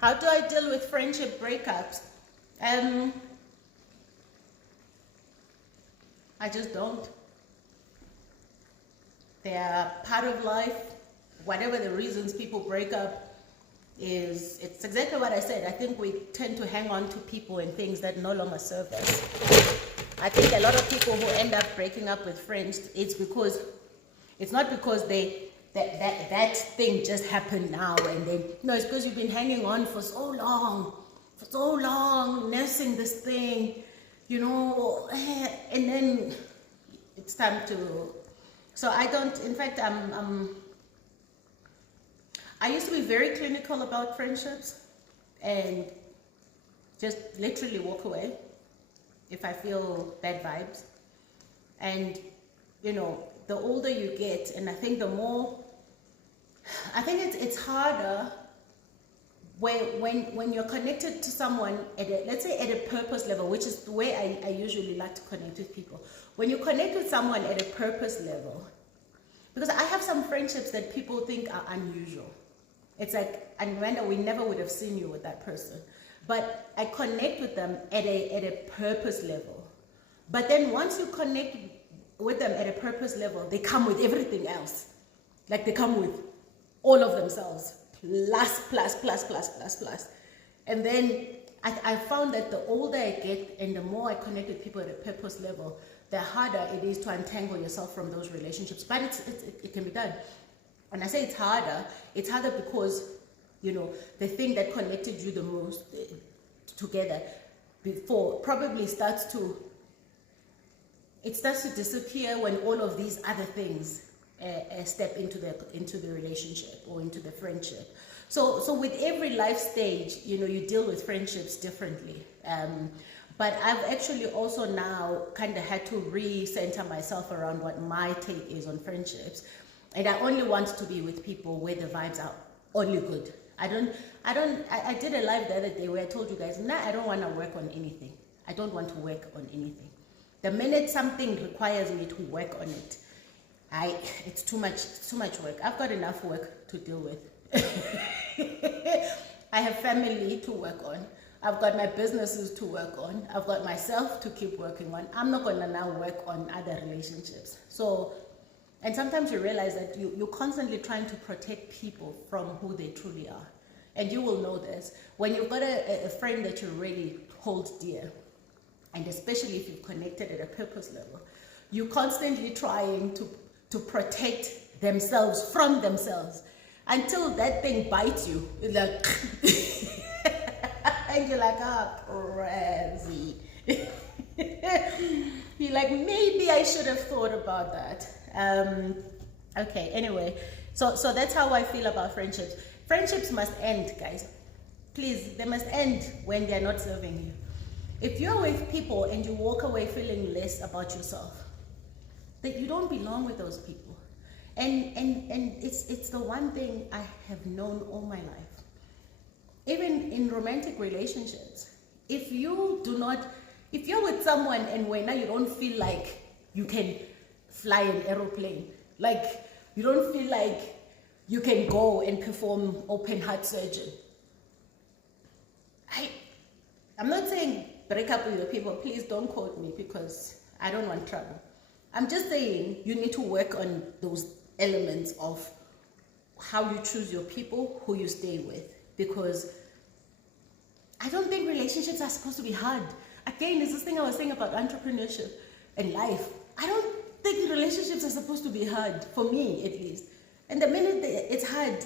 How do I deal with friendship breakups? I just don't. They are part of life. Whatever the reasons people break up it's exactly what I said. I think we tend to hang on to people and things that no longer serve us. I think a lot of people who end up breaking up with friends, it's not because that thing just happened now and then. No, it's because you've been hanging on for so long, nursing this thing, and then it's time to. So I don't. In fact, I used to be very clinical about friendships and just literally walk away if I feel bad vibes. And the older you get, and I think it's harder when you're connected to someone let's say at a purpose level, which is the way I usually like to connect with people. When you connect with someone at a purpose level, because I have some friendships that people think are unusual. It's like, Amanda, we never would have seen you with that person. But I connect with them at a purpose level. But then once you connect with them at a purpose level, they come with everything else. Like they come with all of themselves. Plus. And then I found that the older I get and the more I connect with people at a purpose level, the harder it is to untangle yourself from those relationships. But it can be done. When I say it's harder because, the thing that connected you the most together before probably starts to disappear when all of these other things step into the relationship or into the friendship. So with every life stage, you deal with friendships differently. But I've actually also now kind of had to recenter myself around what my take is on friendships. And I only want to be with people where the vibes are only good. I did a live the other day where I told you guys, I don't want to work on anything. I don't want to work on anything. The minute something requires me to work on it, it's too much work. I've got enough work to deal with. I have family to work on. I've got my businesses to work on. I've got myself to keep working on. I'm not going to now work on other relationships. And sometimes you realize that you're constantly trying to protect people from who they truly are. And you will know this. When you've got a friend that you really hold dear, and especially if you've connected at a purpose level, you're constantly trying to protect themselves from themselves until that thing bites you. It's like, and you're like, crazy. You're like, maybe I should have thought about that. Okay, anyway, so that's how I feel about friendships. Friendships must end, guys. Please, they must end when they're not serving you. If you're with people and you walk away feeling less about yourself, that you don't belong with those people. And it's the one thing I have known all my life. Even in romantic relationships, if you If you're with someone and when now you don't feel like you can fly an aeroplane, like you don't feel like you can go and perform open heart surgery. I'm not saying break up with your people, please don't quote me because I don't want trouble. I'm just saying you need to work on those elements of how you choose your people, who you stay with, because I don't think relationships are supposed to be hard. Again, it's this thing I was saying about entrepreneurship and life. I don't think relationships are supposed to be hard, for me at least. And the minute it's hard,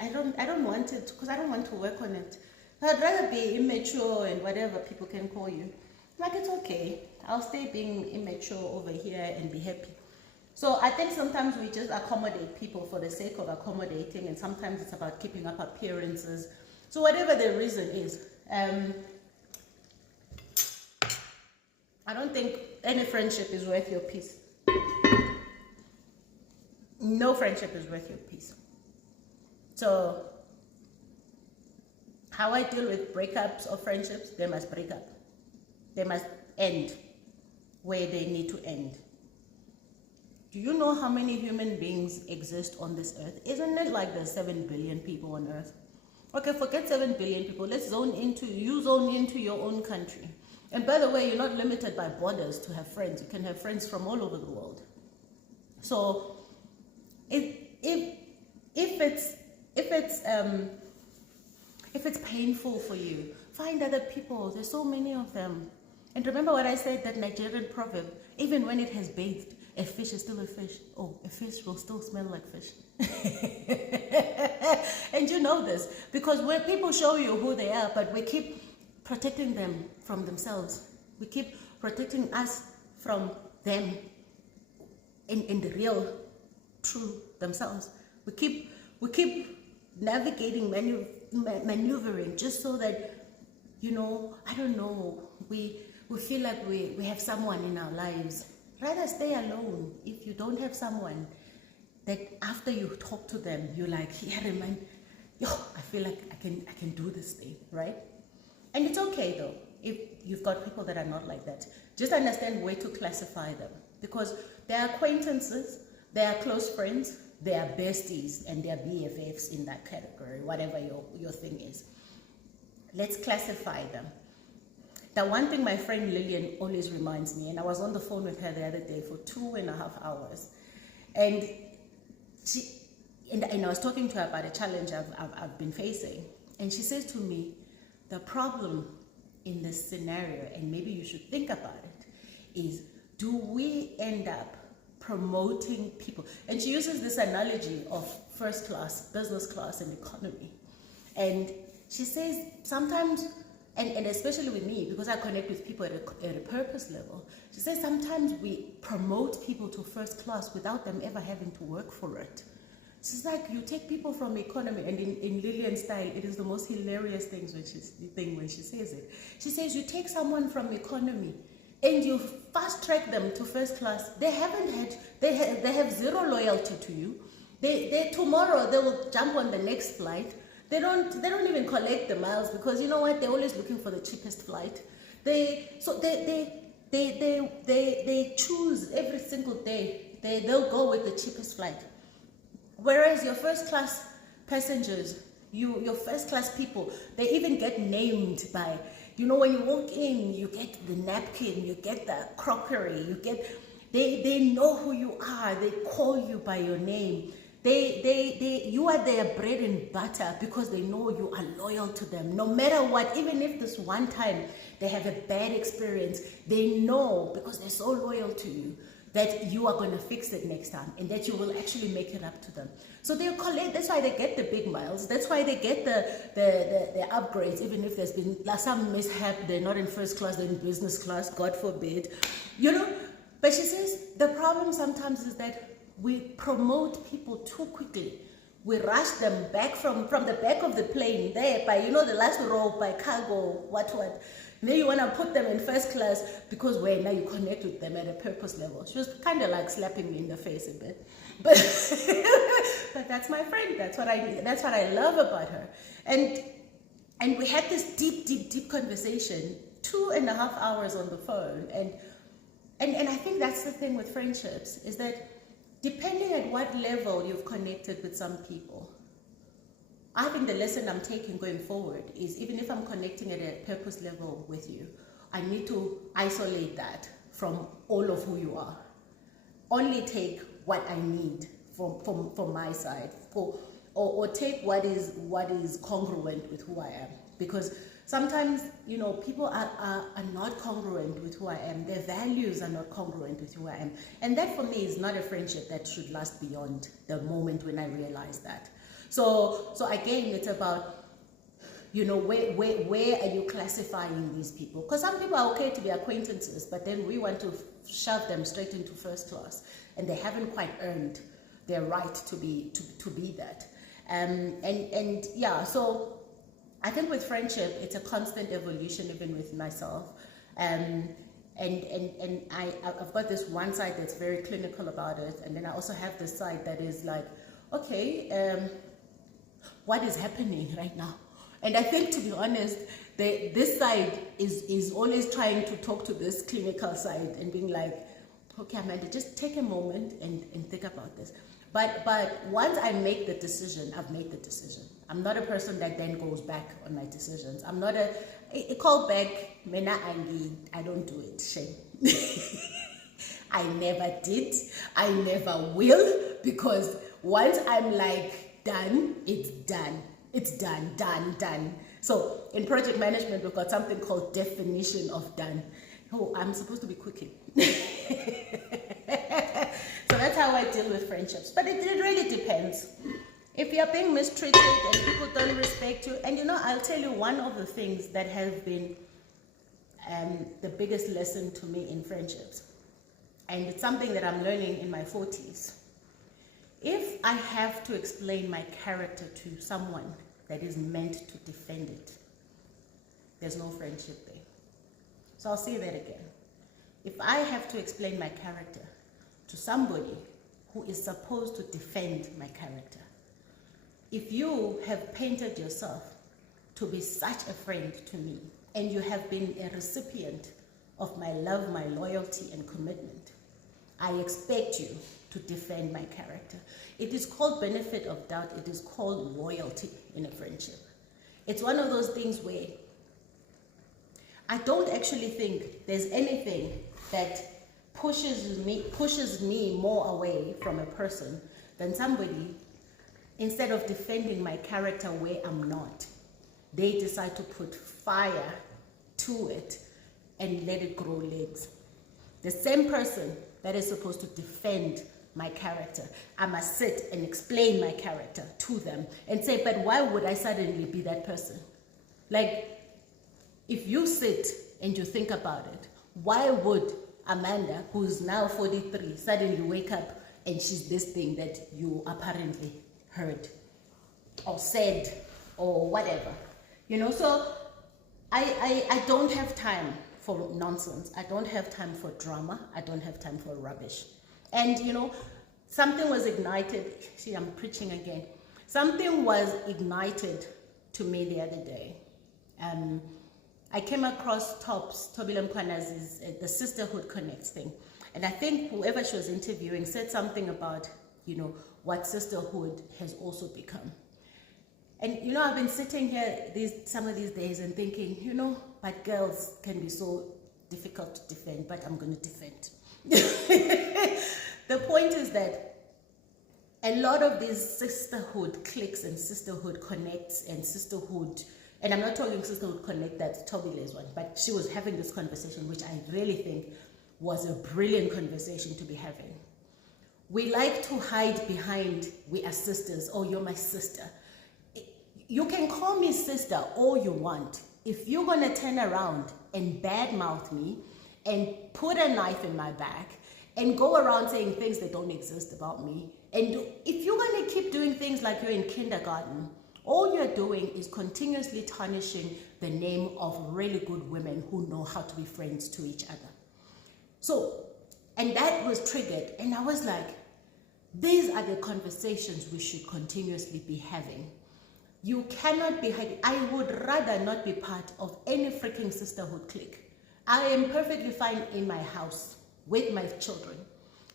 I don't want it because I don't want to work on it. I'd rather be immature and whatever people can call you. Like, it's okay. I'll stay being immature over here and be happy. So I think sometimes we just accommodate people for the sake of accommodating, and sometimes it's about keeping up appearances. So whatever the reason is, I don't think any friendship is worth your peace. No friendship is worth your peace. So how I deal with breakups of friendships, they must break up. They must end where they need to end. Do you know how many human beings exist on this earth? Isn't it like there's 7 billion people on earth? Okay, forget 7 billion people. Let's zone into your own country. And by the way, you're not limited by borders to have friends. You can have friends from all over the world. So if it's painful for you, find other people. There's so many of them. And remember what I said, that Nigerian proverb, even when it has bathed, a fish is still a fish. Oh, a fish will still smell like fish. And you know this, because when people show you who they are, but we keep protecting them from themselves. We keep protecting us from them in the real, true themselves. We keep navigating, maneuvering just so that, you know, I don't know, we feel like we have someone in our lives. Rather stay alone. If you don't have someone that after you talk to them, you're like, yeah, I feel like I can do this thing, right? And it's okay though, if you've got people that are not like that. Just understand where to classify them, because they are acquaintances, they are close friends, they are besties, and they are BFFs in that category, whatever your thing is. Let's classify them. The one thing my friend Lillian always reminds me, and I was on the phone with her the other day for 2.5 hours, and I was talking to her about a challenge I've been facing, and she says to me, the problem in this scenario, and maybe you should think about it, is do we end up promoting people? And she uses this analogy of first class, business class, and economy. And she says sometimes, and especially with me, because I connect with people at a purpose level, she says sometimes we promote people to first class without them ever having to work for it. It's like you take people from economy, and in Lillian's style, it is the most hilarious thing when she says it. She says you take someone from economy and you fast track them to first class. They have zero loyalty to you. They tomorrow they will jump on the next flight. They don't even collect the miles, because you know what? They're always looking for the cheapest flight. They choose every single day. They'll go with the cheapest flight. Whereas your first class passengers, your first class people, they even get named by, you know, when you walk in, you get the napkin, you get the crockery, they know who you are, they call you by your name. You are their bread and butter, because they know you are loyal to them. No matter what, even if this one time they have a bad experience, they know, because they're so loyal to you, that you are going to fix it next time, and that you will actually make it up to them. So they collect. That's why they get the big miles. That's why they get the upgrades, even if there's been some mishap. They're not in first class, they're in business class, God forbid, you know. But she says the problem sometimes is that we promote people too quickly. We rush them back from the back of the plane there by, you know, the last row, by cargo, what. Then you want to put them in first class because now you connect with them at a purpose level. She was kind of like slapping me in the face a bit, but but that's my friend. That's what I love about her. And we had this deep conversation 2.5 hours on the phone. And I think that's the thing with friendships, is that depending at what level you've connected with some people, I think the lesson I'm taking going forward is, even if I'm connecting at a purpose level with you, I need to isolate that from all of who you are. Only take what I need from my side, or take what is congruent with who I am. Because sometimes, people are not congruent with who I am. Their values are not congruent with who I am. And that for me is not a friendship that should last beyond the moment when I realize that. So again, it's about, where are you classifying these people? Because some people are okay to be acquaintances, but then we want to shove them straight into first class, and they haven't quite earned their right to be that. And yeah, so I think with friendship, it's a constant evolution, even with myself. And I've got this one side that's very clinical about it, and then I also have this side that is like, okay, what is happening right now? And I think, to be honest, this side is always trying to talk to this clinical side and being like, okay, Amanda, just take a moment and think about this. But once I make the decision, I've made the decision. I'm not a person that then goes back on my decisions. I'm not a call back, mena I don't do it, shame. I never did, I never will, because once I'm like done, it's done. It's done. So in project management, we've got something called definition of done. Oh, I'm supposed to be quickie. So that's how I deal with friendships. But it really depends. If you're being mistreated and people don't respect you, and I'll tell you one of the things that have been the biggest lesson to me in friendships, and it's something that I'm learning in my 40s. If I have to explain my character to someone that is meant to defend it, there's no friendship there. So I'll say that again. If I have to explain my character to somebody who is supposed to defend my character, if you have painted yourself to be such a friend to me, and you have been a recipient of my love, my loyalty, and commitment, I expect you to defend my character. It is called benefit of doubt. It is called loyalty in a friendship. It's one of those things where I don't actually think there's anything that pushes me more away from a person than somebody, instead of defending my character where I'm not, they decide to put fire to it and let it grow legs. The same person that is supposed to defend my character, I must sit and explain my character to them and say, but why would I suddenly be that person? Like, if you sit and you think about it, why would Amanda, who's now 43, suddenly wake up and she's this thing that you apparently heard or said or whatever? So I don't have time for nonsense. I don't have time for drama. I don't have time for rubbish. And something was ignited. See, I'm preaching again. Something was ignited to me the other day. I came across Toby Lemkwana's the Sisterhood Connects thing. And I think whoever she was interviewing said something about, what sisterhood has also become. And, I've been sitting here some of these days and thinking, but girls can be so difficult to defend, but I'm going to defend. The point is that a lot of these sisterhood cliques and sisterhood connects and sisterhood, and I'm not talking sisterhood connect that Toby Lay's one, but she was having this conversation, which I really think was a brilliant conversation to be having. We like to hide behind, we are sisters, oh, you're my sister. You can call me sister all you want. If you're going to turn around and badmouth me and put a knife in my back and go around saying things that don't exist about me, and if you're going to keep doing things like you're in kindergarten, all you're doing is continuously tarnishing the name of really good women who know how to be friends to each other. So, and that was triggered, and I was like, these are the conversations we should continuously be having. You cannot be hiding. I would rather not be part of any freaking sisterhood clique. I am perfectly fine in my house with my children.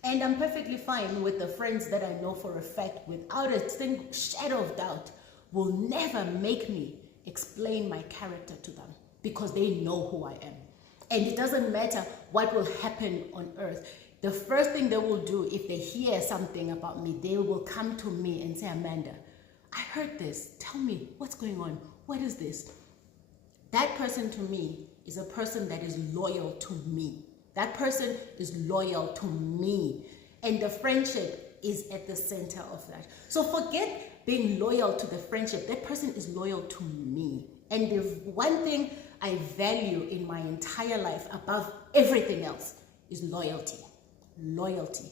And I'm perfectly fine with the friends that I know for a fact, without a shadow of doubt, will never make me explain my character to them because they know who I am. And it doesn't matter what will happen on earth. The first thing they will do if they hear something about me, they will come to me and say, Amanda, I heard this. Tell me what's going on. What is this? That person to me is a person that is loyal to me. That person is loyal to me. And the friendship is at the center of that. So forget being loyal to the friendship. That person is loyal to me. And the one thing I value in my entire life above everything else is loyalty. Loyalty.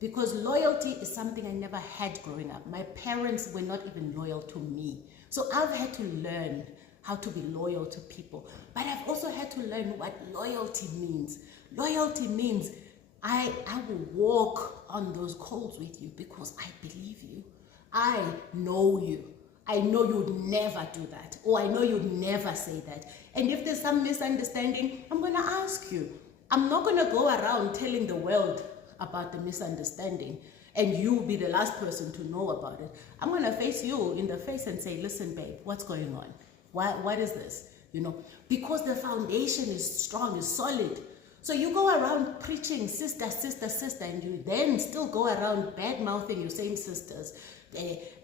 Because loyalty is something I never had growing up. My parents were not even loyal to me. So I've had to learn how to be loyal to people. But I've also had to learn what loyalty means. Loyalty means I will walk on those coals with you because I believe you. I know you. I know you'd never do that. Or I know you'd never say that. And if there's some misunderstanding, I'm going to ask you. I'm not going to go around telling the world about the misunderstanding and you be the last person to know about it. I'm going to face you in the face and say, listen, babe, what's going on? What is this? You know, because the foundation is strong, is solid. So you go around preaching sister, sister, sister, and you then still go around bad-mouthing your same sisters,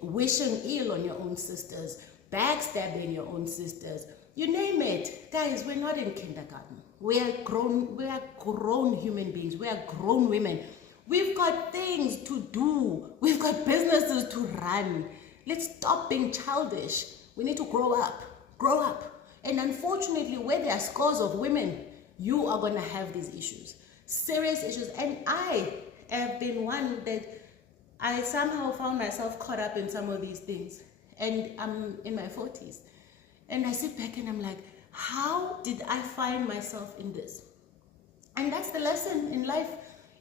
wishing ill on your own sisters, backstabbing your own sisters. You name it. Guys, we're not in kindergarten. We are grown human beings. We are grown women. We've got things to do. We've got businesses to run. Let's stop being childish. We need to grow up. Grow up. And unfortunately, where there are scores of women, you are going to have these issues. Serious issues. And I have been one that I somehow found myself caught up in some of these things. And I'm in my 40s. And I sit back and I'm like, how did I find myself in this? And that's the lesson in life.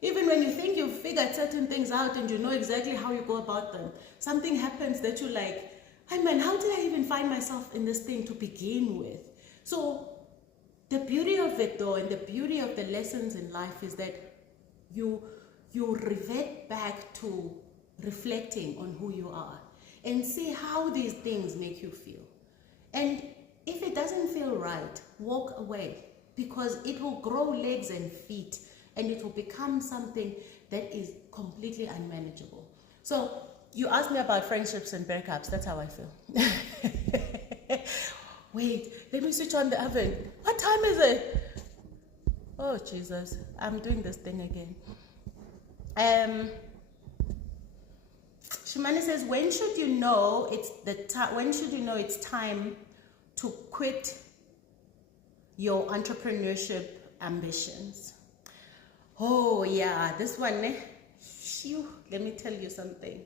Even when you think you've figured certain things out and you know exactly how you go about them, something happens that you're like, hey man, how did I even find myself in this thing to begin with? So the beauty of it though, and the beauty of the lessons in life is that you revert back to reflecting on who you are and see how these things make you feel. And if it doesn't feel right, walk away, because it will grow legs and feet and it will become something that is completely unmanageable. So you asked me about friendships and breakups. That's how I feel. Wait, let me switch on the oven. What time is it? Oh, Jesus. I'm doing this thing again. Shimani says, when should you know it's time to quit your entrepreneurship ambitions? Oh yeah, this one, let me tell you something.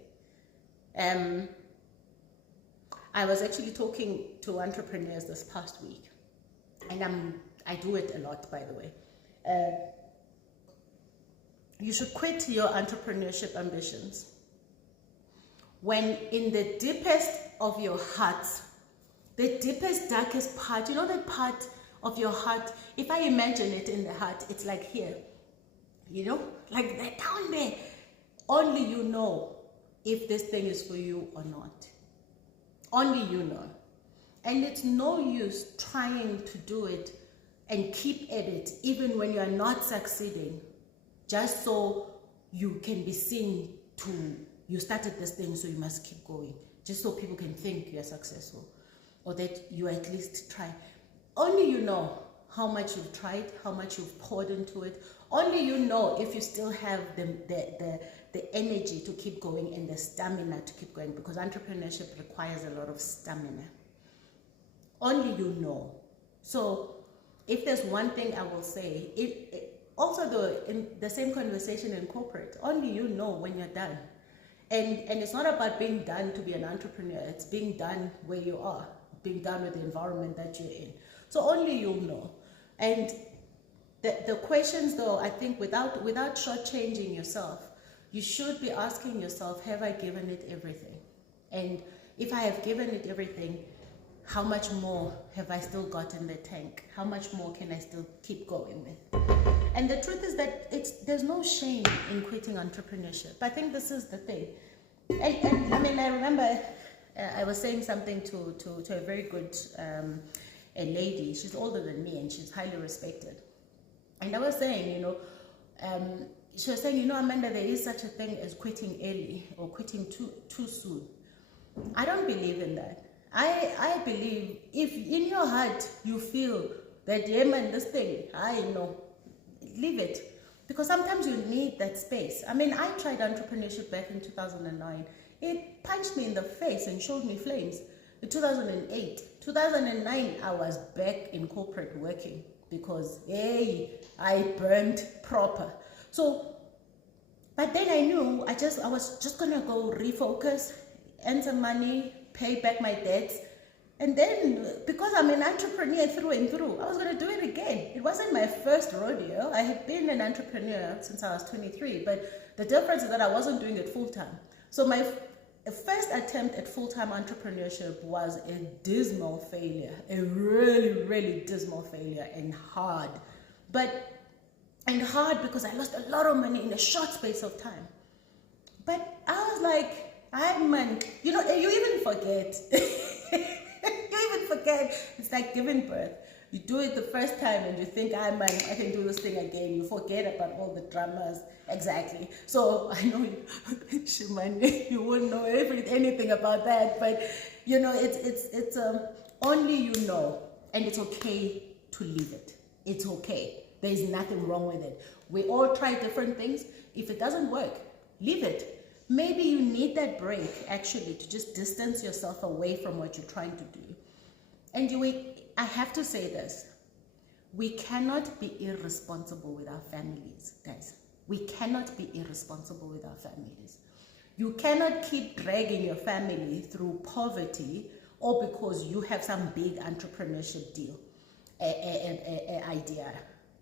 I was actually talking to entrepreneurs this past week, and I do it a lot, by the way. You should quit your entrepreneurship ambitions when in the deepest of your heart, the deepest, darkest part, you know that part of your heart, if I imagine it in the heart, it's like here, you know, like that down there. Only you know if this thing is for you or not. Only you know. And it's no use trying to do it and keep at it even when you are not succeeding, just so you can be seen to, you started this thing so you must keep going, just so people can think you're successful or that you at least try. Only you know how much you've tried, how much you've poured into it. Only you know if you still have the energy to keep going and the stamina to keep going, because entrepreneurship requires a lot of stamina. Only you know. So if there's one thing I will say, also though, in the same conversation in corporate, only you know when you're done. And it's not about being done to be an entrepreneur. It's being done where you are, being done with the environment that you're in. So only you'll know. And the questions though, I think without shortchanging yourself, you should be asking yourself, have I given it everything? And if I have given it everything, how much more have I still got in the tank? How much more can I still keep going with? And the truth is that there's no shame in quitting entrepreneurship. I think this is the thing. And I mean, I remember I was saying something to a very good a lady. She's older than me and she's highly respected. And I was saying, she was saying, Amanda, there is such a thing as quitting early or quitting too soon. I don't believe in that. I believe if in your heart you feel that, yeah, man, this thing, I know, leave it. Because sometimes you need that space. I mean, I tried entrepreneurship back in 2009. It punched me in the face and showed me flames. In 2008, 2009, I was back in corporate working because, hey, I burned proper. So, but then I knew I was just gonna go refocus, earn some money, pay back my debts. And then, because I'm an entrepreneur through and through, I was going to do it again. It wasn't my first rodeo. I had been an entrepreneur since I was 23, but the difference is that I wasn't doing it full-time. So my first attempt at full-time entrepreneurship was a dismal failure, a really, really dismal failure, and hard. And hard because I lost a lot of money in a short space of time. But I was like, you even forget. It's like giving birth. You do it the first time and you think, I can do this thing again. You forget about all the dramas. Exactly. So I know you won't know anything about that, but it's only and it's okay to leave it. It's okay. There is nothing wrong with it. We all try different things. If it doesn't work, leave it. Maybe you need that break actually to just distance yourself away from what you're trying to do. And I have to say this, we cannot be irresponsible with our families, guys. We cannot be irresponsible with our families. You cannot keep dragging your family through poverty or because you have some big entrepreneurship deal, idea.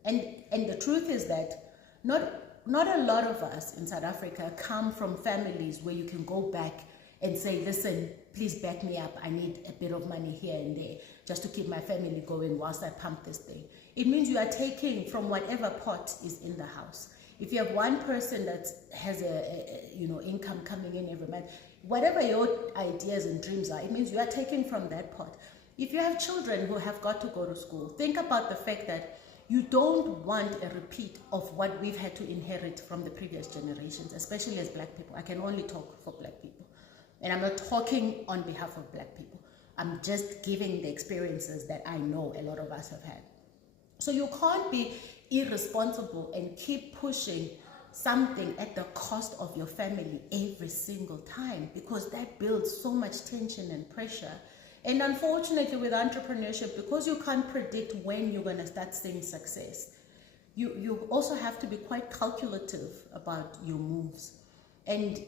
And the truth is that not a lot of us in South Africa come from families where you can go back and say, listen, please back me up. I need a bit of money here and there just to keep my family going whilst I pump this thing. It means you are taking from whatever pot is in the house. If you have one person that has income coming in every month, whatever your ideas and dreams are, it means you are taking from that pot. If you have children who have got to go to school, think about the fact that you don't want a repeat of what we've had to inherit from the previous generations, especially as Black people. I can only talk for Black people. And I'm not talking on behalf of Black people. I'm just giving the experiences that I know a lot of us have had. So you can't be irresponsible and keep pushing something at the cost of your family every single time, because that builds so much tension and pressure. And unfortunately with entrepreneurship, because you can't predict when you're going to start seeing success, you also have to be quite calculative about your moves. And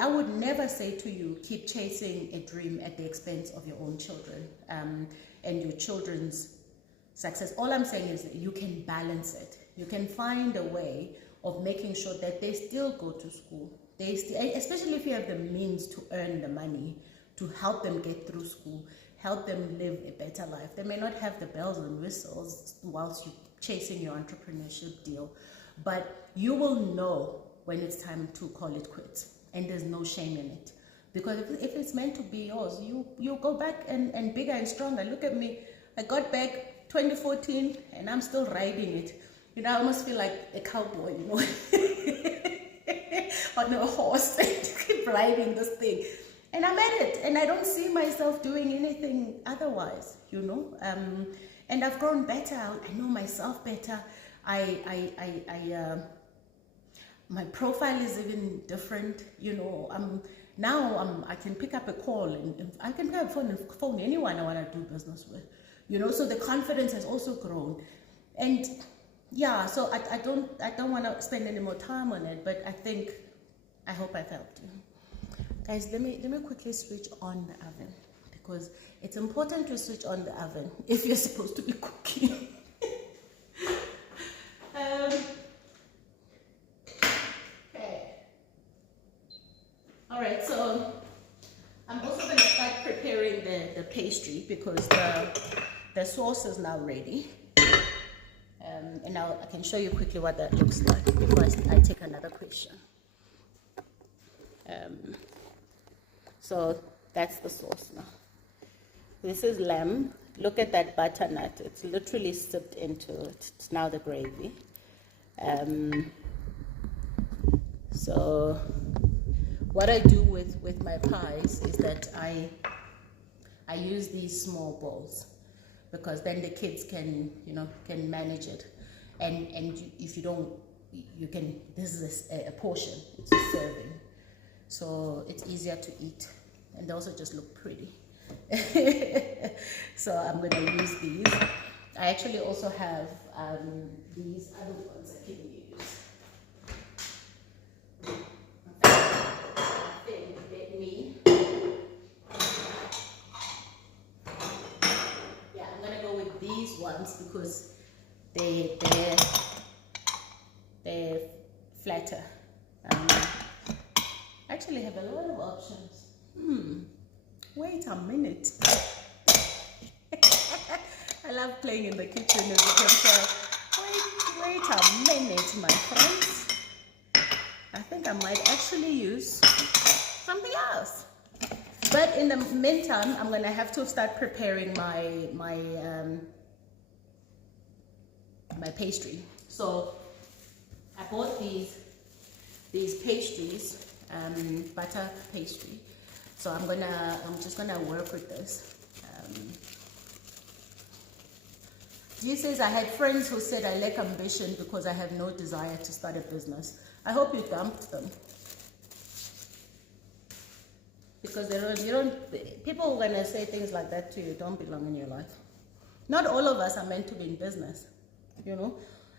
I would never say to you, keep chasing a dream at the expense of your own children and your children's success. All I'm saying is that you can balance it. You can find a way of making sure that they still go to school. Especially if you have the means to earn the money to help them get through school, help them live a better life. They may not have the bells and whistles whilst you're chasing your entrepreneurship deal, but you will know when it's time to call it quits. And there's no shame in it. Because if it's meant to be yours, you go back and bigger and stronger. Look at me. I got back 2014 and I'm still riding it. I almost feel like a cowboy, on a horse and keep riding this thing. And I'm at it. And I don't see myself doing anything otherwise, and I've grown better. I know myself better. My profile is even different, I can pick up a call and I can pick up a phone anyone I want to do business with, so the confidence has also grown. And yeah, so I don't want to spend any more time on it, but I hope I've helped you. Guys, let me quickly switch on the oven, because it's important to switch on the oven if you're supposed to be cooking. All right, so I'm also going to start the pastry because the sauce is now ready. And now I can show you quickly what that looks like before I take another question. So that's the sauce now. This is lamb. Look at that butternut. It's literally sipped into it. It's now the gravy. So what I do with my pies is that I use these small bowls, because then the kids can manage it, and if you don't, you can, this is a portion, it's a serving, so it's easier to eat, and they also just look pretty. So I'm going to use these. I actually also have these other ones I can use. Yeah, I'm going to go with these ones because they're flatter. Actually have a lot of options. Wait a minute. I love playing in the kitchen, as you can tell. Wait a minute, my friends. I think I might actually use something else. But in the meantime, I'm gonna have to start preparing my pastry. So I bought these pastries, butter pastry. So I'm just gonna work with this. G says, I had friends who said I lack ambition because I have no desire to start a business. I hope you dumped them. Because people who are gonna say things like that to you don't belong in your life. Not all of us are meant to be in business,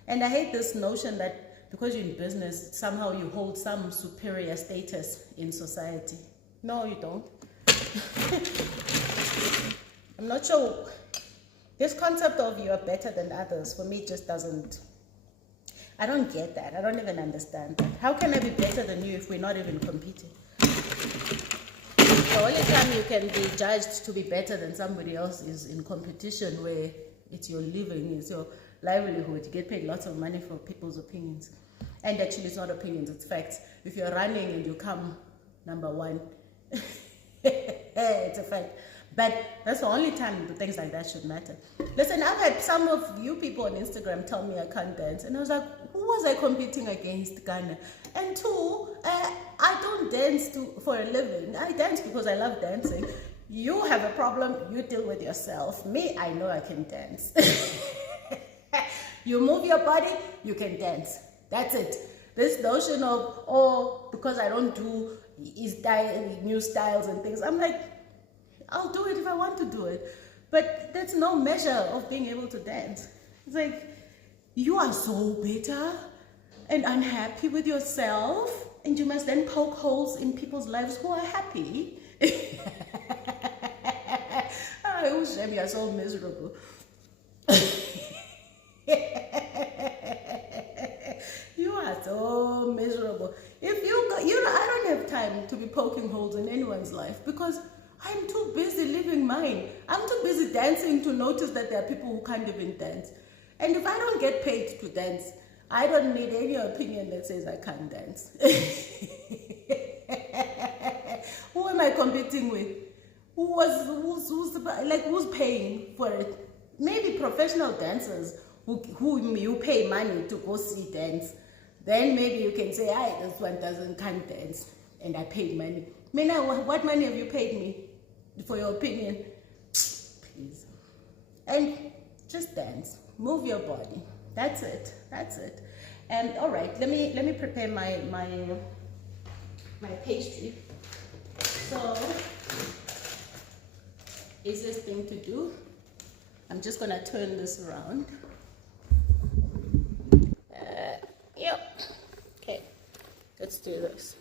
And I hate this notion that because you're in business, somehow you hold some superior status in society. No, you don't. I'm not sure. This concept of you are better than others, for me, just doesn't, I don't get that. I don't even understand that. How can I be better than you if we're not even competing? The only time you can be judged to be better than somebody else is in competition, where it's your living, it's your livelihood. You get paid lots of money for people's opinions. And actually, it's not opinions, it's facts. If you're running and you come number one, it's a fact. But that's the only time things like that should matter. Listen, I've had some of you people on Instagram tell me I can't dance. And I was like, who was I competing against, Ghana? And two, I don't dance for a living. I dance because I love dancing. You have a problem, you deal with yourself. Me, I know I can dance. You move your body, you can dance. That's it. This notion of, because I don't do new styles and things, I'm like, I'll do it if I want to do it. But that's no measure of being able to dance. It's like, you are so bitter and unhappy with yourself, and you must then poke holes in people's lives who are happy. Oh, shame, you're so miserable. You are so miserable. I don't have time to be poking holes in anyone's life because I'm too busy living mine. I'm too busy dancing to notice that there are people who can't even dance. And if I don't get paid to dance, I don't need any opinion that says I can't dance. Who am I competing with? Who's paying for it? Maybe professional dancers who you pay money to go see dance. Then maybe you can say, this one can't dance, and I paid money. Mina, what money have you paid me for your opinion? Please. And just dance. Move your body. That's it. That's it. And all right, let me prepare my pastry. So, easiest thing to do, I'm just gonna turn this around. Yep. Okay, let's do this.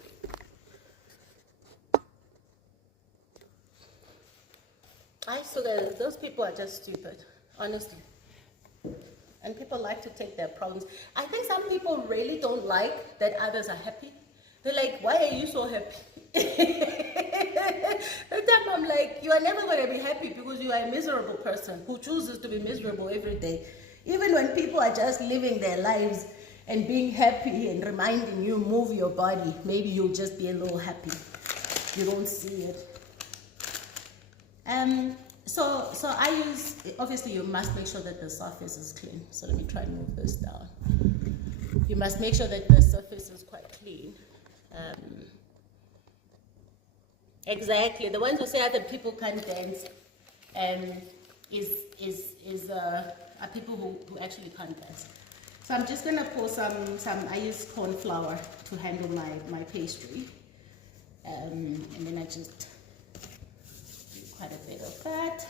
I saw that those people are just stupid, honestly. And people like to take their problems. I think some people really don't like that others are happy. They're like, why are you so happy? The time I'm I'm like, you are never going to be happy because you are a miserable person who chooses to be miserable every day. Even when people are just living their lives and being happy and reminding you, move your body, maybe you'll just be a little happy. You don't see it. So I use, obviously you must make sure that the surface is clean. So let me try and move this down. You must make sure that the surface is quite clean. Exactly. The ones who say other people can't dance are people who actually can't dance. So I'm just gonna pour some I use corn flour to handle my pastry. And then I just do quite a bit of that.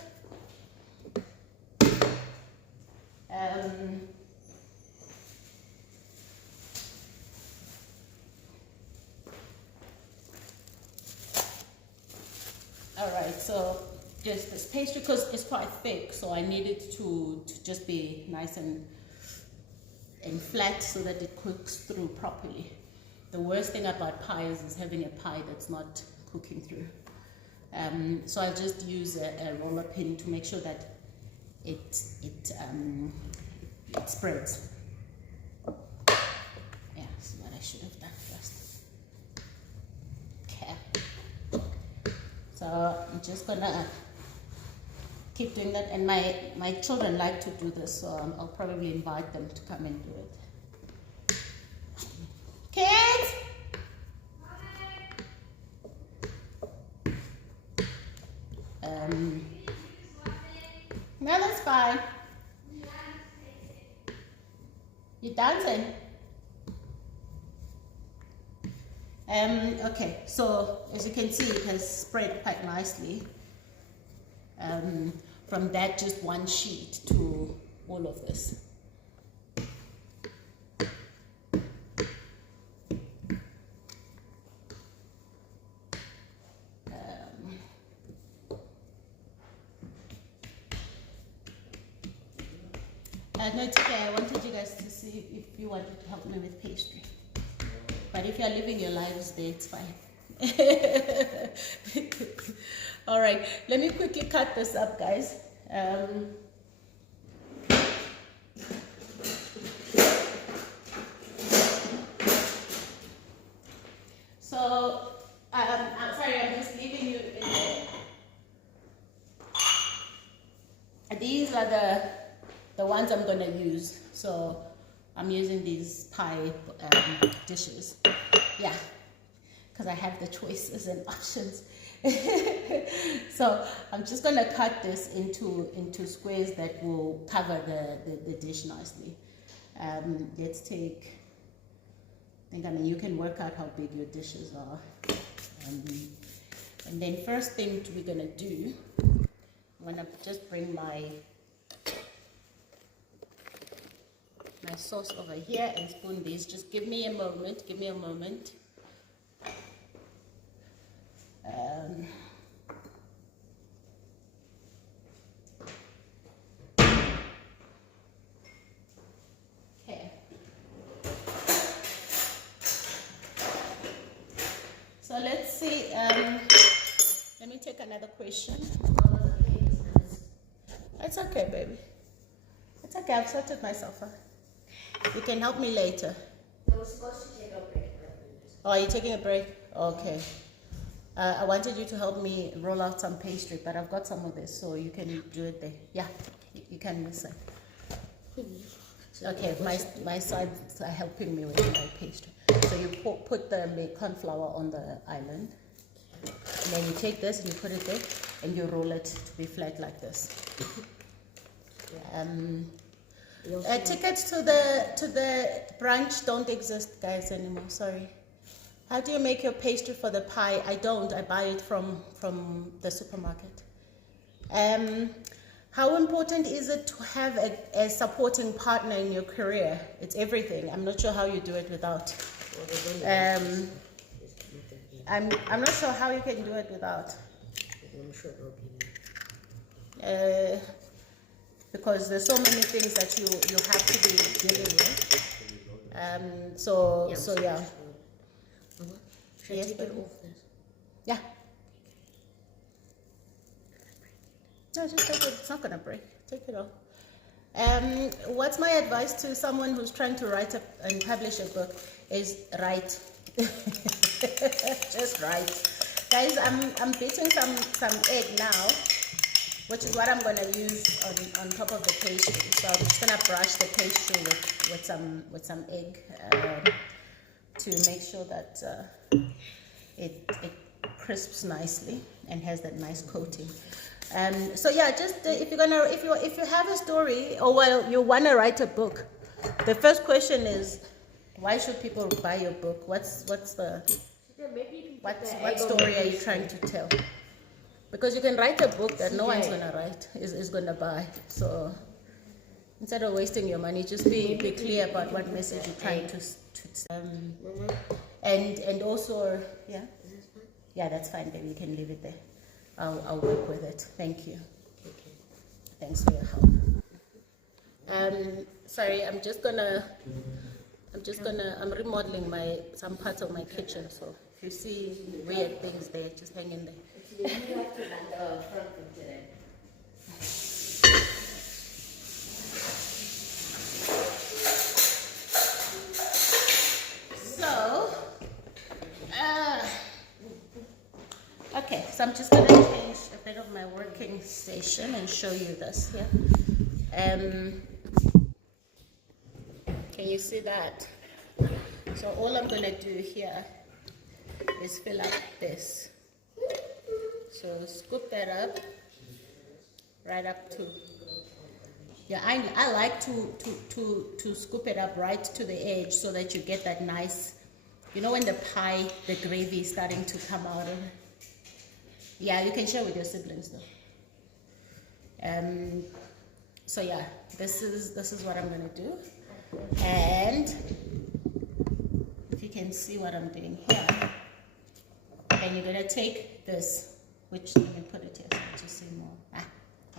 All right, so just this pastry, because it's quite thick, so I need it to just be nice and flat so that it cooks through properly. The worst thing about pies is having a pie that's not cooking through. So I'll just use a roller pin to make sure that it spreads. Yeah, that's what I should have done first. Okay. So I'm just gonna keep doing that, and my children like to do this, so I'll probably invite them to come and do it. Kids! No, that's fine. You're dancing? Okay, so as you can see, it has spread quite nicely. From that just one sheet to all of this. No, it's okay. I wanted you guys to see if you wanted to help me with pastry. But if you're living your lives there, it's fine. All right, let me quickly cut this up, guys. So, I'm sorry, I'm just leaving you in there. These are the ones I'm gonna use. So I'm using these pie dishes. Yeah, because I have the choices and options. So I'm just gonna cut this into squares that will cover the dish nicely. Let's take, I mean, you can work out how big your dishes are. And then first thing we're gonna do, I'm gonna just bring my sauce over here and spoon these. Just give me a moment, okay. So let's see, let me take another question. It's okay, baby. It's okay, I've sorted myself out. You can help me later. I was supposed to take a break. Oh, are you taking a break? Okay. I wanted you to help me roll out some pastry, but I've got some of this, so you can do it there. Yeah, you can listen. Okay, my sides are helping me with my pastry. So you put the corn flour on the island, and then you take this and you put it there, and you roll it to be flat like this. Tickets to the brunch don't exist, guys, anymore. Sorry. How do you make your pastry for the pie? I don't. I buy it from the supermarket. How important is it to have a supporting partner in your career? It's everything. I'm not sure how you do it without. I'm not sure how you can do it without. I'm sure it will be. Because there's so many things that you have to be dealing with. So yeah. Should I take it off this? Yeah. No, just take it. It's not gonna break. Take it off. What's my advice to someone who's trying to write and publish a book is write. Just write. Guys, I'm beating some egg now, which is what I'm gonna use on top of the pastry. So I'm just gonna brush the pastry with some egg to make sure that it crisps nicely and has that nice coating. So yeah, just if you have a story, or well, you want to write a book, the first question is, why should people buy your book? What story are you trying to tell? Because you can write a book that no one's gonna write, is gonna buy. So instead of wasting your money, just be clear about what message you're trying to and also yeah, that's fine, baby. You can leave it there. I'll work with it. Thank you. Okay. Thanks for your help. Sorry, I'm remodeling some parts of my kitchen, so if you see weird things there, just hang in there. You have to land front today. So, okay, so I'm just going to change a bit of my working station and show you this here. Can you see that? So all I'm going to do here is fill up this. So scoop that up, right up to, yeah, I like to scoop it up right to the edge so that you get that nice, you know, when the pie, the gravy is starting to come out of it. Yeah, you can share with your siblings though. So yeah, this is what I'm gonna do, and if you can see what I'm doing here, and you're gonna take this, which let me put it here so that you see more.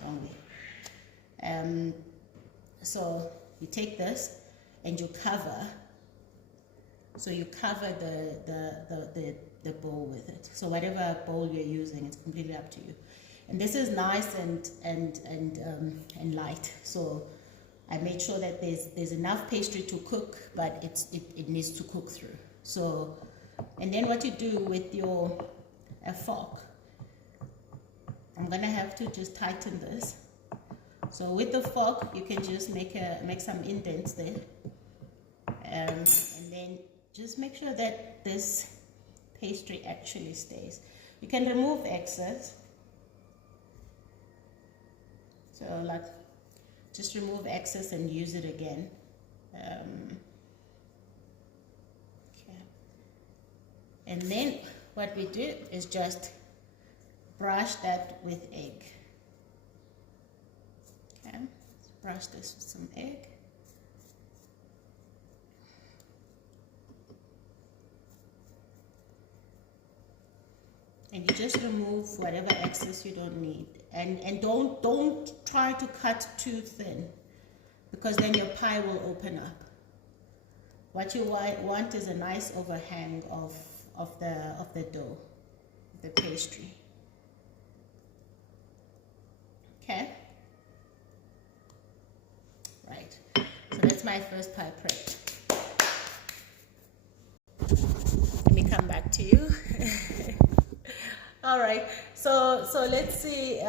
Wrong way. So you take this and you cover. So you cover the bowl with it. So whatever bowl you're using, it's completely up to you. And this is nice and light. So I made sure that there's enough pastry to cook, but it needs to cook through. So, and then what you do with a fork, I'm gonna have to just tighten this. So with the fork, you can just make some indents there, and then just make sure that this pastry actually stays. You can remove excess. So like, just remove excess and use it again. Okay. And then what we do is just brush that with egg. Okay, let's brush this with some egg. And you just remove whatever excess you don't need, and don't try to cut too thin, because then your pie will open up. What you want is a nice overhang of the dough, the pastry. Okay. Right. So that's my first pie prepped. Let me come back to you. All right, so let's see.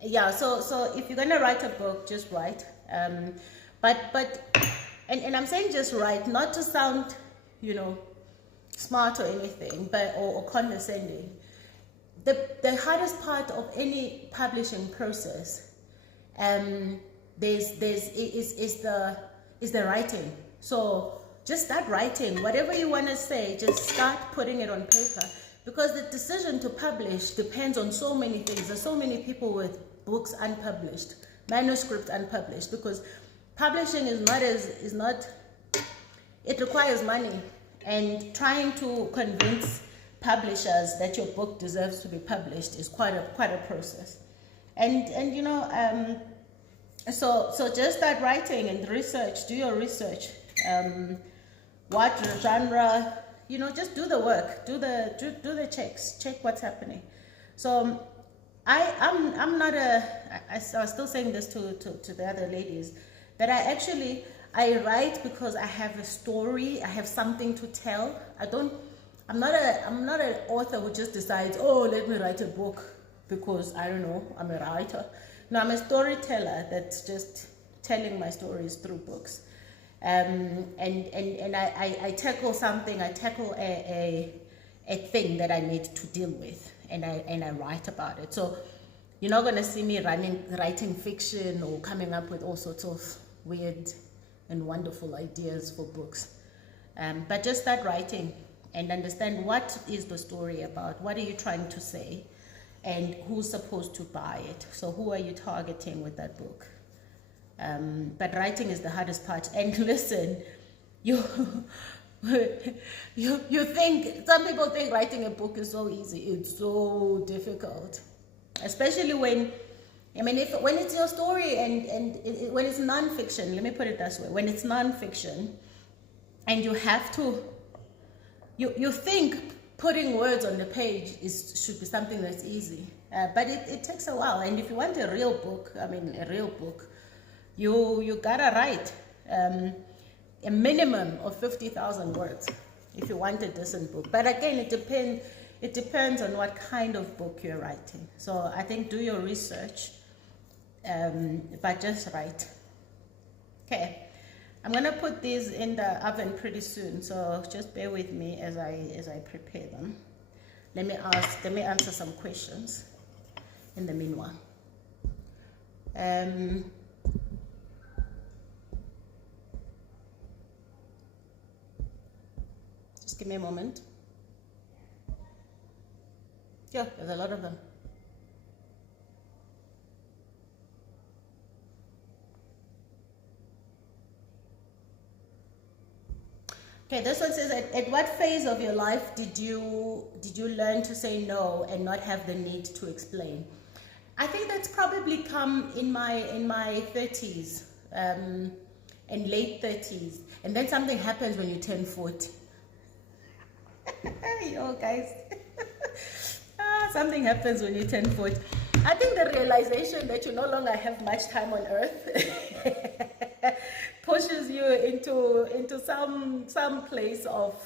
Yeah, so if you're gonna write a book, just write. But I'm saying just write, not to sound, smart or anything, but or condescending. The hardest part of any publishing process, is the writing. So just start writing whatever you want to say. Just start putting it on paper. Because the decision to publish depends on so many things. There's so many people with books unpublished, manuscripts unpublished, because publishing it requires money, and trying to convince publishers that your book deserves to be published is quite a process. So just start writing and research, do your research. What genre? Just do the work, do the checks, check what's happening. So I'm not I was still saying this to the other ladies, that I write because I have a story, I have something to tell. I'm not an author who just decides, oh, let me write a book because, I don't know, I'm a writer. No, I'm a storyteller that's just telling my stories through books. And I tackle something, I tackle a thing that I need to deal with, and I write about it. So you're not going to see me writing fiction or coming up with all sorts of weird and wonderful ideas for books. But just start writing and understand, what is the story about? What are you trying to say? And who's supposed to buy it? So who are you targeting with that book? But writing is the hardest part. And listen, you think, some people think writing a book is so easy. It's so difficult, especially when it's your story and when it's nonfiction. Let me put it this way: when it's nonfiction, and you have to, you think putting words on the page should be something that's easy, but it takes a while. And if you want a real book, you gotta write a minimum of 50,000 words if you want a decent book. But again, it depends on what kind of book you're writing. So I think do your research, but just write. Okay, I'm gonna put these in the oven pretty soon, so just bear with me as I prepare them. Let me answer some questions in the meanwhile. Just give me a moment. Yeah, there's a lot of them. Okay, this one says, at what phase of your life did you learn to say no and not have the need to explain? I think that's probably come in my 30s and late 30s, and then something happens when you turn 40. Yo, guys. Something happens when you turn 40. I think the realization that you no longer have much time on earth pushes you into some place of,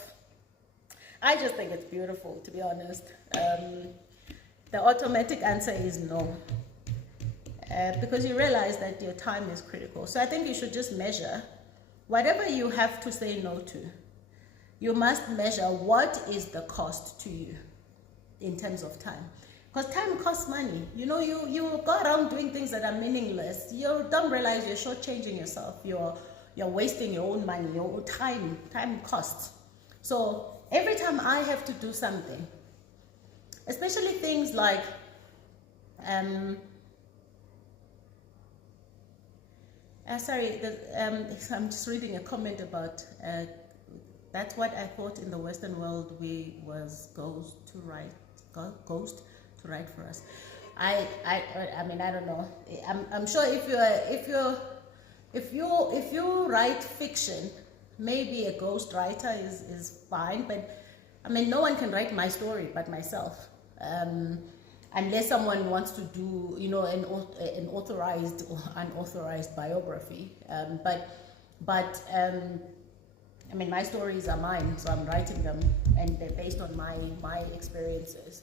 I just think it's beautiful, to be honest. The automatic answer is no, because you realize that your time is critical. So I think you should just measure whatever you have to say no to. You must measure what is the cost to you in terms of time. Because time costs money. You know, you go around doing things that are meaningless. You don't realize you're shortchanging yourself. You're wasting your own money, your own time. Time costs. So every time I have to do something, especially things like, I'm just reading a comment about, that's what I thought in the Western world was ghost to write for us. I mean, I don't know. I'm sure if you write fiction, maybe a ghost writer is fine, but I mean, no one can write my story but myself, unless someone wants to do, you know, an authorized or unauthorized biography. But I mean, my stories are mine, so I'm writing them, and they're based on my experiences.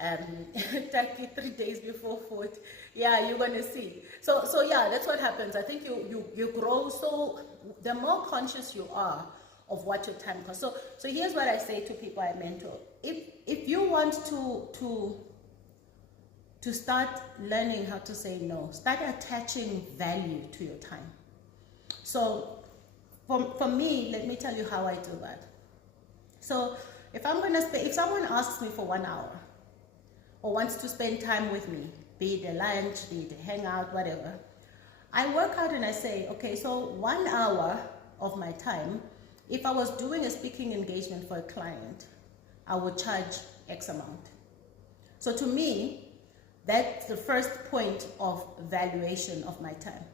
3 days before 4th, yeah, you're gonna see. So yeah, that's what happens. I think you grow. So the more conscious you are of what your time costs. So here's what I say to people I mentor: if you want to start learning how to say no, start attaching value to your time. So for me, let me tell you how I do that. So if someone asks me for 1 hour or wants to spend time with me, be it a lunch, be it a hangout, whatever, I work out and I say, okay, so 1 hour of my time, if I was doing a speaking engagement for a client, I would charge X amount. So to me, that's the first point of valuation of my time.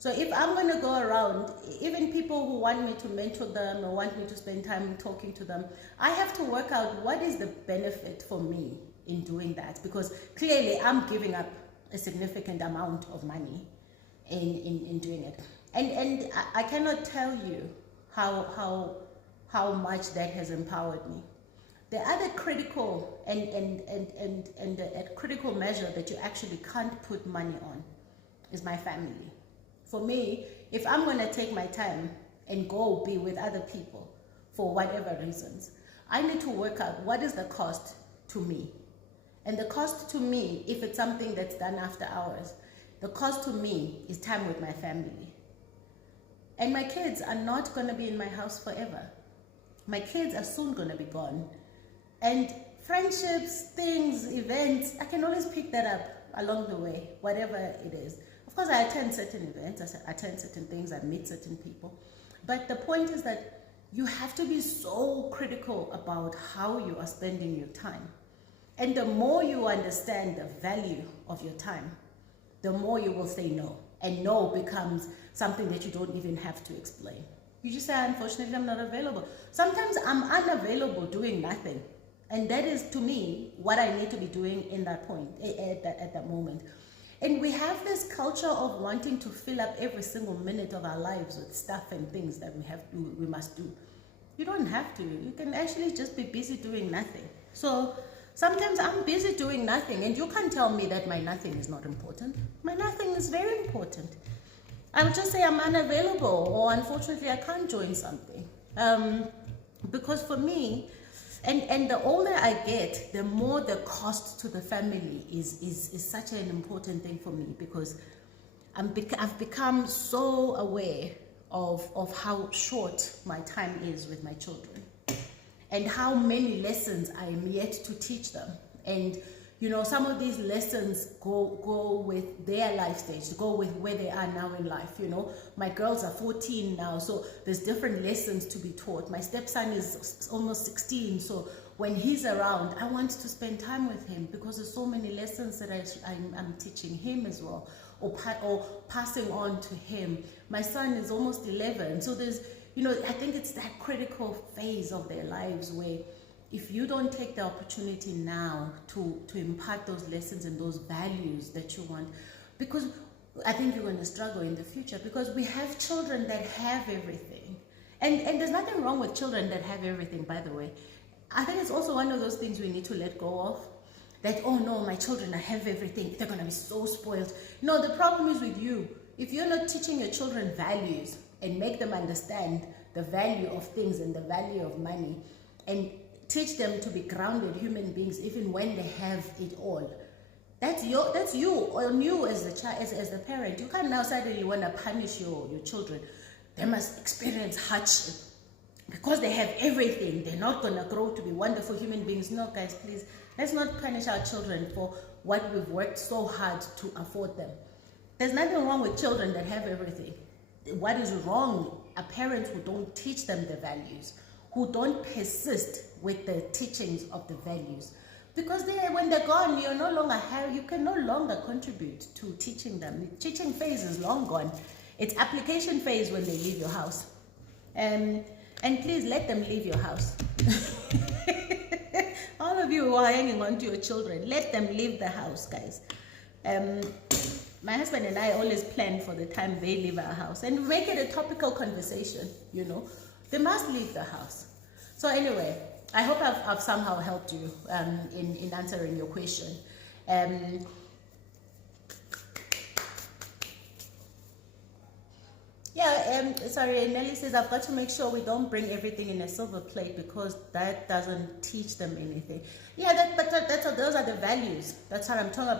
So if I'm going to go around, even people who want me to mentor them or want me to spend time talking to them, I have to work out what is the benefit for me in doing that, because clearly I'm giving up a significant amount of money in doing it. And I cannot tell you how much that has empowered me. The other critical and a critical measure that you actually can't put money on is my family. For me, if I'm going to take my time and go be with other people for whatever reasons, I need to work out what is the cost to me. And the cost to me, if it's something that's done after hours, the cost to me is time with my family. And my kids are not going to be in my house forever. My kids are soon going to be gone. And friendships, things, events, I can always pick that up along the way, whatever it is. Of course, I attend certain events, I attend certain things, I meet certain people. But the point is that you have to be so critical about how you are spending your time. And the more you understand the value of your time, the more you will say no. And no becomes something that you don't even have to explain. You just say, unfortunately, I'm not available. Sometimes I'm unavailable doing nothing. And that is, to me, what I need to be doing in that point, at that moment. And we have this culture of wanting to fill up every single minute of our lives with stuff and things that we must do. You don't have to. You can actually just be busy doing nothing. So sometimes I'm busy doing nothing, and you can't tell me that my nothing is not important. My nothing is very important. I'll just say I'm unavailable, or unfortunately I can't join something. Because for me, and the older I get, the more the cost to the family is such an important thing for me, because I've become so aware of how short my time is with my children, and how many lessons I am yet to teach them. And you know, some of these lessons go with their life stage, go with where they are now in life. You know, my girls are 14 now, so there's different lessons to be taught. My stepson is almost 16, so when he's around, I want to spend time with him, because there's so many lessons that I'm teaching him as well, or passing on to him. My son is almost 11, so there's, you know, I think it's that critical phase of their lives where if you don't take the opportunity now to impart those lessons and those values that you want, because I think you're going to struggle in the future, because we have children that have everything. And there's nothing wrong with children that have everything, by the way. I think it's also one of those things we need to let go of. That, oh no, my children have everything, they're going to be so spoiled. No, the problem is with you. If you're not teaching your children values and make them understand the value of things and the value of money, and teach them to be grounded human beings even when they have it all, that's you on you as the child, as the parent. You can't now suddenly want to punish your children. They must experience hardship because they have everything. They're not going to grow to be wonderful human beings. No, guys, please, let's not punish our children for what we've worked so hard to afford them. There's nothing wrong with children that have everything. What is wrong are parents who don't teach them the values, who don't persist with the teachings of the values. Because when they're gone, you can no longer contribute to teaching them. The teaching phase is long gone. It's application phase when they leave your house. And please let them leave your house. All of you who are hanging on to your children, let them leave the house, guys. My husband and I always plan for the time they leave our house, and make it a topical conversation, you know. They must leave the house. So anyway, I hope I've somehow helped you in answering your question. Sorry, Nelly says, I've got to make sure we don't bring everything in a silver plate, because that doesn't teach them anything. Yeah, those are the values. That's what I'm talking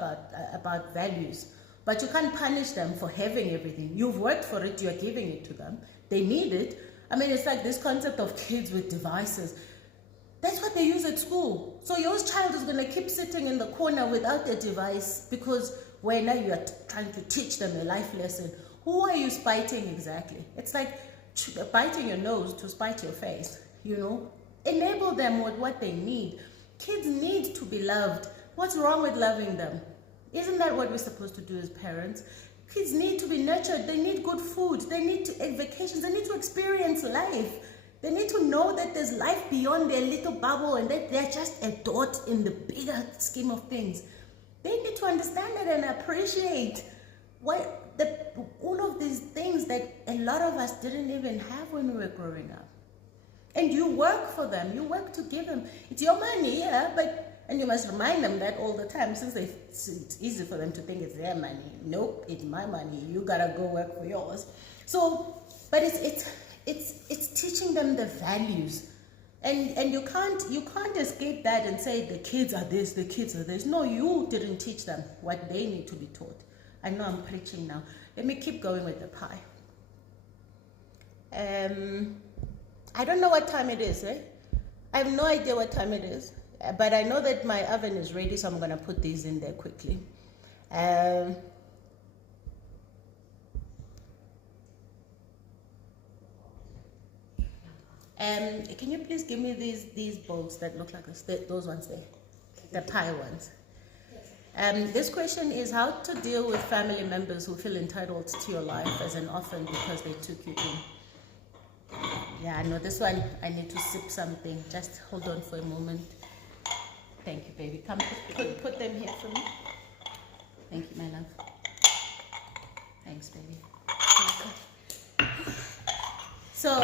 about values. But you can't punish them for having everything. You've worked for it, you're giving it to them. They need it. I mean, it's like this concept of kids with devices. That's what they use at school. So your child is going to keep sitting in the corner without their device, because when now you are trying to teach them a life lesson. Who are you spiting exactly? It's like biting your nose to spite your face, you know. Enable them with what they need. Kids need to be loved. What's wrong with loving them? Isn't that what we're supposed to do as parents? Kids need to be nurtured. They need good food. They need vacations. They need to experience life. They need to know that there's life beyond their little bubble and that they're just a dot in the bigger scheme of things. They need to understand it and appreciate all of these things that a lot of us didn't even have when we were growing up. And you work for them. You work to give them. It's your money, yeah, and you must remind them that all the time, since it's easy for them to think it's their money. Nope, it's my money. You gotta go work for yours. So, but it's teaching them the values, and you can't escape that and say the kids are this, the kids are this. No, you didn't teach them what they need to be taught. I know I'm preaching now. Let me keep going with the pie. I don't know what time it is, eh? I have no idea what time it is, but I know that my oven is ready, so I'm gonna put these in there quickly. Can you please give me these bowls that look like this, those ones there, the pie ones? This question is how to deal with family members who feel entitled to your life as an orphan because they took you in. Yeah, I know this one. I need to sip something. Just hold on for a moment. Thank you, baby. Come, put them here for me. Thank you, my love. Thanks, baby. So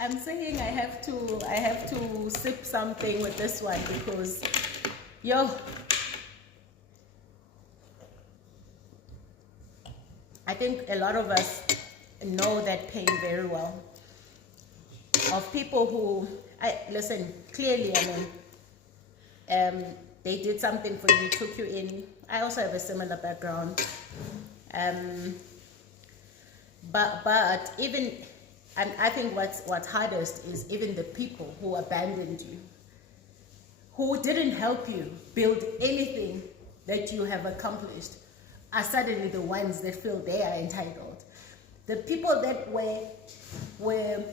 I'm saying I have to sip something with this one because, I think a lot of us know that pain very well. Of people who, clearly, they did something for you, took you in. I also have a similar background. But even, I think what's hardest is even the people who abandoned you, who didn't help you build anything that you have accomplished, are suddenly the ones that feel they are entitled. The people that were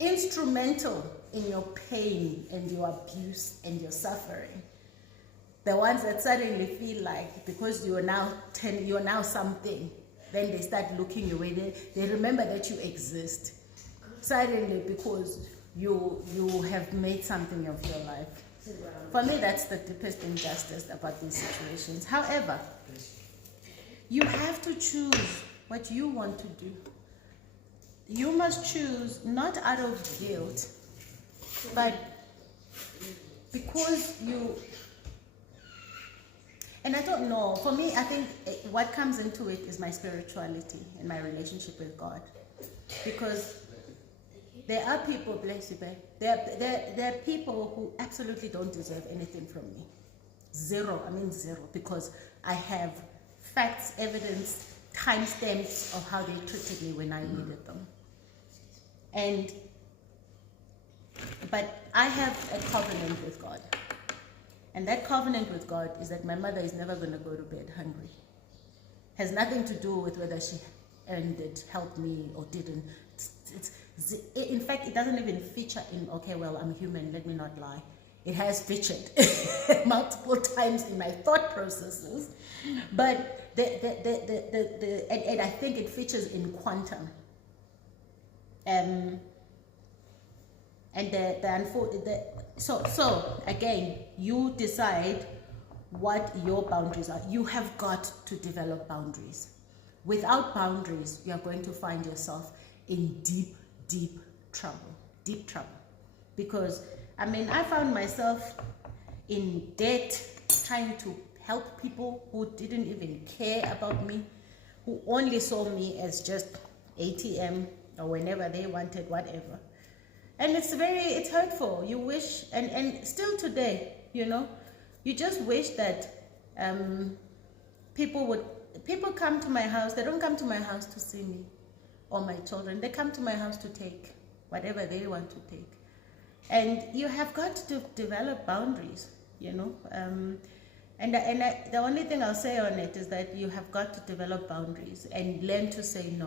instrumental in your pain and your abuse and your suffering, the ones that suddenly feel like because you're now something, then they start looking away. They remember that you exist suddenly because you have made something of your life. For me, that's the deepest injustice about these situations. However, you have to choose what you want to do. You must choose not out of guilt, but because you, and I don't know, for me, I think what comes into it is my spirituality and my relationship with God. Because there are people, bless you, babe, there are people who absolutely don't deserve anything from me. Zero, because I have facts, evidence, timestamps of how they treated me when I needed them. But I have a covenant with God. And that covenant with God is that my mother is never going to go to bed hungry. Has nothing to do with whether she earned it, helped me, or didn't. In fact, it doesn't even feature in, okay, well, I'm human, let me not lie. It has featured multiple times in my thought processes. But and I think it features in quantum. So again, you decide what your boundaries are. You have got to develop boundaries. Without boundaries, you are going to find yourself in deep trouble. Because I found myself in debt, trying to help people who didn't even care about me, who only saw me as just ATM or whenever they wanted whatever. And it's hurtful. You wish, and still today, you just wish that people come to my house. They don't come to my house to see me or my children. They come to my house to take whatever they want to take. And you have got to develop boundaries, And the only thing I'll say on it is that you have got to develop boundaries and learn to say no.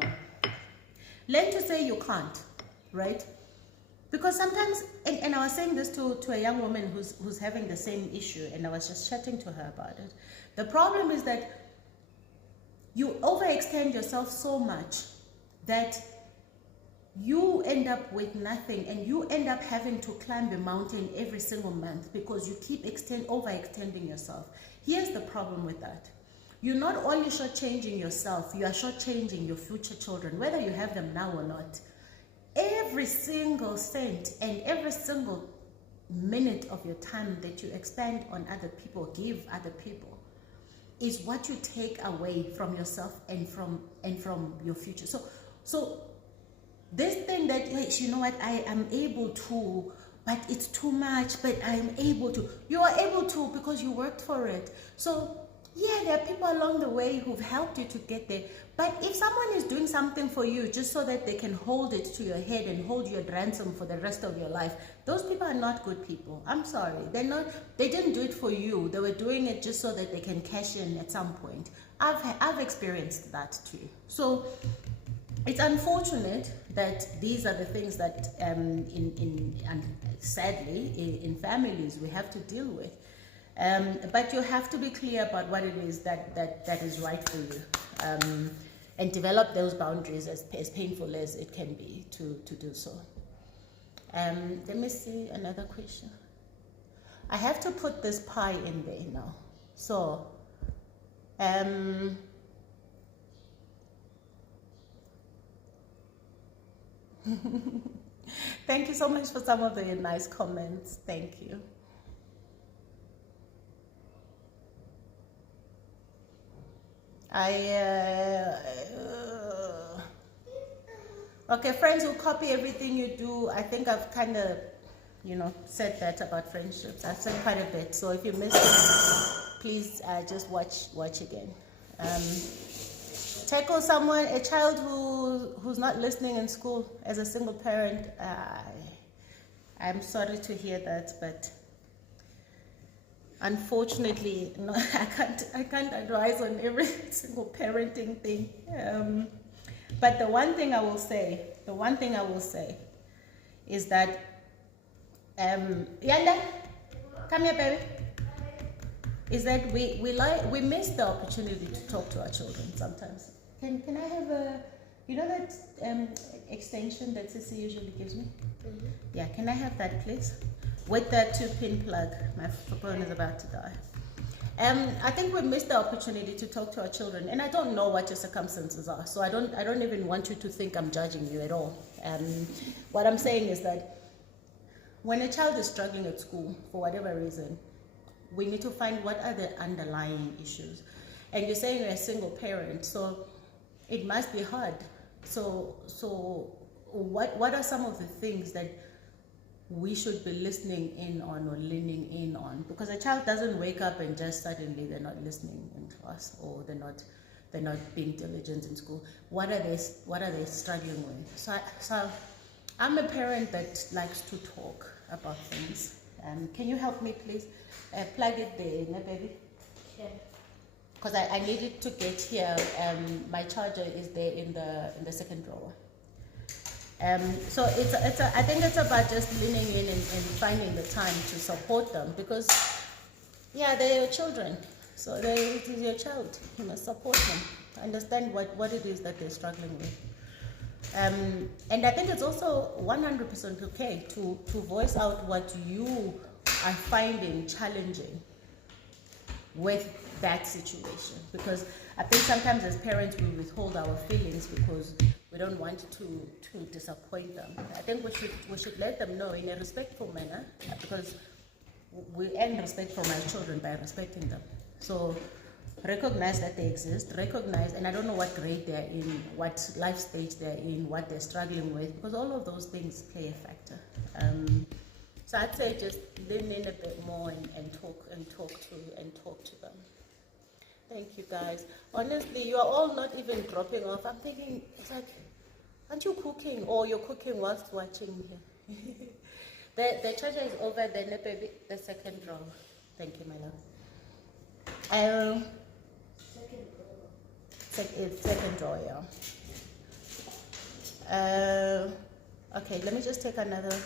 Learn to say you can't, right? Because sometimes, and I was saying this to a young woman who's having the same issue, and I was just chatting to her about it. The problem is that you overextend yourself so much that you end up with nothing, and you end up having to climb a mountain every single month because you keep overextending yourself. Here's the problem with that. You're not only shortchanging yourself, you are shortchanging your future children, whether you have them now or not. Every single cent and every single minute of your time that you expend on other people, give other people, is what you take away from yourself and from your future. So this thing that, hey, you know what, I am able to, but it's too much, but I'm able to. You are able to because you worked for it. So yeah, there are people along the way who've helped you to get there. But if someone is doing something for you just so that they can hold it to your head and hold you at ransom for the rest of your life, those people are not good people. I'm sorry. They didn't do it for you. They were doing it just so that they can cash in at some point. I've experienced that too. So it's unfortunate that these are the things that sadly in families we have to deal with. But you have to be clear about what it is that is right for you, and develop those boundaries as painful as it can be to do so. Let me see another question. I have to put this pie in there now. So, thank you so much for some of the nice comments. Thank you. Okay, friends who copy everything you do. I think I've kind of, said that about friendships. I've said quite a bit. So if you missed it, please just watch again. Tackle someone, a child who's not listening in school as a single parent. I'm sorry to hear that, but unfortunately, no, I can't advise on every single parenting thing. But the one thing I will say is that, Yanda, come here, baby. Is that we miss the opportunity to talk to our children sometimes. Can I have that extension that Sissy usually gives me? Mm-hmm. Yeah, can I have that, please? With that 2-pin plug. My phone is about to die. I think we missed the opportunity to talk to our children, and I don't know what your circumstances are, so I don't even want you to think I'm judging you at all. What I'm saying is that when a child is struggling at school for whatever reason, we need to find what are the underlying issues. And you're saying you're a single parent, so it must be hard. So what are some of the things that we should be listening in on or leaning in on? Because a child doesn't wake up and just suddenly they're not listening in class, or they're not being diligent in school. What are they struggling with? So I'm a parent that likes to talk about things. Can you help me, please? Plug it there, no, baby? Sure. Because I need it to get here. My charger is there in the second drawer. So I think it's about just leaning in and finding the time to support them, because they're your children. So it is your child. You must support them. Understand what it is that they're struggling with. And I think it's also 100% okay to voice out what you are finding challenging with that situation, because I think sometimes as parents we withhold our feelings because we don't want to disappoint them. I think we should let them know in a respectful manner, because we earn respect from our children by respecting them. So recognize that they exist, and I don't know what grade they're in, what life stage they're in, what they're struggling with, because all of those things play a factor. So I'd say just lean in a bit more and talk to them. Thank you, guys. Honestly, you are all not even dropping off. I'm thinking, it's like, aren't you cooking? Or you're cooking whilst watching here. The charger is over there, baby. The second row. Thank you, my love. Second row, yeah. Okay, let me just take another.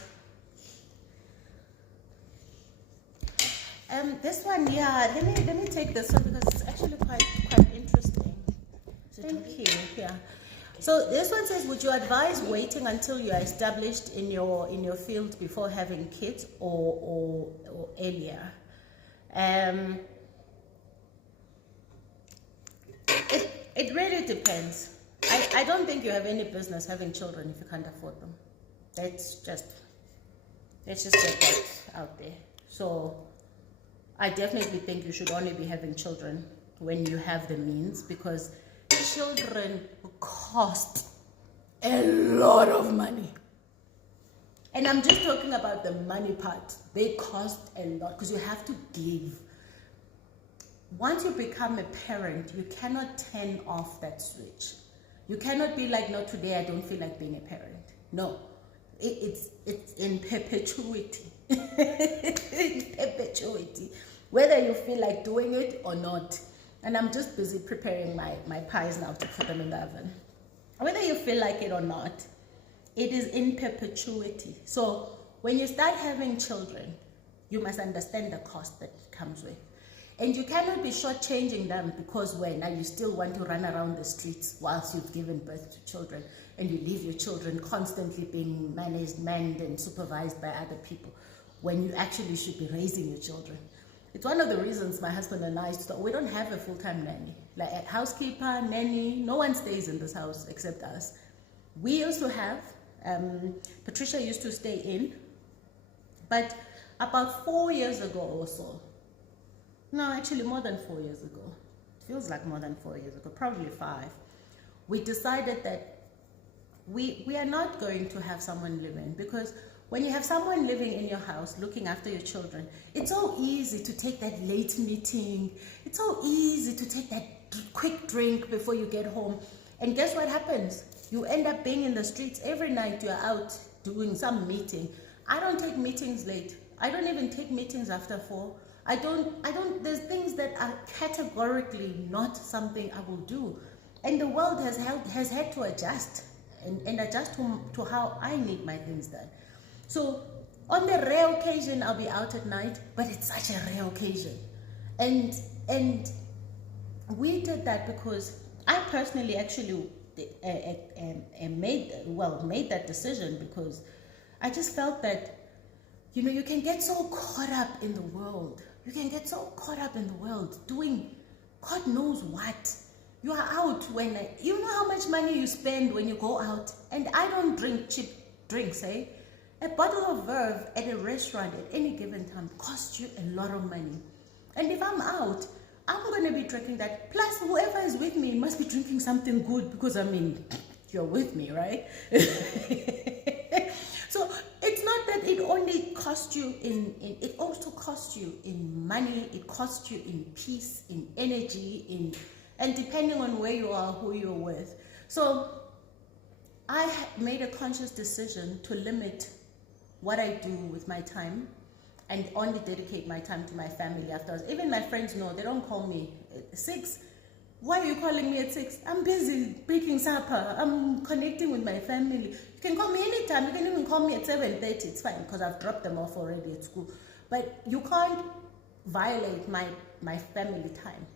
This one, let me take this one because it's actually quite interesting. Thank you. Yeah. So this one says, would you advise waiting until you are established in your field before having kids, or earlier? It really depends. I don't think you have any business having children if you can't afford them. Let's just get that out there. So I definitely think you should only be having children when you have the means, because children cost a lot of money. And I'm just talking about the money part. They cost a lot because you have to give. Once you become a parent, you cannot turn off that switch. You cannot be like, no, today I don't feel like being a parent. No, it's in perpetuity. In perpetuity. Whether you feel like doing it or not. And I'm just busy preparing my pies now to put them in the oven. Whether you feel like it or not, it is in perpetuity. So when you start having children, you must understand the cost that it comes with. And you cannot be shortchanging them because now you still want to run around the streets whilst you've given birth to children, and you leave your children constantly being managed, manned, and supervised by other people when you actually should be raising your children. It's one of the reasons my husband and I we don't have a full-time nanny. Like a housekeeper, nanny, no one stays in this house except us. We used to have, Patricia used to stay in, but about 4 years ago or so, no, actually more than 4 years ago, it feels like more than 4 years ago, probably 5, we decided that we are not going to have someone live in, because when you have someone living in your house looking after your children, it's so easy to take that late meeting. It's so easy to take that quick drink before you get home. And guess what happens? You end up being in the streets every night. You're out doing some meeting. I don't take meetings late. I don't even take meetings after 4. There's things that are categorically not something I will do. And the world has had to adjust and adjust to how I need my things done. So on the rare occasion, I'll be out at night, but it's such a rare occasion. And we did that because I personally actually made that decision, because I just felt that, you can get so caught up in the world. You can get so caught up in the world doing God knows what. You are out when, you know how much money you spend when you go out. And I don't drink cheap drinks, eh? A bottle of Verve at a restaurant at any given time costs you a lot of money. And if I'm out, I'm going to be drinking that. Plus, whoever is with me must be drinking something good, because, you're with me, right? So it's not that it only costs you it also costs you in money, it costs you in peace, in energy, and depending on where you are, who you're with. So I made a conscious decision to limit what I do with my time and only dedicate my time to my family afterwards. Even my friends know, they don't call me at 6. Why are you calling me at 6? I'm busy baking supper. I'm connecting with my family. You can call me anytime. You can even call me at 7:30. It's fine, because I've dropped them off already at school. But you can't violate my family time.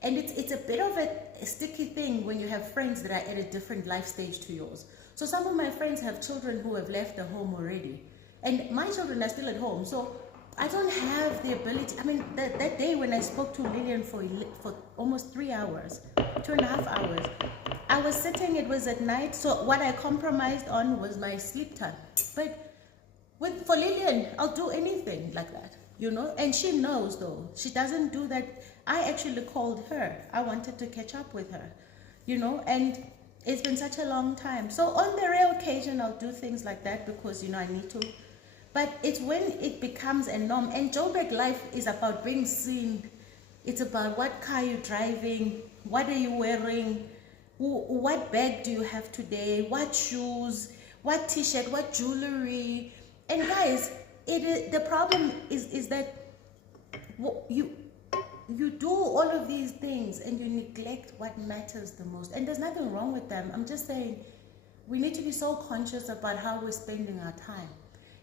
And it's a bit of a sticky thing when you have friends that are at a different life stage to yours. So some of my friends have children who have left the home already. And my children are still at home. So I don't have the ability. That day when I spoke to Lillian for almost 3 hours, 2.5 hours, I was sitting, it was at night. So what I compromised on was my sleep time. But for Lillian, I'll do anything like that, and she knows though. She doesn't do that. I actually called her. I wanted to catch up with her, and it's been such a long time. So on the rare occasion, I'll do things like that because, I need to. But it's when it becomes a norm. And Joburg life is about being seen. It's about what car you're driving, what are you wearing, what bag do you have today, what shoes, what t-shirt, what jewelry. And guys, the problem is that you do all of these things and you neglect what matters the most. And there's nothing wrong with them. I'm just saying we need to be so conscious about how we're spending our time.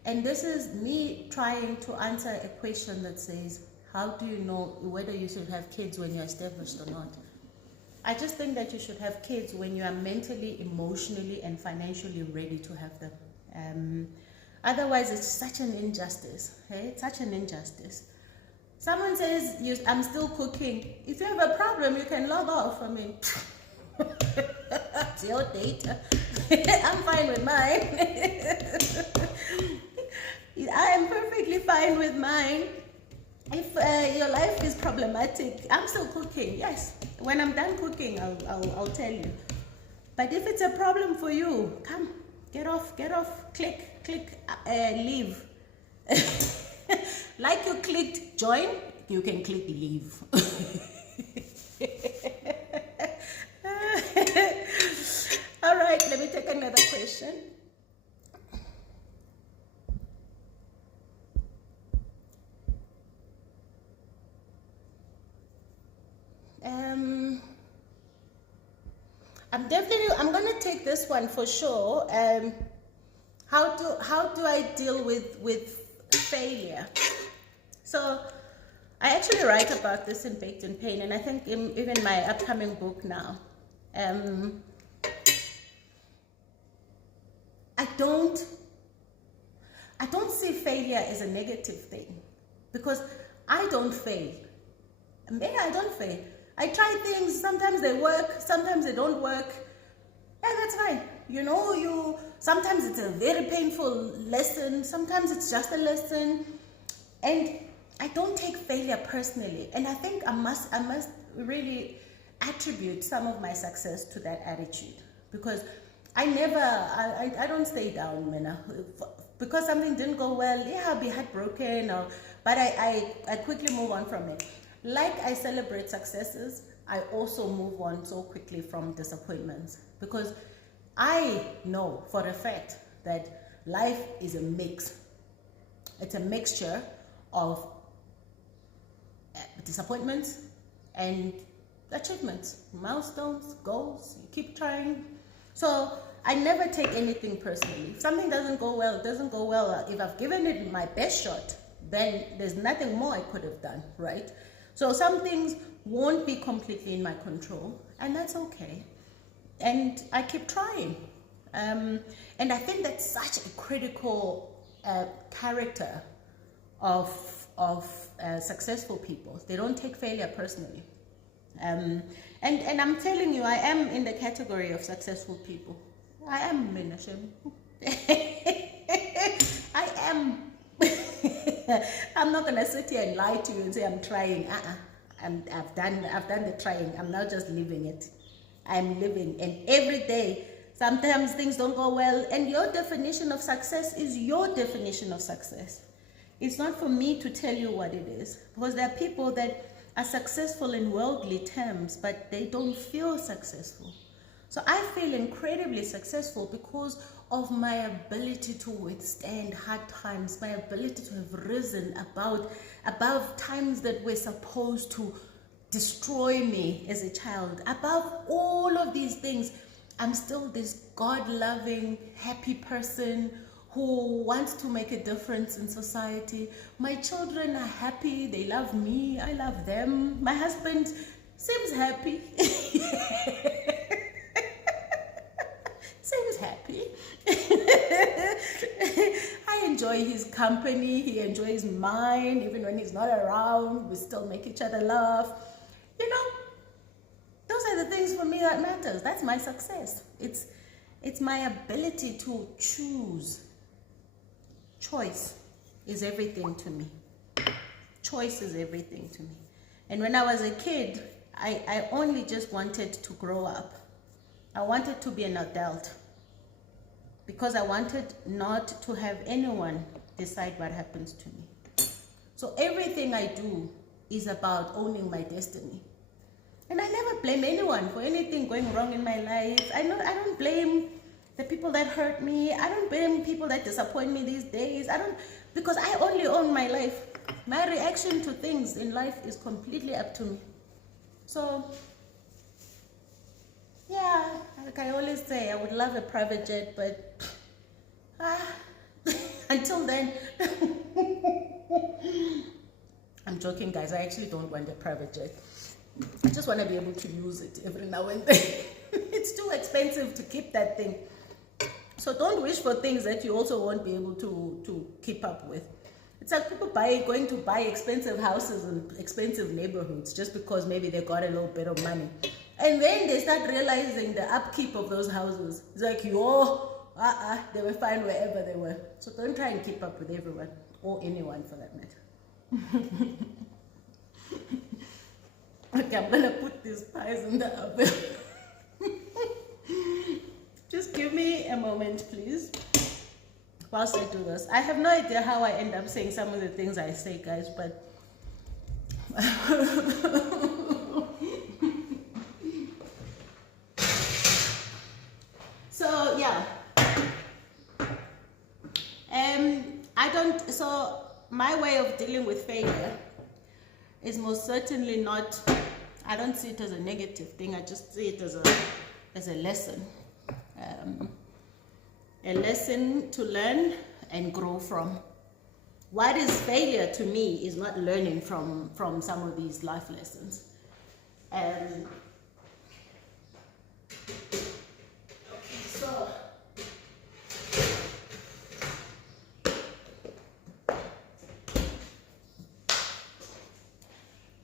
And this is me trying to answer a question that says, how do you know whether you should have kids when you're established or not? I just think that you should have kids when you are mentally, emotionally, and financially ready to have them. Otherwise, it's such an injustice. Hey? It's such an injustice. Someone says, I'm still cooking. If you have a problem, you can log off. I mean, it's your data. I'm fine with mine. I am perfectly fine with mine. If your life is problematic, I'm still cooking. Yes, when I'm done cooking, I'll tell you. But if it's a problem for you, come, get off, click, leave. Like you clicked join, you can click leave. All right, let me take another question. I'm gonna take this one for sure. How do I deal with failure? So I actually write about this in Baked in Pain, and I think even my upcoming book now. I don't see failure as a negative thing, because I don't fail. Maybe I don't fail. I try things, sometimes they work, sometimes they don't work. Yeah, that's fine. Sometimes it's a very painful lesson, sometimes it's just a lesson. And I don't take failure personally. And I think I must really attribute some of my success to that attitude. Because I don't stay down, man. Because something didn't go well, yeah, I'll be heartbroken, but I quickly move on from it. Like I celebrate successes, I also move on so quickly from disappointments, because I know for a fact that life is a mix. It's a mixture of disappointments and achievements, milestones, goals. You keep trying. So I never take anything personally. If something doesn't go well, it doesn't go well. If I've given it my best shot, then there's nothing more I could have done, right? So some things won't be completely in my control, and that's okay. And I keep trying. And I think that's such a critical character of successful people. They don't take failure personally. And I'm telling you, I am in the category of successful people. I am, Minashim. I am. I'm not gonna sit here and lie to you and say I'm trying. I've done the trying. I'm now just living it. I'm living, and every day, sometimes things don't go well, and your definition of success is your definition of success. It's not for me to tell you what it is, because there are people that are successful in worldly terms, but they don't feel successful. So I feel incredibly successful because of my ability to withstand hard times, my ability to have risen above times that were supposed to destroy me as a child. Above all of these things, I'm still this God-loving, happy person who wants to make a difference in society. My children are happy, they love me, I love them. My husband seems happy. Seems happy. I enjoy his company, he enjoys mine. Even when he's not around, we still make each other laugh. Those are the things for me that matters. That's my success. It's my ability to choose. Choice is everything to me. Choice is everything to me. And when I was a kid, I only just wanted to grow up. I wanted to be an adult, because I wanted not to have anyone decide what happens to me. So everything I do is about owning my destiny. And I never blame anyone for anything going wrong in my life. I don't blame the people that hurt me. I don't blame people that disappoint me these days. Because I only own my life. My reaction to things in life is completely up to me. So, yeah, like I always say, I would love a private jet, but until then, I'm joking, guys. I actually don't want a private jet. I just want to be able to use it every now and then. It's too expensive to keep that thing. So don't wish for things that you also won't be able to keep up with. It's like people going to buy expensive houses in expensive neighborhoods just because maybe they got a little bit of money. And then they start realizing the upkeep of those houses. It's like, they were fine wherever they were. So don't try and keep up with everyone or anyone for that matter. Okay, I'm gonna put these pies in the oven. Just give me a moment, please, whilst I do this. I have no idea how I end up saying some of the things I say, guys, but so yeah. So my way of dealing with failure is most certainly not, I don't see it as a negative thing, I just see it as a lesson. A lesson to learn and grow from. What is failure to me is not learning from some of these life lessons. So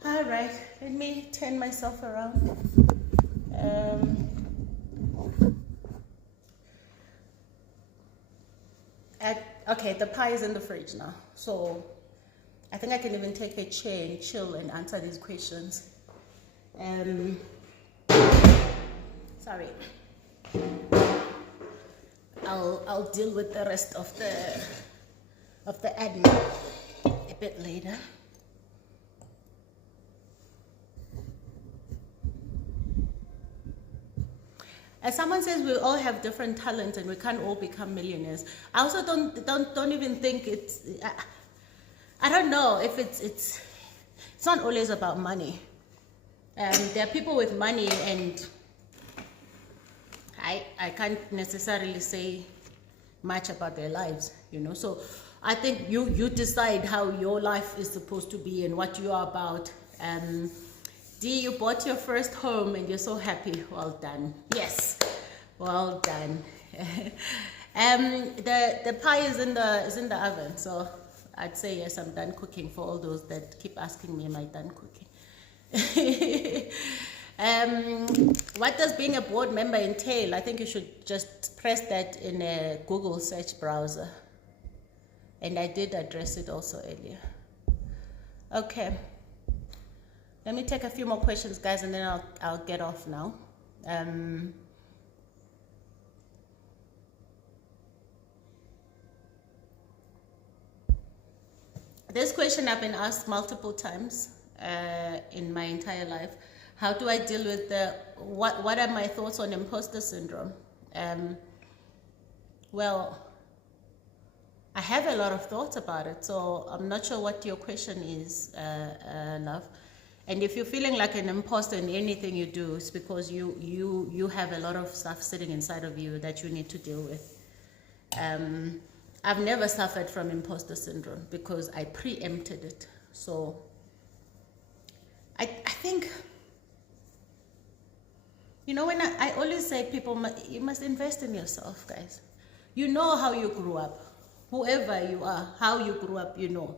all right, let me turn myself around. Okay, the pie is in the fridge now, so I think I can even take a chair and chill and answer these questions. Sorry, I'll deal with the rest of the admin a bit later. As someone says, we all have different talents and we can't all become millionaires. I also don't even think it's, I don't know if it's not always about money. There are people with money and I can't necessarily say much about their lives, you know. So I think you decide how your life is supposed to be and what you are about. D, you bought your first home and you're so happy. Well done. Yes, well done. The pie is in the oven, so I'd say yes, I'm done cooking for all those that keep asking me, am I done cooking? What does being a board member entail? I think you should just press that in a Google search browser. And I did address it also earlier. Okay. Let me take a few more questions, guys, and then I'll get off now. This question I've been asked multiple times in my entire life. How do I deal with what are my thoughts on imposter syndrome? Well, I have a lot of thoughts about it, so I'm not sure what your question is, love. And if you're feeling like an imposter in anything you do, it's because you have a lot of stuff sitting inside of you that you need to deal with. I've never suffered from imposter syndrome because I preempted it. So I think, you know, when I always say you must invest in yourself, guys. You know how you grew up. Whoever you are, how you grew up, you know.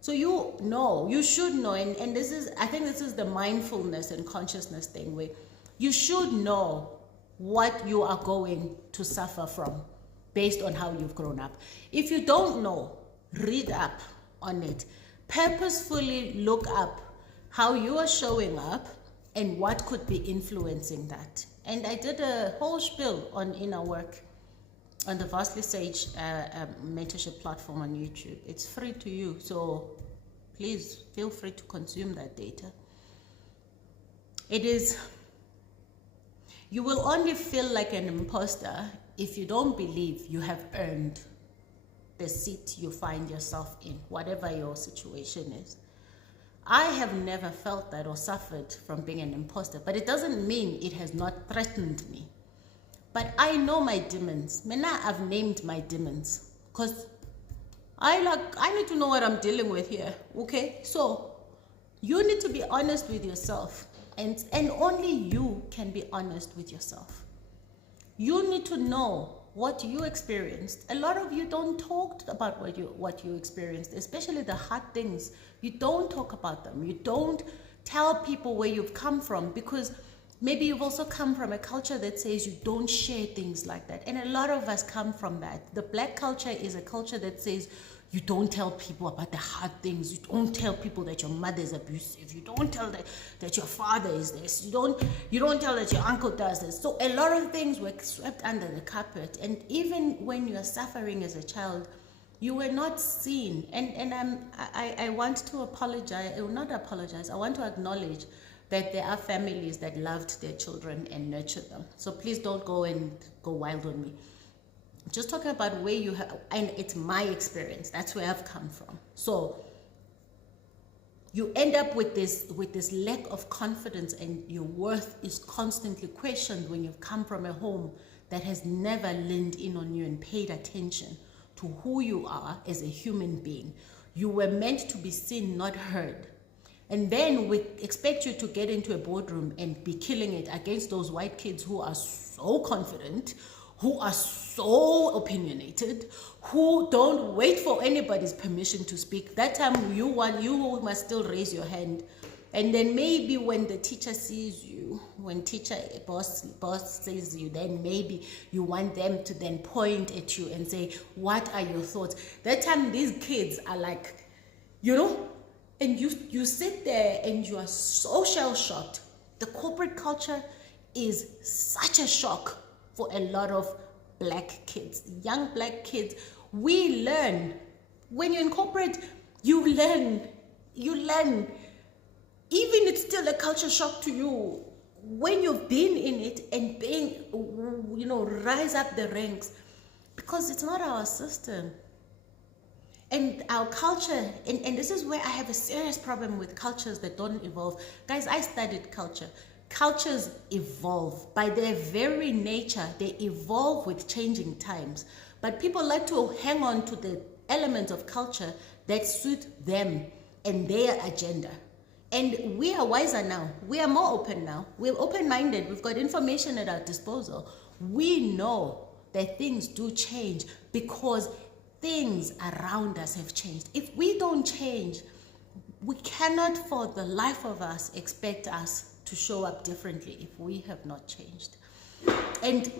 So you should know, and I think this is the mindfulness and consciousness thing, where you should know what you are going to suffer from based on how you've grown up. If you don't know, read up on it. Purposefully look up how you are showing up and what could be influencing that. And I did a whole spiel on inner work on the Vastly Sage mentorship platform on YouTube. It's free to you, so please feel free to consume that data. You will only feel like an imposter if you don't believe you have earned the seat you find yourself in, whatever your situation is. I have never felt that or suffered from being an imposter, but it doesn't mean it has not threatened me. But I know my demons. I've named my demons because I need to know what I'm dealing with here. Okay, so you need to be honest with yourself. And only you can be honest with yourself. You need to know what you experienced. A lot of you don't talk about what you experienced, especially the hard things. You don't talk about them. You don't tell people where you've come from, because maybe you've also come from a culture that says you don't share things like that. And a lot of us come from that. The Black culture is a culture that says you don't tell people about the hard things. You don't tell people that your mother is abusive. You don't tell that your father is this. You don't tell that your uncle does this. So a lot of things were swept under the carpet. And even when you are suffering as a child, you were not seen. And I want to apologize. Not apologize. I want to acknowledge that there are families that loved their children and nurtured them. So please don't go wild on me. Just talking about where you have, and it's my experience. That's where I've come from. So you end up with this lack of confidence, and your worth is constantly questioned when you've come from a home that has never leaned in on you and paid attention to who you are as a human being. You were meant to be seen, not heard. And then we expect you to get into a boardroom and be killing it against those white kids who are so confident, who are so opinionated, who don't wait for anybody's permission to speak. That time you must still raise your hand. And then maybe when the teacher sees you, when boss says you, then maybe you want them to then point at you and say, what are your thoughts? That time these kids are like, and you sit there and you are so shell-shocked. The corporate culture is such a shock for a lot of Black kids, young Black kids. We learn. When you're in corporate, you learn. Even it's still a culture shock to you when you've been in it and being, rise up the ranks, because it's not our system. And our culture, and this is where I have a serious problem with cultures that don't evolve. Guys, I studied culture. Cultures evolve. By their very nature, they evolve with changing times. But people like to hang on to the elements of culture that suit them and their agenda. And we are wiser now. We are more open now. We're open-minded. We've got information at our disposal. We know that things do change because things around us have changed. If we don't change, we cannot for the life of us expect us to show up differently if we have not changed. And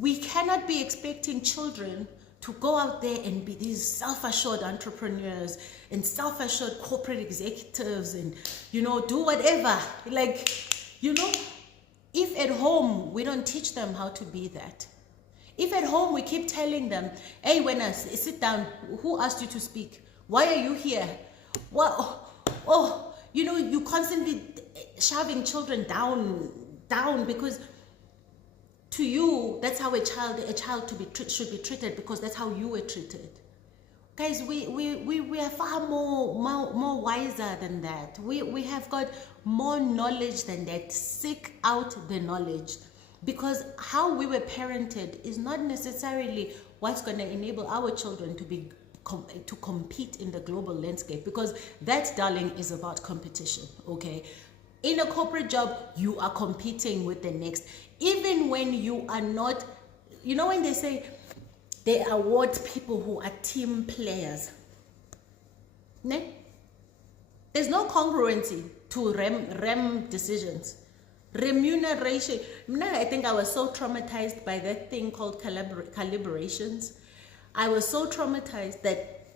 we cannot be expecting children to go out there and be these self-assured entrepreneurs and self-assured corporate executives and, do whatever. If at home we don't teach them how to be that. If at home we keep telling them, hey, when I sit down, who asked you to speak? Why are you here? You constantly shoving children down because to you, that's how a child should be treated, because that's how you were treated. Guys, we are far more wiser than that. We have got more knowledge than that. Seek out the knowledge, because how we were parented is not necessarily what's going to enable our children to compete in the global landscape, because that, darling, is about competition. Okay, in a corporate job, you are competing with the next, even when you are not. When they say they award people who are team players, there's no congruency to REM decisions. Remuneration. I think I was so traumatized by that thing called calibrations. I was so traumatized that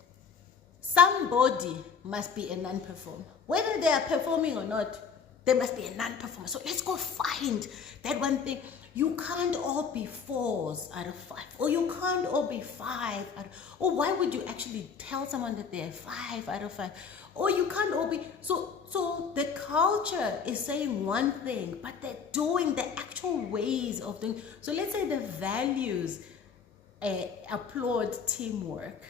somebody must be a non-performer. Whether they are performing or not, there must be a non-performer. So let's go find that one thing. You can't all be 4s out of 5, or you can't all be 5 out of, or why would you actually tell someone that they're 5 out of 5? Or you can't all be, so the culture is saying one thing, but they're doing the actual ways of doing. So let's say the values applaud teamwork,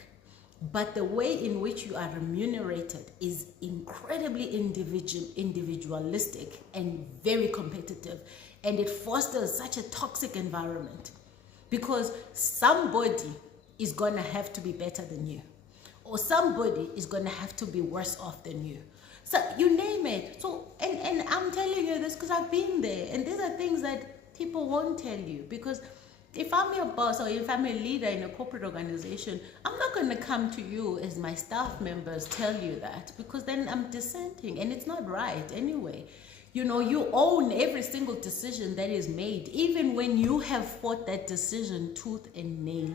but the way in which you are remunerated is incredibly individualistic and very competitive, and it fosters such a toxic environment, because somebody is going to have to be better than you, or somebody is going to have to be worse off than you. So you name it. So and I'm telling you this because I've been there, and these are things that people won't tell you. Because if I'm your boss or if I'm a leader in a corporate organization, I'm not going to come to you as my staff members tell you that, because then I'm dissenting, and it's not right anyway. You know, you own every single decision that is made, even when you have fought that decision tooth and nail.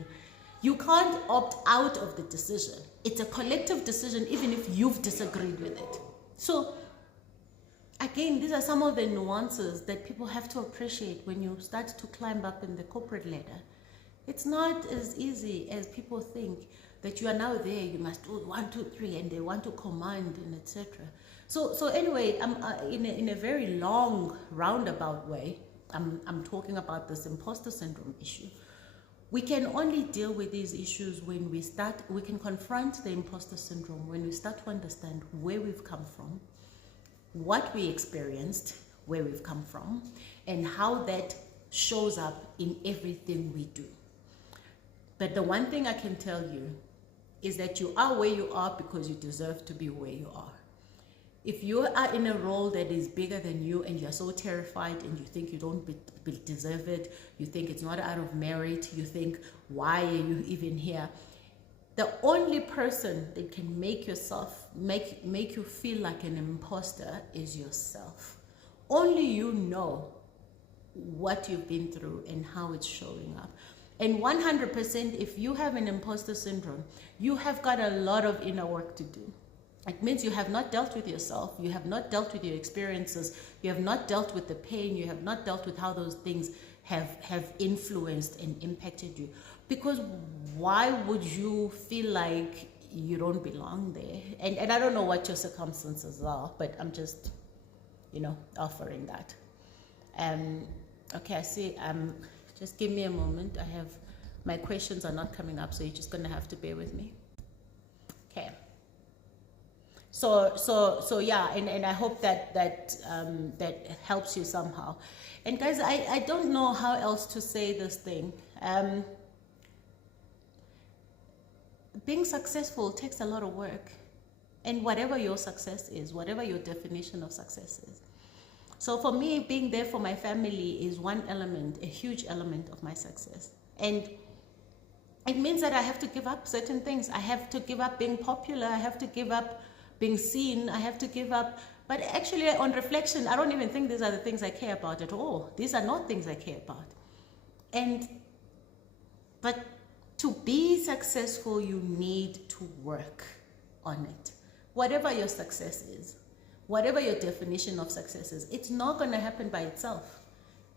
You can't opt out of the decision. It's a collective decision, even if you've disagreed with it. So, again, these are some of the nuances that people have to appreciate when you start to climb up in the corporate ladder. It's not as easy as people think that you are now there, you must do 1, 2, 3, and they want to command and etc. So anyway, I'm in a very long roundabout way, I'm talking about this imposter syndrome issue. We can only deal with these issues when we can confront the imposter syndrome when we start to understand where we've come from, what we experienced, where we've come from, and how that shows up in everything we do. But the one thing I can tell you is that you are where you are because you deserve to be where you are. If you are in a role that is bigger than you and you're so terrified and you think you don't deserve it, you think it's not out of merit, you think, why are you even here? The only person that can make you feel like an imposter is yourself. Only you know what you've been through and how it's showing up. And 100%, if you have an imposter syndrome, you have got a lot of inner work to do. It means you have not dealt with yourself, you have not dealt with your experiences, you have not dealt with the pain, you have not dealt with how those things have influenced and impacted you. Because why would you feel like you don't belong there? And I don't know what your circumstances are, but I'm just, offering that. Okay, I see. Just give me a moment. My questions are not coming up, so you're just gonna have to bear with me. Okay. So yeah, and I hope that helps you somehow. And guys, I don't know how else to say this thing. Being successful takes a lot of work, and whatever your success is, whatever your definition of success is. So for me, being there for my family is one element, a huge element of my success. And it means that I have to give up certain things. I have to give up being popular. I have to give up being seen. I have to give up. But actually, on reflection, I don't even think these are the things I care about at all. These are not things I care about. But to be successful, you need to work on it. Whatever your success is, whatever your definition of success is, it's not going to happen by itself.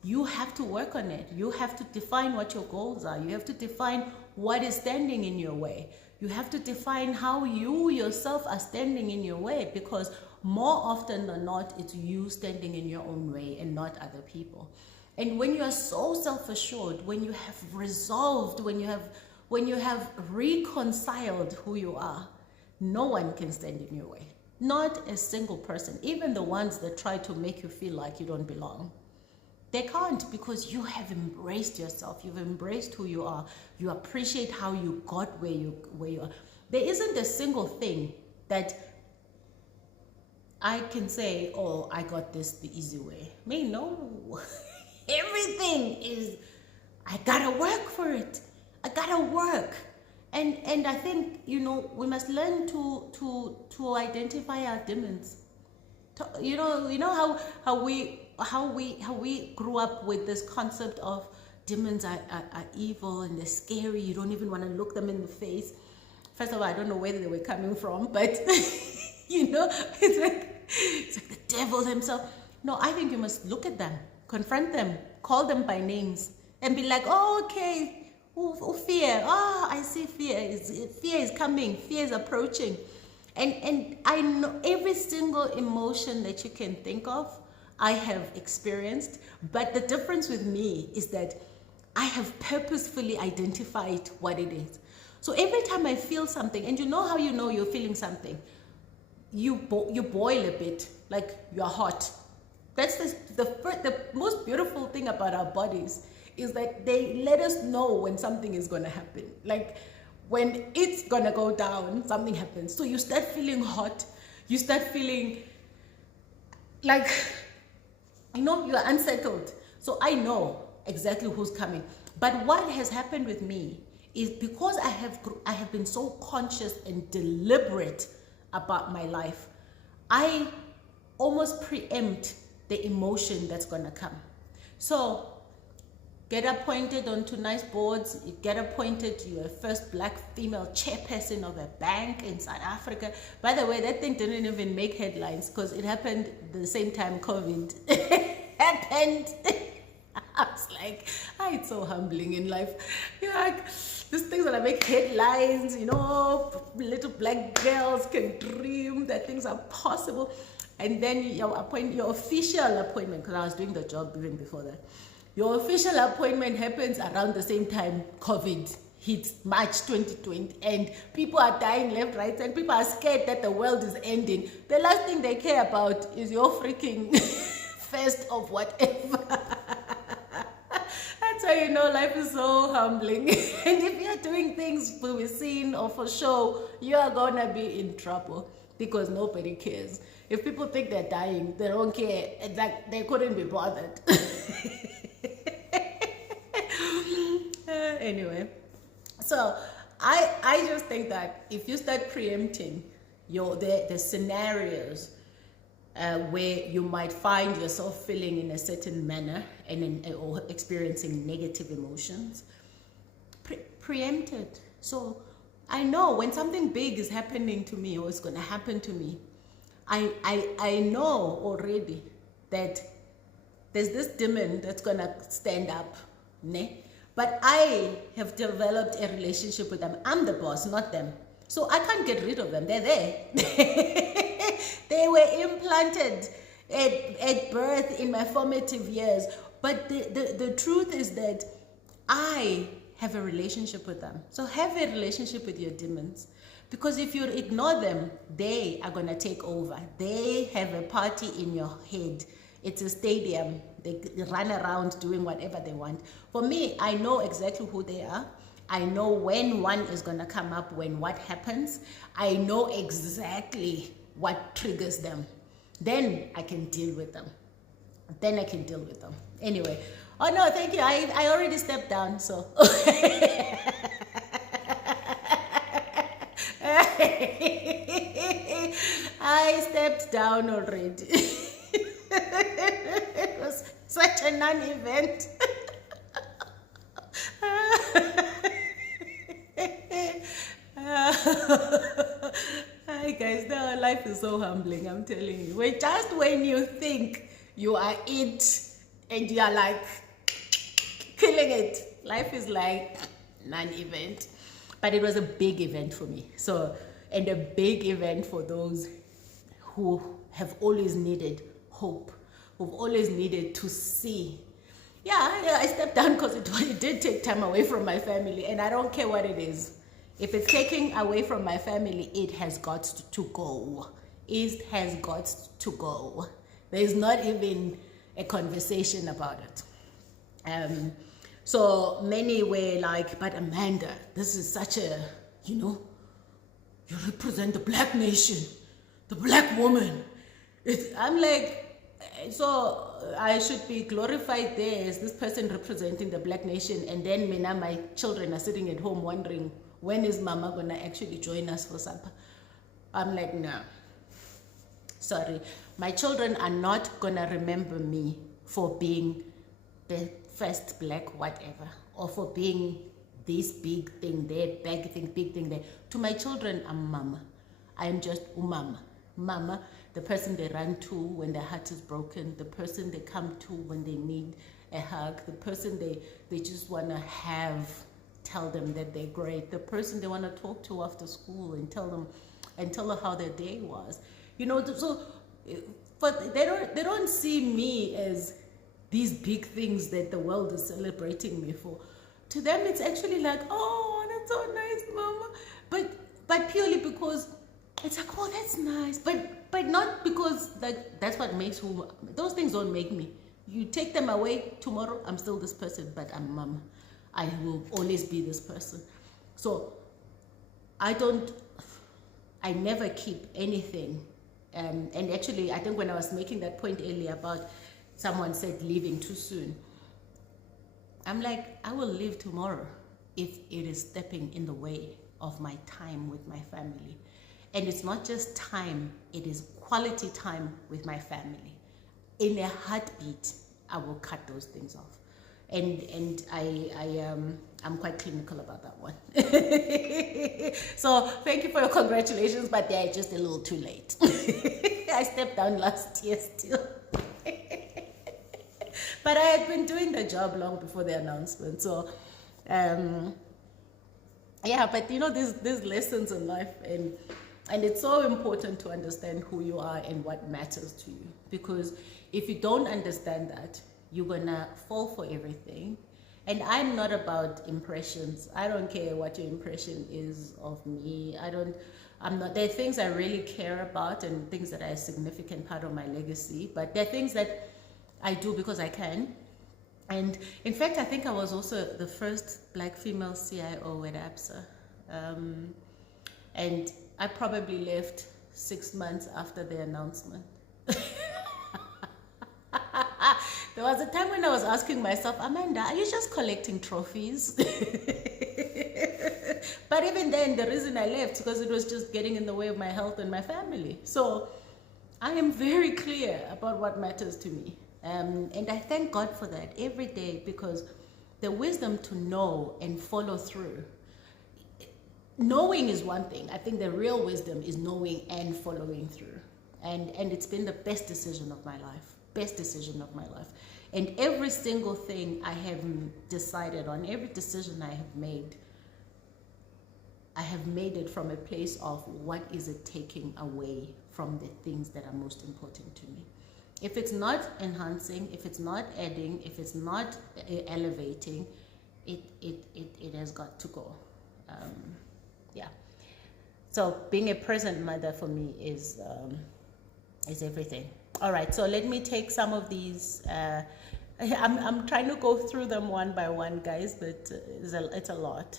You have to work on it. You have to define what your goals are. You have to define what is standing in your way. You have to define how you yourself are standing in your way, because more often than not, it's you standing in your own way and not other people. And when you are so self-assured, when you have resolved, when you have reconciled who you are, no one can stand in your way. Not a single person, even the ones that try to make you feel like you don't belong. They can't, because you have embraced yourself. You've embraced who you are. You appreciate how you got where you are. There isn't a single thing that I can say, oh, I got this the easy way. No. Everything is, I gotta work for it. I gotta work. And I think, we must learn to identify our demons. You know how we grew up with this concept of demons are evil and they're scary. You don't even want to look them in the face. First of all, I don't know where they were coming from, but it's like the devil himself. No, I think you must look at them, confront them, call them by names, and be like, oh, okay. Oh, fear. I see fear. Fear is coming. Fear is approaching. And I know every single emotion that you can think of, I have experienced. But the difference with me is that I have purposefully identified what it is. So every time I feel something, and you know how you know you're feeling something, you boil a bit, like you're hot. That's the most beautiful thing about our bodies, is that they let us know when something is going to happen. Like when it's going to go down, something happens. So you start feeling hot. you start feeling like, you're unsettled. So I know exactly who's coming. But what has happened with me is because I have been so conscious and deliberate about my life, I almost preempt the emotion that's gonna come. So get appointed onto nice boards, you get appointed, you're a first black female chairperson of a bank in South Africa. By the way, that thing didn't even make headlines because it happened the same time COVID happened. I was like, it's so humbling in life. You're like, these things that make headlines, little black girls can dream that things are possible. And then your official appointment, because I was doing the job even before that, your official appointment happens around the same time COVID hits, March 2020, and people are dying left, right, and people are scared that the world is ending. The last thing they care about is your freaking first of whatever. That's how you know life is so humbling. And if you're doing things to be seen or for show, you are gonna be in trouble because nobody cares. If people think they're dying, they don't care. It's like they couldn't be bothered. Anyway, so I just think that if you start preempting the scenarios where you might find yourself feeling in a certain manner or experiencing negative emotions, preempt it. So I know when something big is happening to me or is going to happen to me, I know already that there's this demon that's going to stand up, ne? But I have developed a relationship with them. I'm the boss, not them. So I can't get rid of them. They're there. They were implanted at birth in my formative years. But the truth is that I have a relationship with them. So have a relationship with your demons. Because if you ignore them, they are going to take over. They have a party in your head. It's a stadium. They run around doing whatever they want. For me, I know exactly who they are. I know when one is going to come up, when what happens. I know exactly what triggers them. Then I can deal with them. Anyway. Oh, no, thank you. I already stepped down, so. I stepped down already. It was such a non-event. Hi guys, now life is so humbling, I'm telling you. Just when you think you are it and you are like killing it, life is like non-event. But it was a big event for me. So, and a big event for those who have always needed hope, who've always needed to see. Yeah, I stepped down because it did take time away from my family, and I don't care what it is. If it's taking away from my family, it has got to go. It has got to go. There's not even a conversation about it. So many were like, but Amanda, this is such a, you represent the black nation, the black woman. I'm like, so I should be glorified there as this person representing the black nation, and then my children are sitting at home wondering, when is mama gonna actually join us for supper? I'm like, no. Sorry, my children are not gonna remember me for being the first black whatever, or for being this big thing there, big thing there. To my children, I'm mama. I am just umama. Mama, the person they run to when their heart is broken, the person they come to when they need a hug, the person they just want to tell them that they're great, the person they want to talk to after school and tell her how their day was. So but they don't see me as these big things that the world is celebrating me for. To them, it's actually like, oh, that's so nice, mama. But purely because it's like, oh, that's nice. But not because that's what makes who. Those things don't make me. You take them away tomorrow, I'm still this person, but I'm mama. I will always be this person. So I never keep anything And actually, I think when I was making that point earlier about someone said leaving too soon, I'm like, I will leave tomorrow if it is stepping in the way of my time with my family. And it's not just time, it is quality time with my family. In a heartbeat, I will cut those things off. And I'm quite clinical about that one. So thank you for your congratulations, but they're just a little too late. I stepped down last year still. But I had been doing the job long before the announcement. So yeah, but you know, there's lessons in life, and it's so important to understand who you are and what matters to you. Because if you don't understand that, you're gonna fall for everything. And I'm not about impressions. I don't care what your impression is of me. I'm not, there are things I really care about and things that are a significant part of my legacy, but there are things that I do because I can. And in fact, I think I was also the first Black female CIO at ABSA. And I probably left 6 months after the announcement. There was a time when I was asking myself, Amanda, are you just collecting trophies? But even then, the reason I left because it was just getting in the way of my health and my family. So I am very clear about what matters to me. And I thank God for that every day, because the wisdom to know and follow through. Knowing is one thing. I think the real wisdom is knowing and following through. And it's been the best decision of my life. Best decision of my life. And every single thing I have decided on, every decision I have made it from a place of what is it taking away from the things that are most important to me. If it's not enhancing, if it's not adding, if it's not elevating, it has got to go. Yeah. So being a present mother for me is everything. All right, so let me take some of these. I'm trying to go through them one by one, guys, but it's a lot.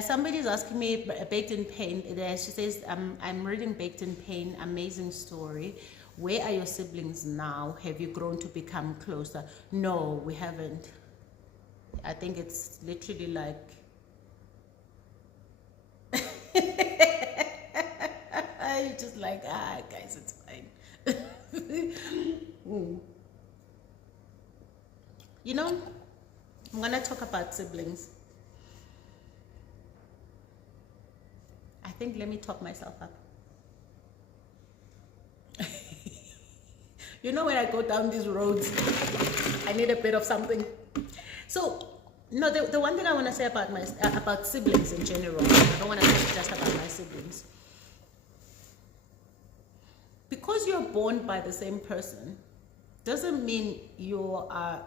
Somebody's asking me, Baked in Pain, she says, I'm reading Baked in Pain, amazing story. Where are your siblings now? Have you grown to become closer? No, we haven't. I think it's literally like... You're just like, guys, it's fine. You know, I'm gonna talk about siblings. I think let me top myself up. You know, when I go down these roads, I need a bit of something. So, no, the one thing I want to say about about siblings in general, I don't want to talk just about my siblings. Because you're born by the same person, doesn't mean you are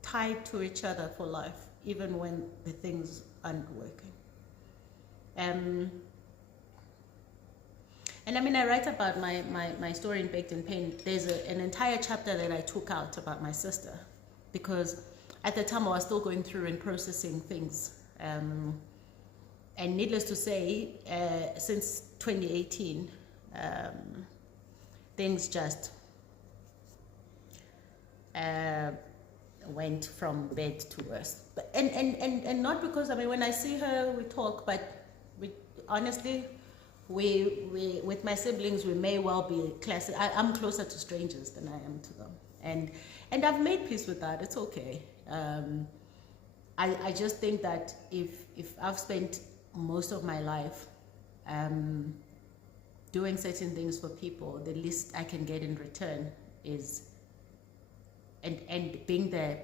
tied to each other for life, even when the things aren't working. And I mean, I write about my story in Baked in Pain. There's an entire chapter that I took out about my sister, because at the time I was still going through and processing things. And needless to say, since 2018, things just went from bad to worse. And not because, I mean, when I see her, we talk, but honestly, we with my siblings, we may well be classic. I'm closer to strangers than I am to them, and I've made peace with that. It's okay. I just think that if I've spent most of my life doing certain things for people, the least I can get in return is, and being the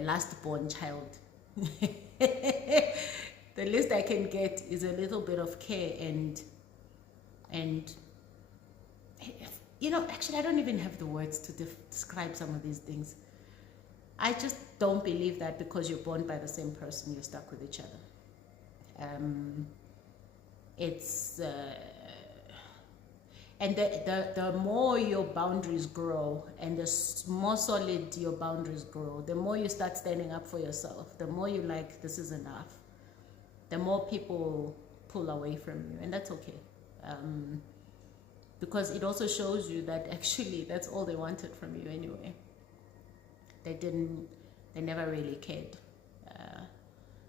last born child. The least I can get is a little bit of care and you know, actually I don't even have the words to describe some of these things. I just don't believe that because you're born by the same person, you're stuck with each other. And the more your boundaries grow and the more solid your boundaries grow, the more you start standing up for yourself, the more you like, this is enough. the more people pull away from you, and that's okay. Because it also shows you that actually that's all they wanted from you anyway. They never really cared.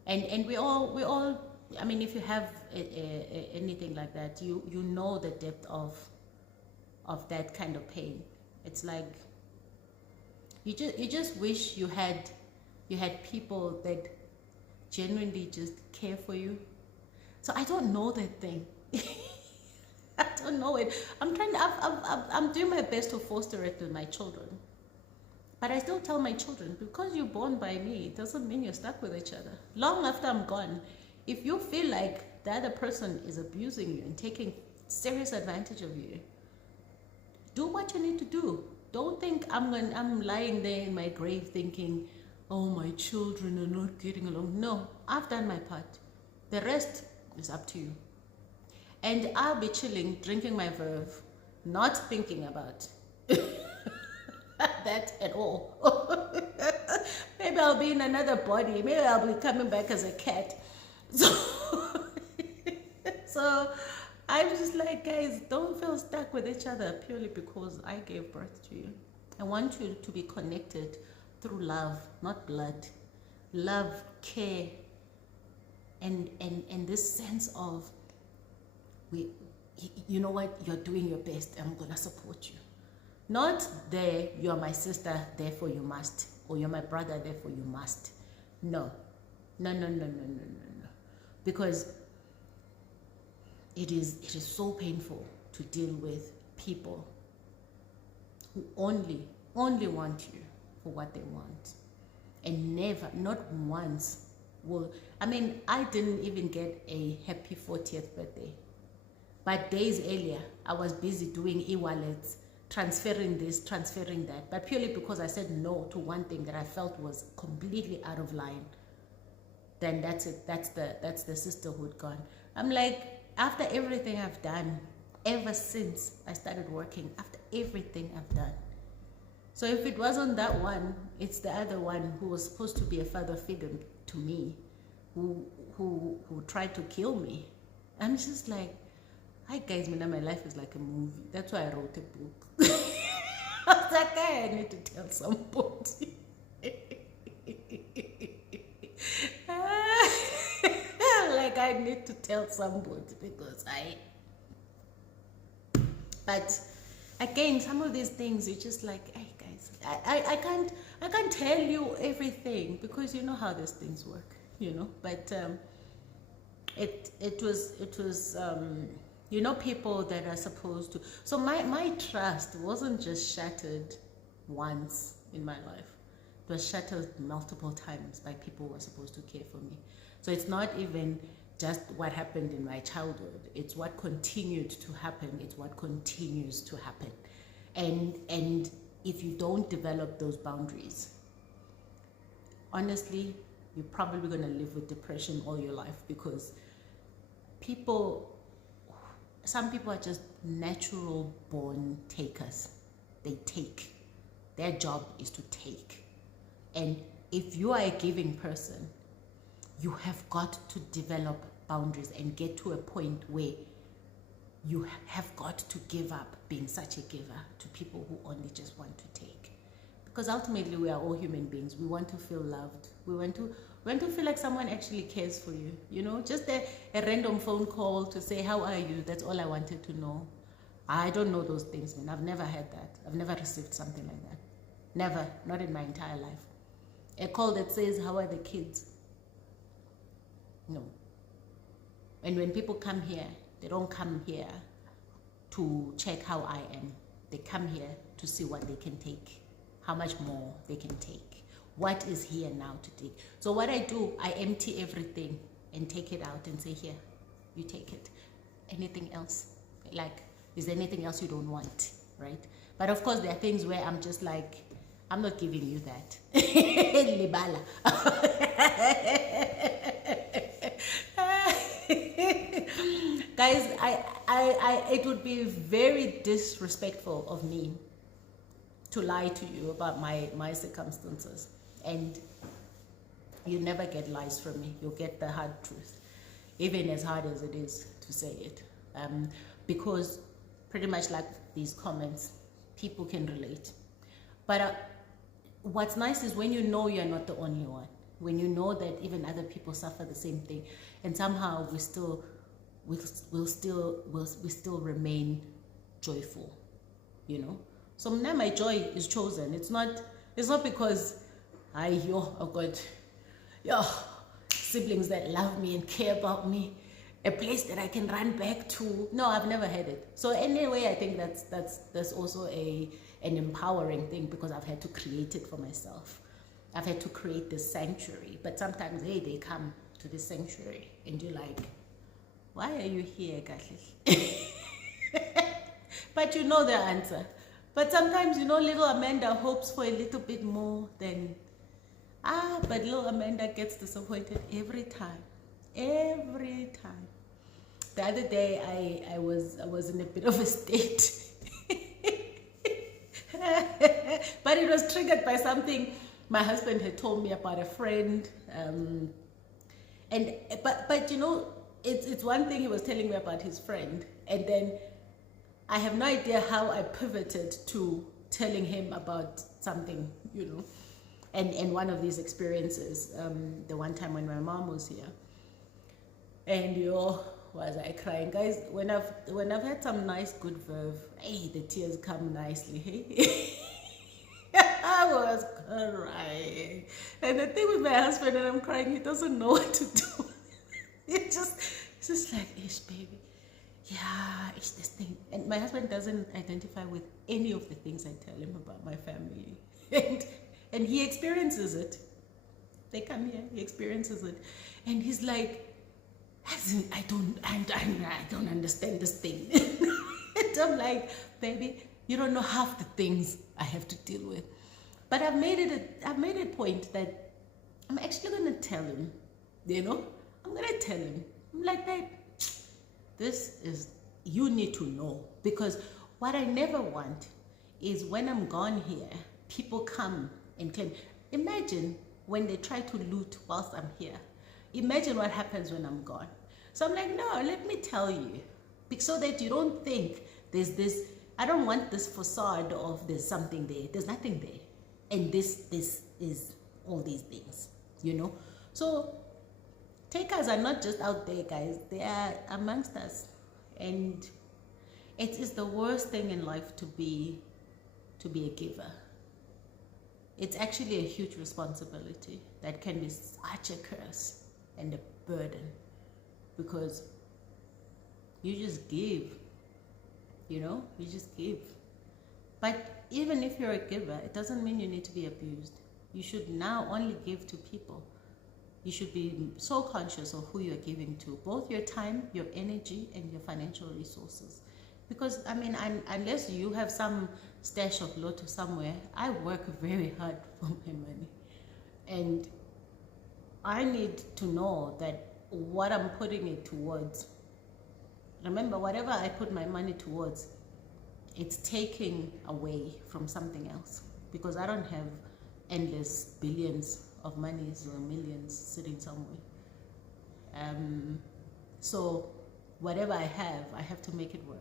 And we all, I mean, if you have anything like that, you know the depth of that kind of pain. It's like you just wish you had people that genuinely just care for you. So I don't know that thing. I don't know it. I'm doing my best to foster it with my children. But I still tell my children, because you're born by me, it doesn't mean you're stuck with each other. Long after I'm gone, if you feel like the other person is abusing you and taking serious advantage of you, do what you need to do. Don't think I'm lying there in my grave thinking, oh, my children are not getting along. No, I've done my part. The rest is up to you. And I'll be chilling, drinking my verve, not thinking about that at all. Maybe I'll be in another body. Maybe I'll be coming back as a cat. So I'm just like, guys, don't feel stuck with each other purely because I gave birth to you. I want you to be connected through love, not blood. Love, care, and this sense of, you know what, you're doing your best, I'm gonna support you. Not there, you're my sister, therefore you must, or you're my brother, therefore you must. No. Because it is so painful to deal with people who only want you for what they want, and never, not once will. I mean, I didn't even get a happy 40th birthday, but days earlier I was busy doing e-wallets, transferring this, transferring that, but purely because I said no to one thing that I felt was completely out of line. Then that's it. That's the sisterhood gone. I'm like, after everything I've done, ever since I started working, after everything I've done. So if it wasn't that one, it's the other one who was supposed to be a father figure to me, who tried to kill me. I'm just like, hi guys, my life is like a movie. That's why I wrote a book. I was like, I need to tell somebody. Like, I need to tell somebody because but again, some of these things, you're just like, hey guys, I can't tell you everything because you know how these things work, you know. But it was you know, people that are supposed to. So my trust wasn't just shattered once in my life. It was shattered multiple times by people who were supposed to care for me. So it's not even just what happened in my childhood. It's what continued to happen. It's what continues to happen. And if you don't develop those boundaries, honestly, you're probably going to live with depression all your life, because some people are just natural born takers. They take. Their job is to take. And if you are a giving person, you have got to develop boundaries and get to a point where you have got to give up being such a giver to people who only just want to take. Because ultimately, we are all human beings. We want to feel loved. We want to feel like someone actually cares for you. You know, just a random phone call to say, how are you? That's all I wanted to know. I don't know those things, man. I've never had that. I've never received something like that. Never. Not in my entire life. A call that says, how are the kids? No. And when people come here, they don't come here to check how I am. They come here to see what they can take, how much more they can take, what is here now to take. So what I do, I empty everything and take it out and say, here, you take it. Anything else? Like, is there anything else you don't want, right? But of course, there are things where I'm just like, I'm not giving you that. Libala. Guys, it would be very disrespectful of me to lie to you about my circumstances. And you never get lies from me. You'll get the hard truth. even as hard as it is to say it, because pretty much like these comments, people can relate. But what's nice is when you know you're not the only one, when you know that even other people suffer the same thing, and somehow we still remain joyful, you know. So now my joy is chosen. It's not because I've got siblings that love me and care about me, a place that I can run back to. No, I've never had it. So anyway, I think that's also an empowering thing, because I've had to create it for myself. I've had to create this sanctuary. But sometimes, hey, they come to the sanctuary and you're like, why are you here, Kahle? But you know the answer. But sometimes, you know, little Amanda hopes for a little bit more than, but little Amanda gets disappointed every time. Every time. The other day, I was in a bit of a state. But it was triggered by something my husband had told me about a friend. But you know, it's one thing he was telling me about his friend, and then I have no idea how I pivoted to telling him about something, you know, and one of these experiences, the one time when my mom was here, and was I crying, guys? When I've had some nice good verve, hey, the tears come nicely, hey. I was crying, and the thing with my husband, and I'm crying, he doesn't know what to do. It's just like, ish, baby. Yeah, it's this thing. And my husband doesn't identify with any of the things I tell him about my family. And he experiences it. They come here, he experiences it. And he's like, I don't understand this thing. And I'm like, baby, you don't know half the things I have to deal with. But I've made it a point that I'm actually gonna tell him, you know? I'm gonna tell him. I'm like, babe, you need to know, because what I never want is when I'm gone here, people come and claim. Imagine when they try to loot whilst I'm here. Imagine what happens when I'm gone. So I'm like, no, let me tell you, so that you don't think there's this. I don't want this facade of there's something there. There's nothing there, and this is all these things, you know. So takers are not just out there, guys. They are amongst us. And it is the worst thing in life to be a giver. It's actually a huge responsibility that can be such a curse and a burden, because you just give, you know, you just give. But even if you're a giver, it doesn't mean you need to be abused. You should now only give to people. You should be so conscious of who you're giving to, both your time, your energy, and your financial resources. Because, I mean, unless you have some stash of lotto somewhere, I work very hard for my money. And I need to know that what I'm putting it towards, remember, whatever I put my money towards, it's taking away from something else. Because I don't have endless billions of monies or millions sitting somewhere. So whatever I have to make it work.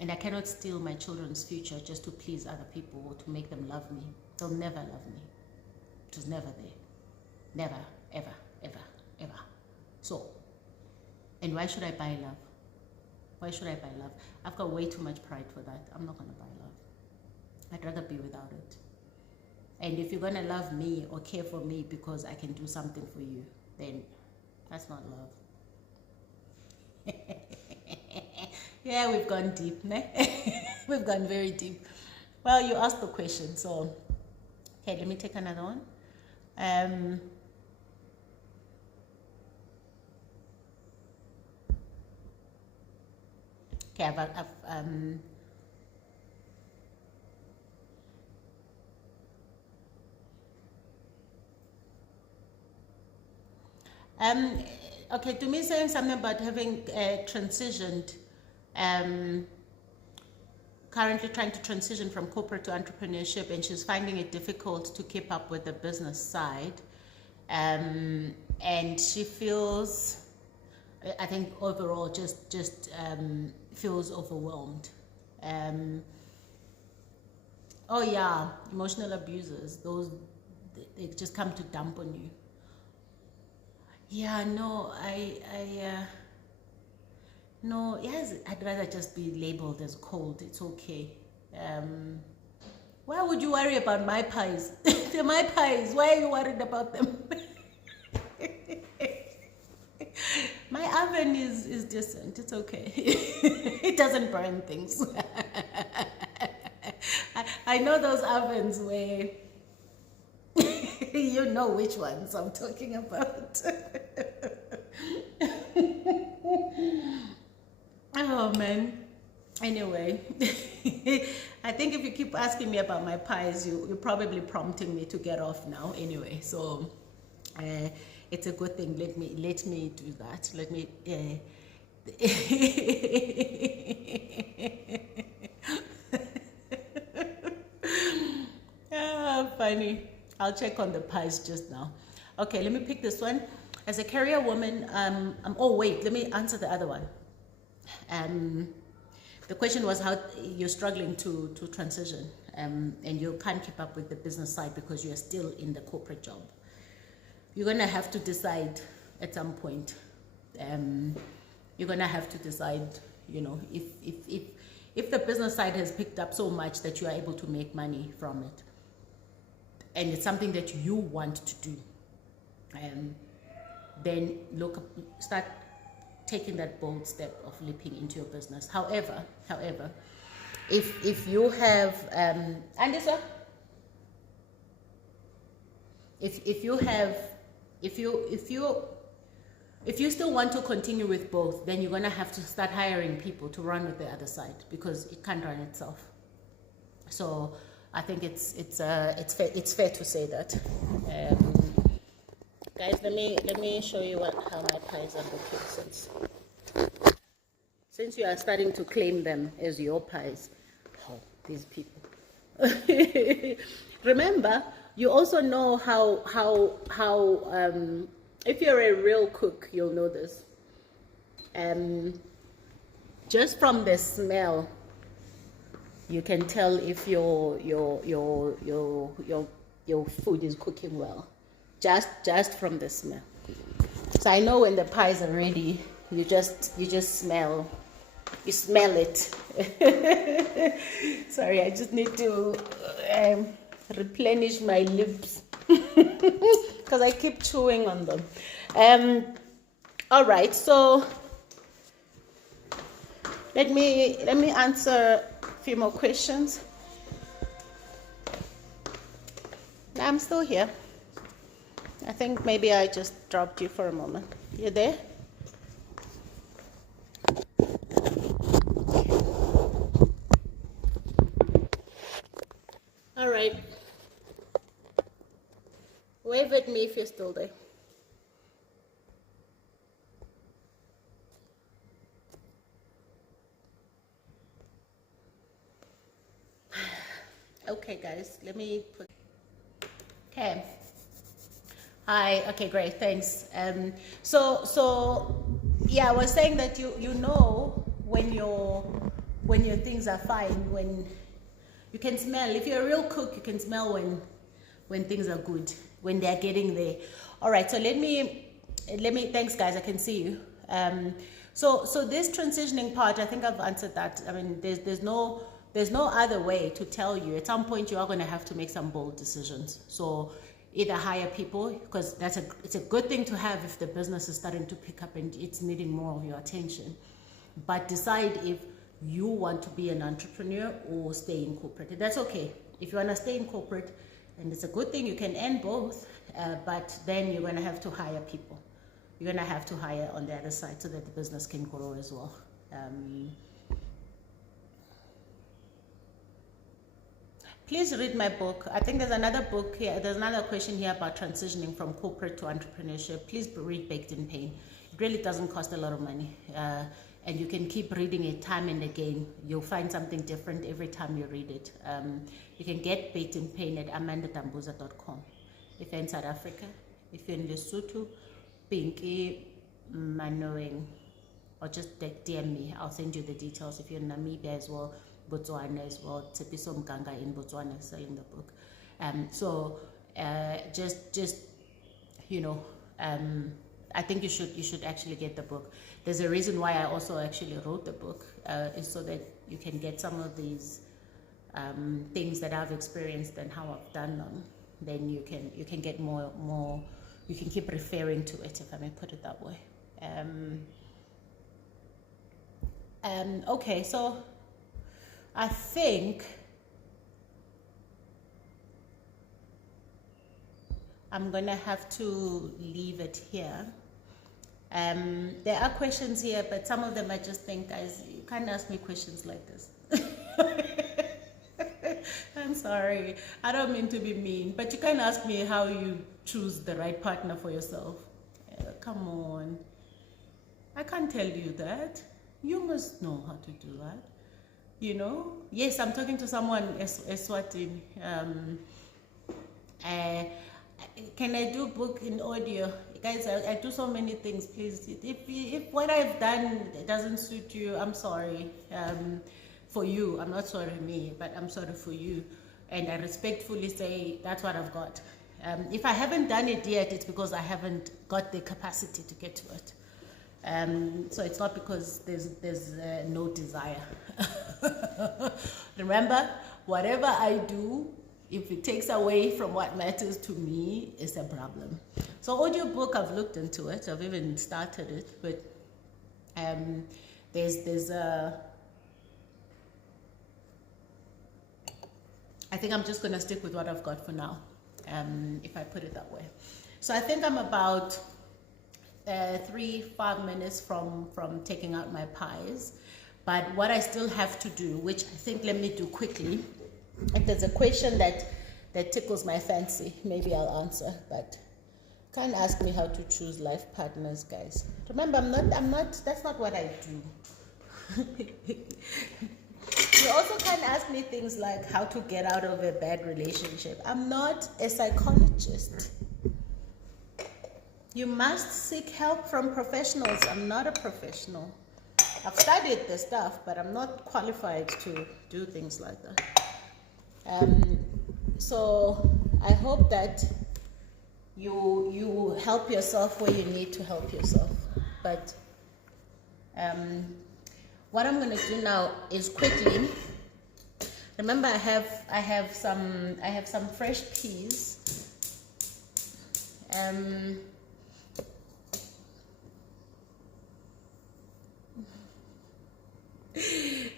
And I cannot steal my children's future just to please other people or to make them love me. They'll never love me. It was never there. Never, ever, ever, ever. So, and why should I buy love? Why should I buy love? I've got way too much pride for that. I'm not going to buy love. I'd rather be without it. And if you're going to love me or care for me because I can do something for you, then that's not love. Yeah, we've gone deep, ne? We've gone very deep. Well, you asked the question, so okay, let me take another one. Okay, okay, to me saying something about having transitioned, currently trying to transition from corporate to entrepreneurship, and she's finding it difficult to keep up with the business side. And she feels I think overall just feels overwhelmed. Oh yeah, emotional abusers, those, they just come to dump on you. Yeah, no, no, yes, I'd rather just be labeled as cold. It's okay. Why would you worry about my pies? They're my pies. Why are you worried about them? My oven is decent. It's okay. It doesn't burn things. I know those ovens where you know which ones I'm talking about. Oh man. Anyway, I think if you keep asking me about my pies, you're probably prompting me to get off now. Anyway, so it's a good thing. Let me do that. Let me. Funny. I'll check on the pies just now. Okay, let me pick this one. As a career woman, oh wait, let me answer the other one. The question was how you're struggling to transition, and you can't keep up with the business side because you're still in the corporate job. You're gonna have to decide at some point. You're gonna have to decide, you know, if the business side has picked up so much that you are able to make money from it, and it's something that you want to do, then start taking that bold step of leaping into your business. However, if you have Andisa, if you still want to continue with both, then you're gonna have to start hiring people to run with the other side because it can't run itself. So I think it's fair to say that. Guys, let me show you how my pies are looking since you are starting to claim them as your pies. Oh, these people. Remember, you also know how if you're a real cook, you'll know this. Just from the smell, you can tell if your food is cooking well. Just from the smell. So I know when the pies are ready, you just smell it. Sorry, I just need to replenish my lips because I keep chewing on them. All right, so let me answer a few more questions. I'm still here. I think maybe I just dropped you for a moment. You there? All right. Wave at me if you're still there. Okay, guys, let me put. Okay. Hi. Okay, great. Thanks. So yeah, I was saying that you know when your things are fine, when you can smell. If you're a real cook, you can smell when things are good, when they're getting there. All right. So let me. Thanks, guys. I can see you. So this transitioning part, I think I've answered that. I mean, there's no other way to tell you. At some point, you are going to have to make some bold decisions. So either hire people, because it's a good thing to have if the business is starting to pick up and it's needing more of your attention. But decide if you want to be an entrepreneur or stay in corporate. That's okay. If you want to stay in corporate, and it's a good thing, you can earn both, but then you're going to have to hire people. You're going to have to hire on the other side so that the business can grow as well. Please read my book. I think there's another book here. There's another question here about transitioning from corporate to entrepreneurship. Please read Baked in Pain. It really doesn't cost a lot of money. And you can keep reading it time and again. You'll find something different every time you read it. You can get Baked in Pain at amandatambuza.com. If you're in South Africa, if you're in Lesotho, Pinky Manowing. or just DM me. I'll send you the details. If you're in Namibia as well, Botswana as well, Tsepiso Mganga in Botswana is selling the book. So just you know, I think you should actually get the book. There's a reason why I also actually wrote the book, is so that you can get some of these things that I've experienced and how I've done them. Then you can get more. You can keep referring to it, if I may put it that way. Okay, so I think I'm gonna have to leave it here. There are questions here, but some of them I just think, guys, you can't ask me questions like this. I'm sorry, I don't mean to be mean, but you can't ask me how you choose the right partner for yourself. Come on, I can't tell you that. You must know how to do that. You know, yes, I'm talking to someone Eswatini. Can I do book in audio? Guys, I do so many things, please. If what I've done doesn't suit you, I'm sorry. For you, I'm not sorry me, but I'm sorry for you. And I respectfully say that's what I've got. If I haven't done it yet, it's because I haven't got the capacity to get to it. So it's not because there's no desire. Remember, whatever I do, if it takes away from what matters to me, it's a problem. So audiobook, I've looked into it. I've even started it, but there's a. I think I'm just gonna stick with what I've got for now, if I put it that way. So I think I'm about 3-5 minutes from taking out my pies, but what I still have to do, which I think let me do quickly. If there's a question that tickles my fancy, maybe I'll answer, but can't ask me how to choose life partners, guys. Remember, I'm not, that's not what I do. You also can't ask me things like how to get out of a bad relationship. I'm not a psychologist. You must seek help from professionals. I'm not a professional. I've studied the stuff, but I'm not qualified to do things like that. So I hope that you help yourself where you need to help yourself. But what I'm going to do now is quickly. Remember, I have some fresh peas.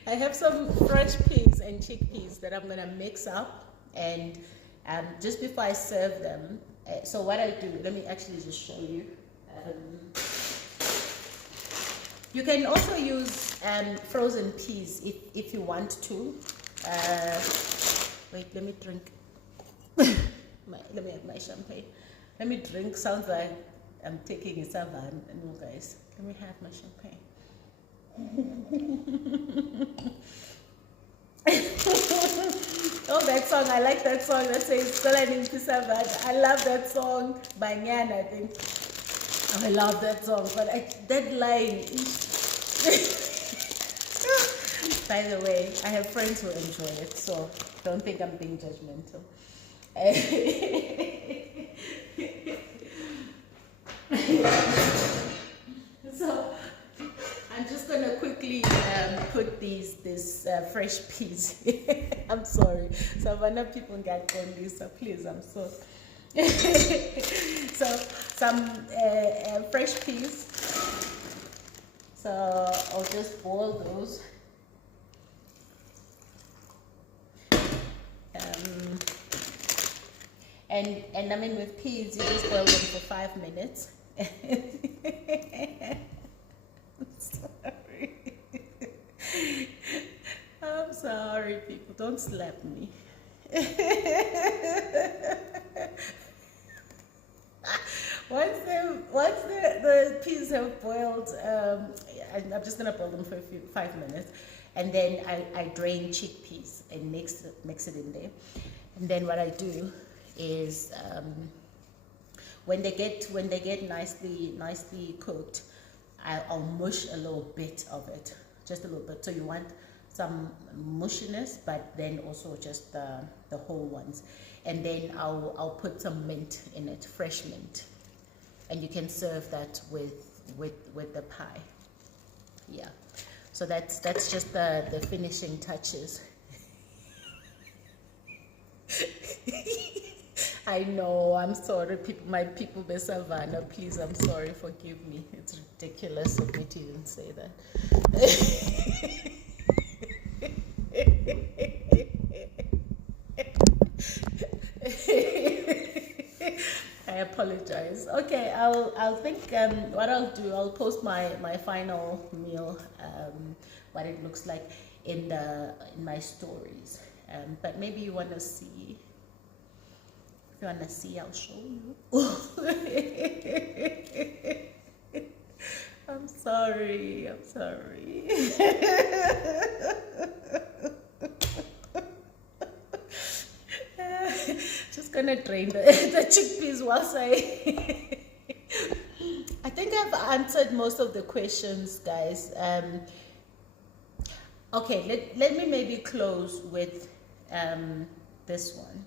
I have some fresh peas and chickpeas that I'm gonna mix up, and just before I serve them. So what I do, let me actually just show you. You can also use frozen peas if you want to. Wait, let me drink. Let me have my champagne. Let me drink. Sounds like I'm taking a savan. No, guys. Let me have my champagne. Oh, that song. I like that song that says Solanin Pisavan. I love that song by Nyan, I think. Oh, I love that song, but that line. By the way, I have friends who enjoy it, so don't think I'm being judgmental. So I'm just gonna quickly put these fresh peas. I'm sorry, Savannah people get this, so please, I'm so. So some fresh peas. So I'll just boil those. And I mean, with peas, you just boil them for 5 minutes. I'm sorry, people. Don't slap me. Once the peas have boiled, I'm just gonna boil them for 5 minutes, and then I drain chickpeas and mix it in there. And then what I do is when they get nicely cooked, I'll mush a little bit of it, just a little bit. So you want some mushiness, but then also just the whole ones. And then I'll put some mint in it, fresh mint, and you can serve that with the pie. Yeah, so that's just the finishing touches. I know, I'm sorry, my people in Savannah, please, I'm sorry, forgive me. It's ridiculous of me to even say that. I apologize. Okay, I'll think what I'll do, I'll post my final meal, what it looks like in my stories. But maybe you want to see. If you want to see, I'll show you. I'm sorry. Just gonna drain the chickpeas whilst I think I've answered most of the questions, guys. Okay, let me maybe close with this one.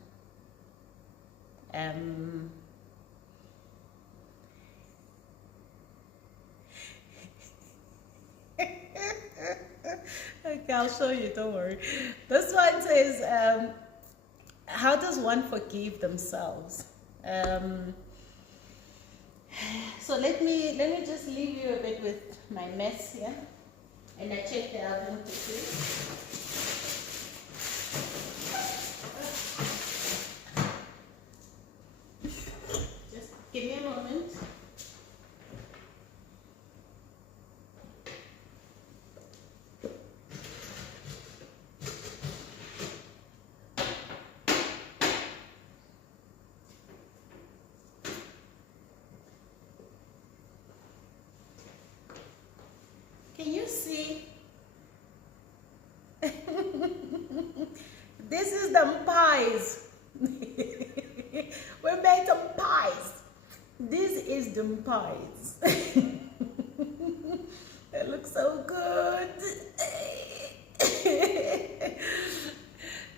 Okay, I'll show you, don't worry. This one says, how does one forgive themselves? So let me just leave you a bit with my mess here. And I check the oven quickly. Just give me a moment. Can you see? This is the pies. We made some pies. This is the pies. It looks so good.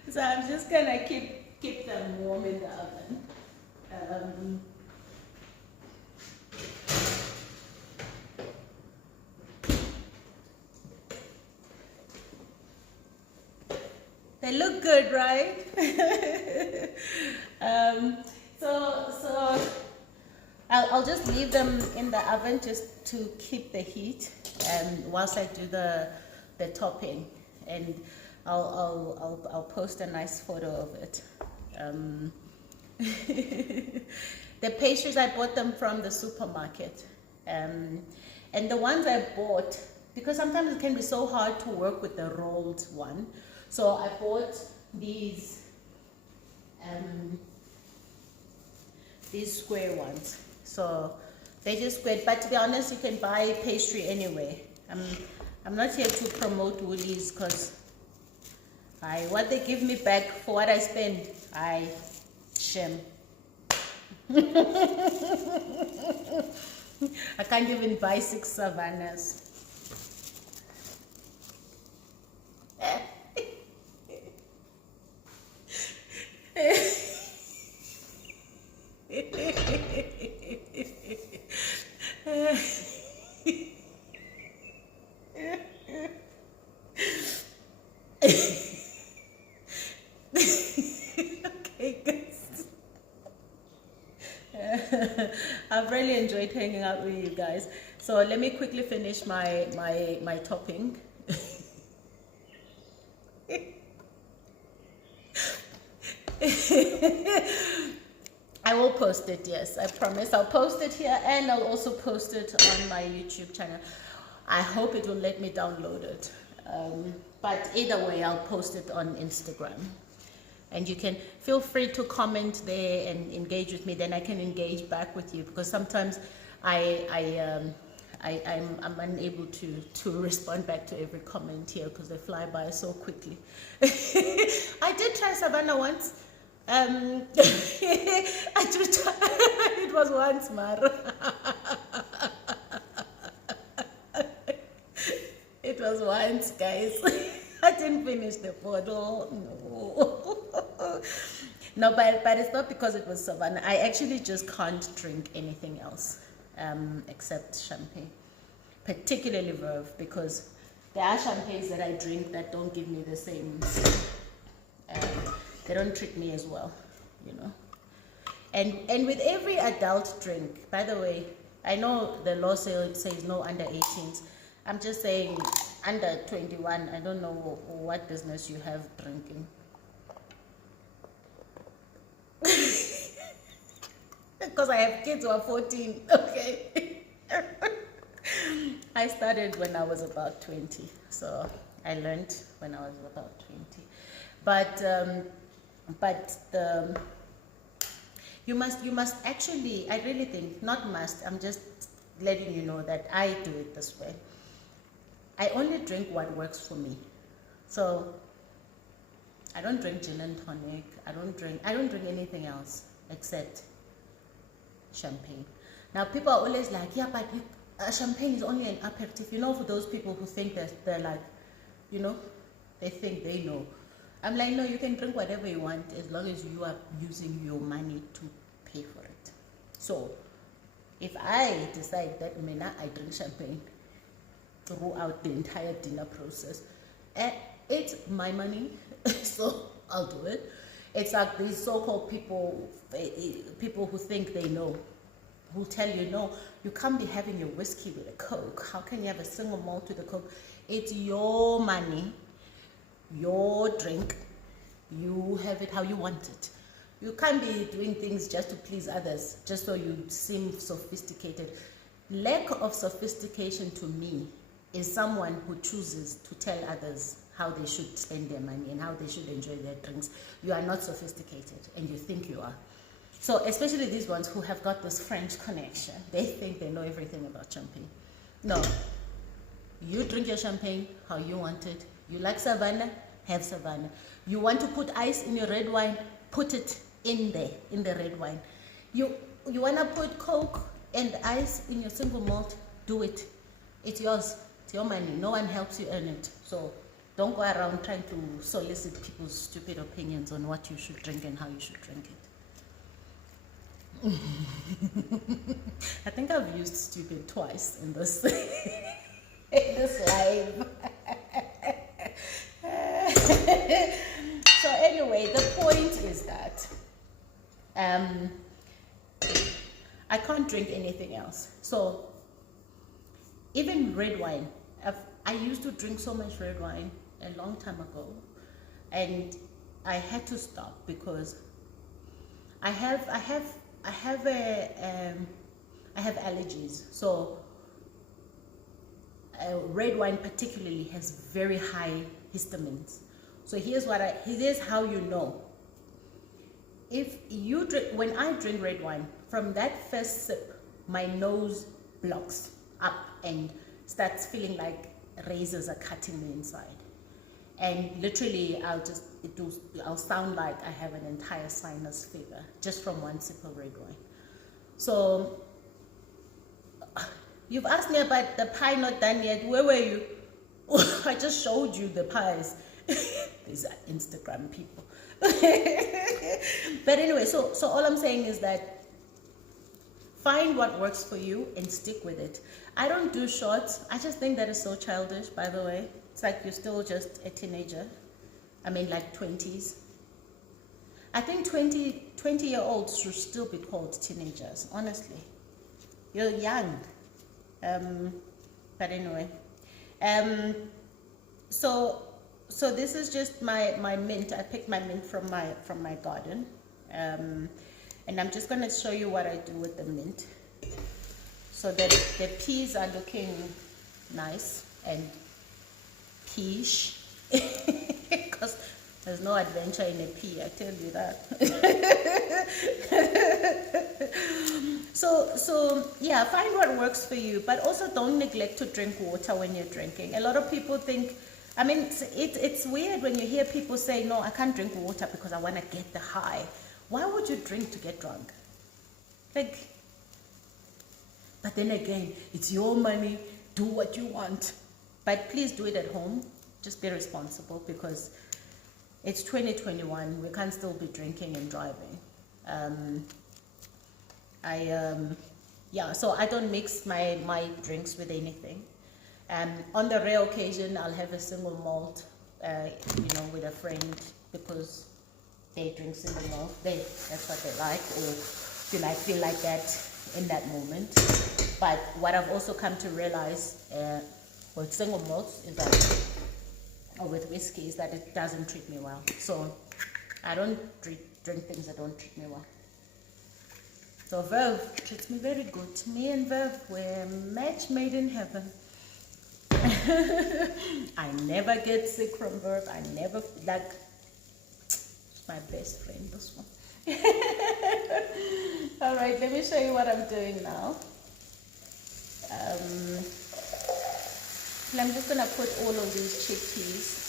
So I'm just gonna keep them warm in the oven. They look good, right? So I'll just leave them in the oven just to keep the heat, whilst I do the topping, and I'll post a nice photo of it. The pastries, I bought them from the supermarket, and the ones I bought, because sometimes it can be so hard to work with the rolled one. So I bought these square ones. So they just squared. But to be honest, you can buy pastry anyway. I'm not here to promote Woolies, because what they give me back for what I spend, I shame. I can't even buy 6 Savannahs. Okay, guys. I've really enjoyed hanging out with you guys. So let me quickly finish my topping. I will post it, yes, I promise. I'll post it here, and I'll also post it on my YouTube channel. I hope it will let me download it. But either way, I'll post it on Instagram. And you can feel free to comment there and engage with me. Then I can engage back with you, because sometimes I'm unable to respond back to every comment here, because they fly by so quickly. I did try Savannah once. I did try. It was once, Mar. was once, guys. I didn't finish the bottle. No. No, but it's not because it was Savannah. I actually just can't drink anything else except champagne, particularly Verve, because there are champagnes that I drink that don't give me the same. They don't treat me as well, you know. And with every adult drink, by the way, I know the law says no under 18s. I'm just saying under 21. I don't know what business you have drinking. Because I have kids who are 14, okay? I started when I was about 20, so I learned when I was about 20. But you must actually, I really think, not must, I'm just letting you know that I do it this way. I only drink what works for me. So I don't drink gin and tonic. I don't drink anything else except champagne. Now people are always like, yeah, but champagne is only an aperitif. You know, for those people who think that they're like, you know, they think they know. I'm like, no, you can drink whatever you want as long as you are using your money to pay for it. So if I decide that I drink champagne throughout the entire dinner process, it's my money, so I'll do it. It's like these so-called people who think they know, who tell you, no, you can't be having your whiskey with a Coke. How can you have a single malt with a Coke? It's your money, your drink. You have it how you want it. You can't be doing things just to please others, just so you seem sophisticated. Lack of sophistication to me is someone who chooses to tell others how they should spend their money and how they should enjoy their drinks. You are not sophisticated, and you think you are. So especially these ones who have got this French connection, they think they know everything about champagne. No, you drink your champagne how you want it. You like Savannah, have Savannah. You want to put ice in your red wine, put it in there, in the red wine. You want to put Coke and ice in your single malt, do it. It's yours. It's your money. No one helps you earn it. So don't go around trying to solicit people's stupid opinions on what you should drink and how you should drink it. I think I've used stupid twice in this in this live. So anyway, the point is that I can't drink anything else. So even red wine, I used to drink so much red wine a long time ago, and I had to stop because I have allergies. So red wine particularly has very high histamines. So here's how you know. If you drink, when I drink red wine, from that first sip, my nose blocks up and starts feeling like razors are cutting me inside. And literally, I'll sound like I have an entire sinus fever just from one sip of red wine. So you've asked me about the pie not done yet. Where were you? I just showed you the pies. These are Instagram people. But anyway, so all I'm saying is that find what works for you and stick with it. I don't do shots. I just think that is so childish, by the way. It's like you're still just a teenager. I mean, like 20s. I think 20-year-olds should still be called teenagers, honestly. You're young. But anyway. So this is just my mint. I picked my mint from my garden. And I'm just going to show you what I do with the mint. So that the peas are looking nice and peach. Because there's no adventure in a pea, I tell you that. So yeah, find what works for you, but also don't neglect to drink water when you're drinking. A lot of people think, I mean, it's weird when you hear people say, no, I can't drink water because I want to get the high. Why would you drink to get drunk? Like, but then again, it's your money, do what you want. But please do it at home. Just be responsible, because it's 2021. We can't still be drinking and driving. Yeah, so I don't mix my drinks with anything. On the rare occasion, I'll have a single malt, with a friend, because they drink single malt. That's what they like, or feel like that in that moment. But what I've also come to realize with single malts is that, or with whiskey, is that it doesn't treat me well. So I don't drink things that don't treat me well. So Verve treats me very good. Me and Verve, we're a match made in heaven. I never get sick from Verve. I never, like, my best friend, this one. All right, let me show you what I'm doing now. I'm just gonna put all of these chickpeas.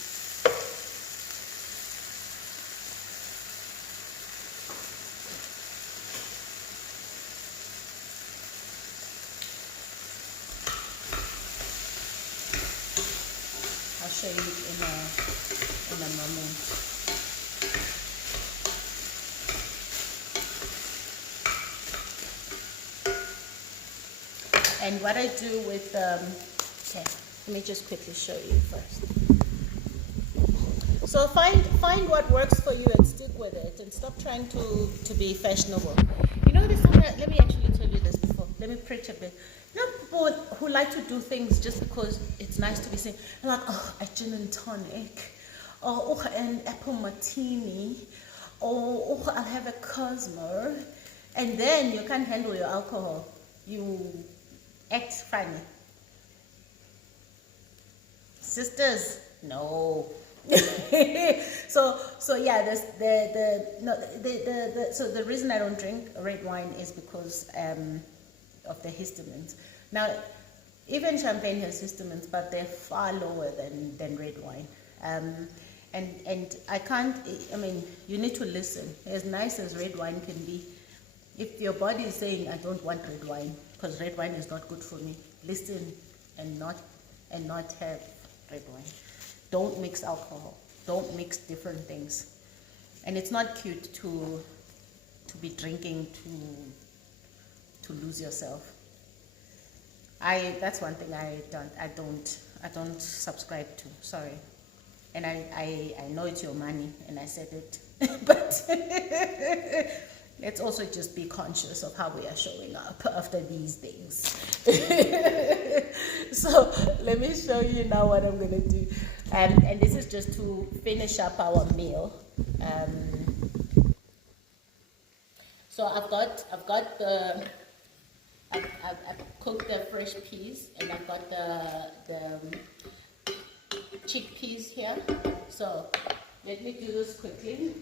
I'll show you in a moment. And what I do with, okay, let me just quickly show you first. So find what works for you and stick with it, and stop trying to be fashionable. You know, let me actually tell you this before. Let me preach a bit. You know, people who like to do things just because it's nice to be seen. Like, oh, a gin and tonic, or oh, an apple martini, or oh, I'll have a Cosmo, and then you can't handle your alcohol. You act funny. Sisters, no. so yeah, so the reason I don't drink red wine is because of the histamines. Now, even champagne has histamines, but they're far lower than red wine. And I can't, I mean, you need to listen. As nice as red wine can be, if your body is saying, I don't want red wine, because red wine is not good for me, listen and not have red wine. Don't mix alcohol. Don't mix different things. And it's not cute to be drinking to lose yourself. That's one thing I don't subscribe to. Sorry. And I know it's your money, and I said it, but let's also just be conscious of how we are showing up after these things. So let me show you now what I'm gonna do, and this is just to finish up our meal. So I've cooked the fresh peas, and I've got the chickpeas here. So let me do this quickly.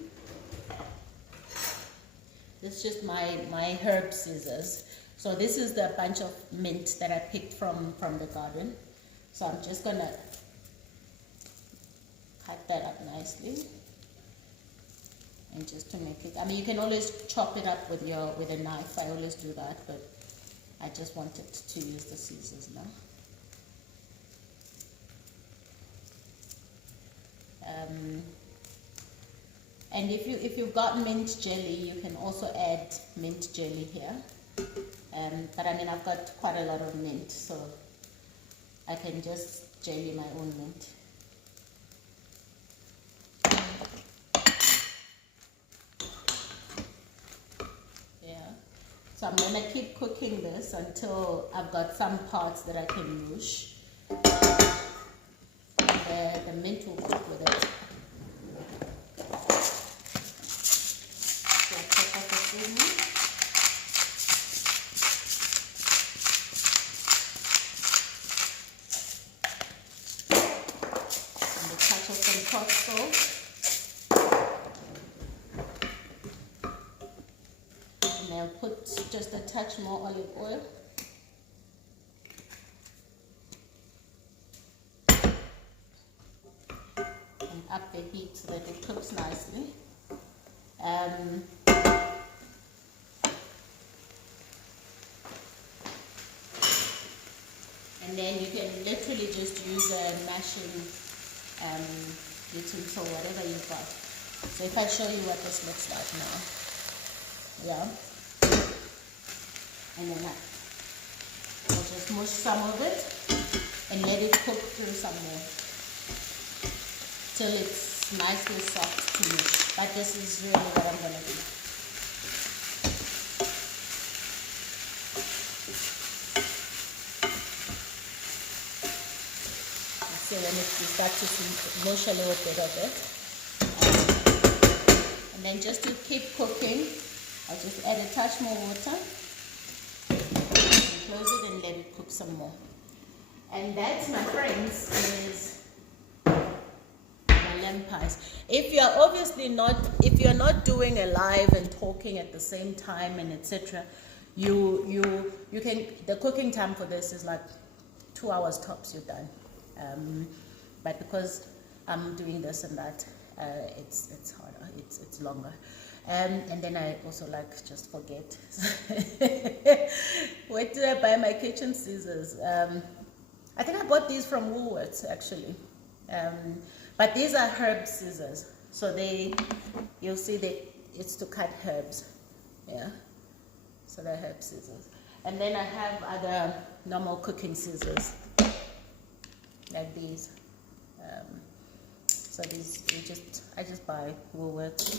This is just my herb scissors. So this is the bunch of mint that I picked from the garden. So I'm just gonna cut that up nicely, and just to make it, I mean, you can always chop it up with a knife. I always do that, but I just wanted to use the scissors now. And if you've got mint jelly, you can also add mint jelly here. But I mean, I've got quite a lot of mint, so I can just jelly my own mint. Yeah. So I'm gonna keep cooking this until I've got some parts that I can mush. The mint will cook with it. So I'll take off the seasoning. And a touch of some hot salt. And I'll put just a touch more olive oil. Up the heat so that it cooks nicely. And And then you can literally just use a mashing utensil, whatever you've got. So if I show you what this looks like now, yeah, and then I'll just mush some of it and let it cook through some more till it's nicely soft to mush. But this is really what I'm gonna do. So when you start to mush a little bit of it, and then just to keep cooking, I'll just add a touch more water, and close it and let it cook some more. And that, my friends, is my lamb pies. If you're not doing a live and talking at the same time and etc., you can, the cooking time for this is like 2 hours tops, you're done. But because I'm doing this and that, it's harder, it's longer. And then I also just forget. Where did I buy my kitchen scissors? I think I bought these from Woolworths actually. But these are herb scissors. So you'll see it's to cut herbs. Yeah. So they're herb scissors. And then I have other normal cooking scissors, like these. So these, I just buy Woolworths,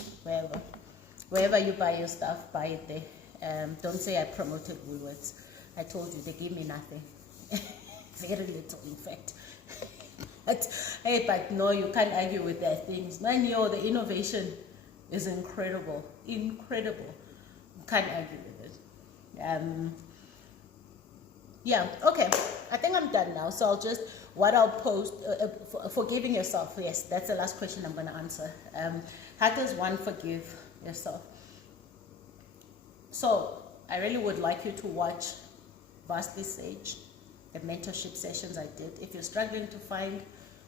wherever you buy your stuff, buy it there. Don't say I promoted Woolworths. I told you they give me nothing. Very little, in fact. But no, you can't argue with their things. Man, the innovation is incredible. Incredible. You can't argue with it. Yeah, okay. I think I'm done now. So I'll post, forgiving yourself. Yes, that's the last question I'm going to answer. How does one forgive yourself? So I really would like you to watch Vastly Sage, the mentorship sessions I did. If you're struggling to find,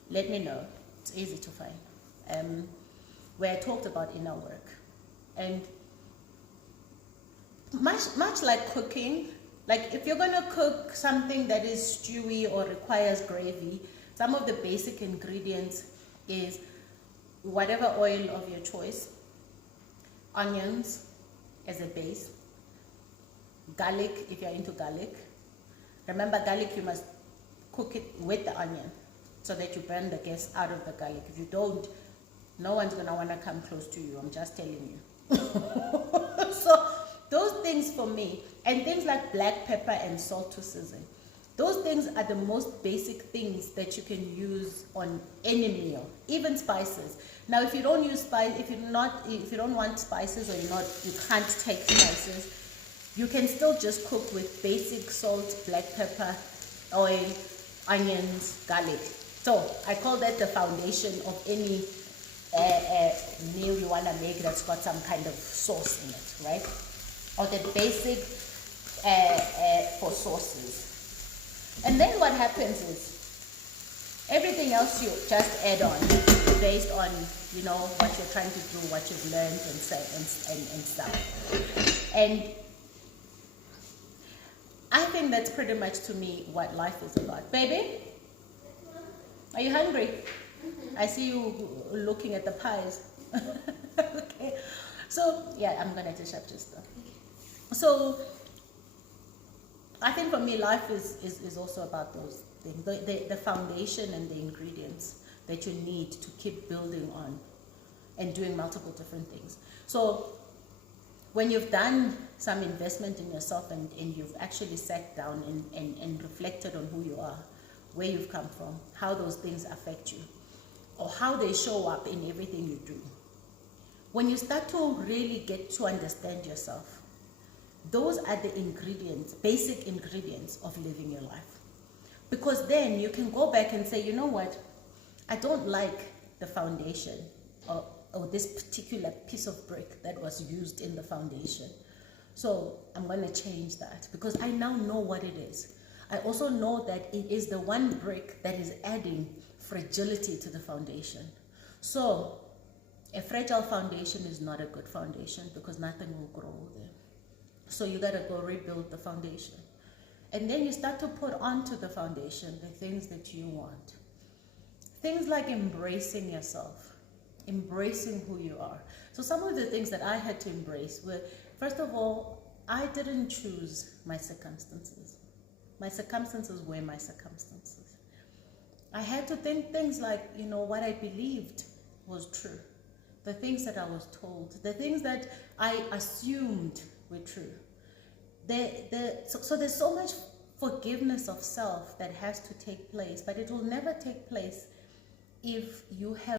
let me know. It's easy to find. Where I talked about inner work. And much like cooking, like if you're going to cook something that is stewy or requires gravy, some of the basic ingredients is whatever oil of your choice, onions as a base, garlic if you're into garlic. Remember, garlic, you must cook it with the onion so that you burn the gas out of the garlic. If you don't, no one's going to want to come close to you. I'm just telling you. So those things for me, and things like black pepper and salt to season, those things are the most basic things that you can use on any meal, even spices. Now, if you don't use if you don't want spices, or you can't take spices, you can still just cook with basic salt, black pepper, oil, onions, garlic. So I call that the foundation of any meal you want to make that's got some kind of sauce in it, right? Or the basic for sauces. And then what happens is everything else you just add on based on what you're trying to do, what you've learned and stuff. And I think that's pretty much to me what life is about. Baby, are you hungry? I see you looking at the pies. Okay. So yeah, I'm gonna dish up just stuff. So I think for me, life is also about those things, the foundation and the ingredients that you need to keep building on and doing multiple different things. So when you've done some investment in yourself and you've actually sat down and reflected on who you are, where you've come from, how those things affect you, or how they show up in everything you do. When you start to really get to understand yourself, those are the ingredients, basic ingredients of living your life. Because then you can go back and say, you know what, I don't like the foundation or this particular piece of brick that was used in the foundation. So I'm going to change that because I now know what it is. I also know that it is the one brick that is adding fragility to the foundation. So a fragile foundation is not a good foundation because nothing will grow there. So you got to go rebuild the foundation. And then you start to put onto the foundation the things that you want. Things like embracing yourself, embracing who you are. So some of the things that I had to embrace were, first of all, I didn't choose my circumstances. My circumstances were my circumstances. I had to think things like, what I believed was true. The things that I was told, the things that I assumed were true. So there's so much forgiveness of self that has to take place, but it will never take place if you have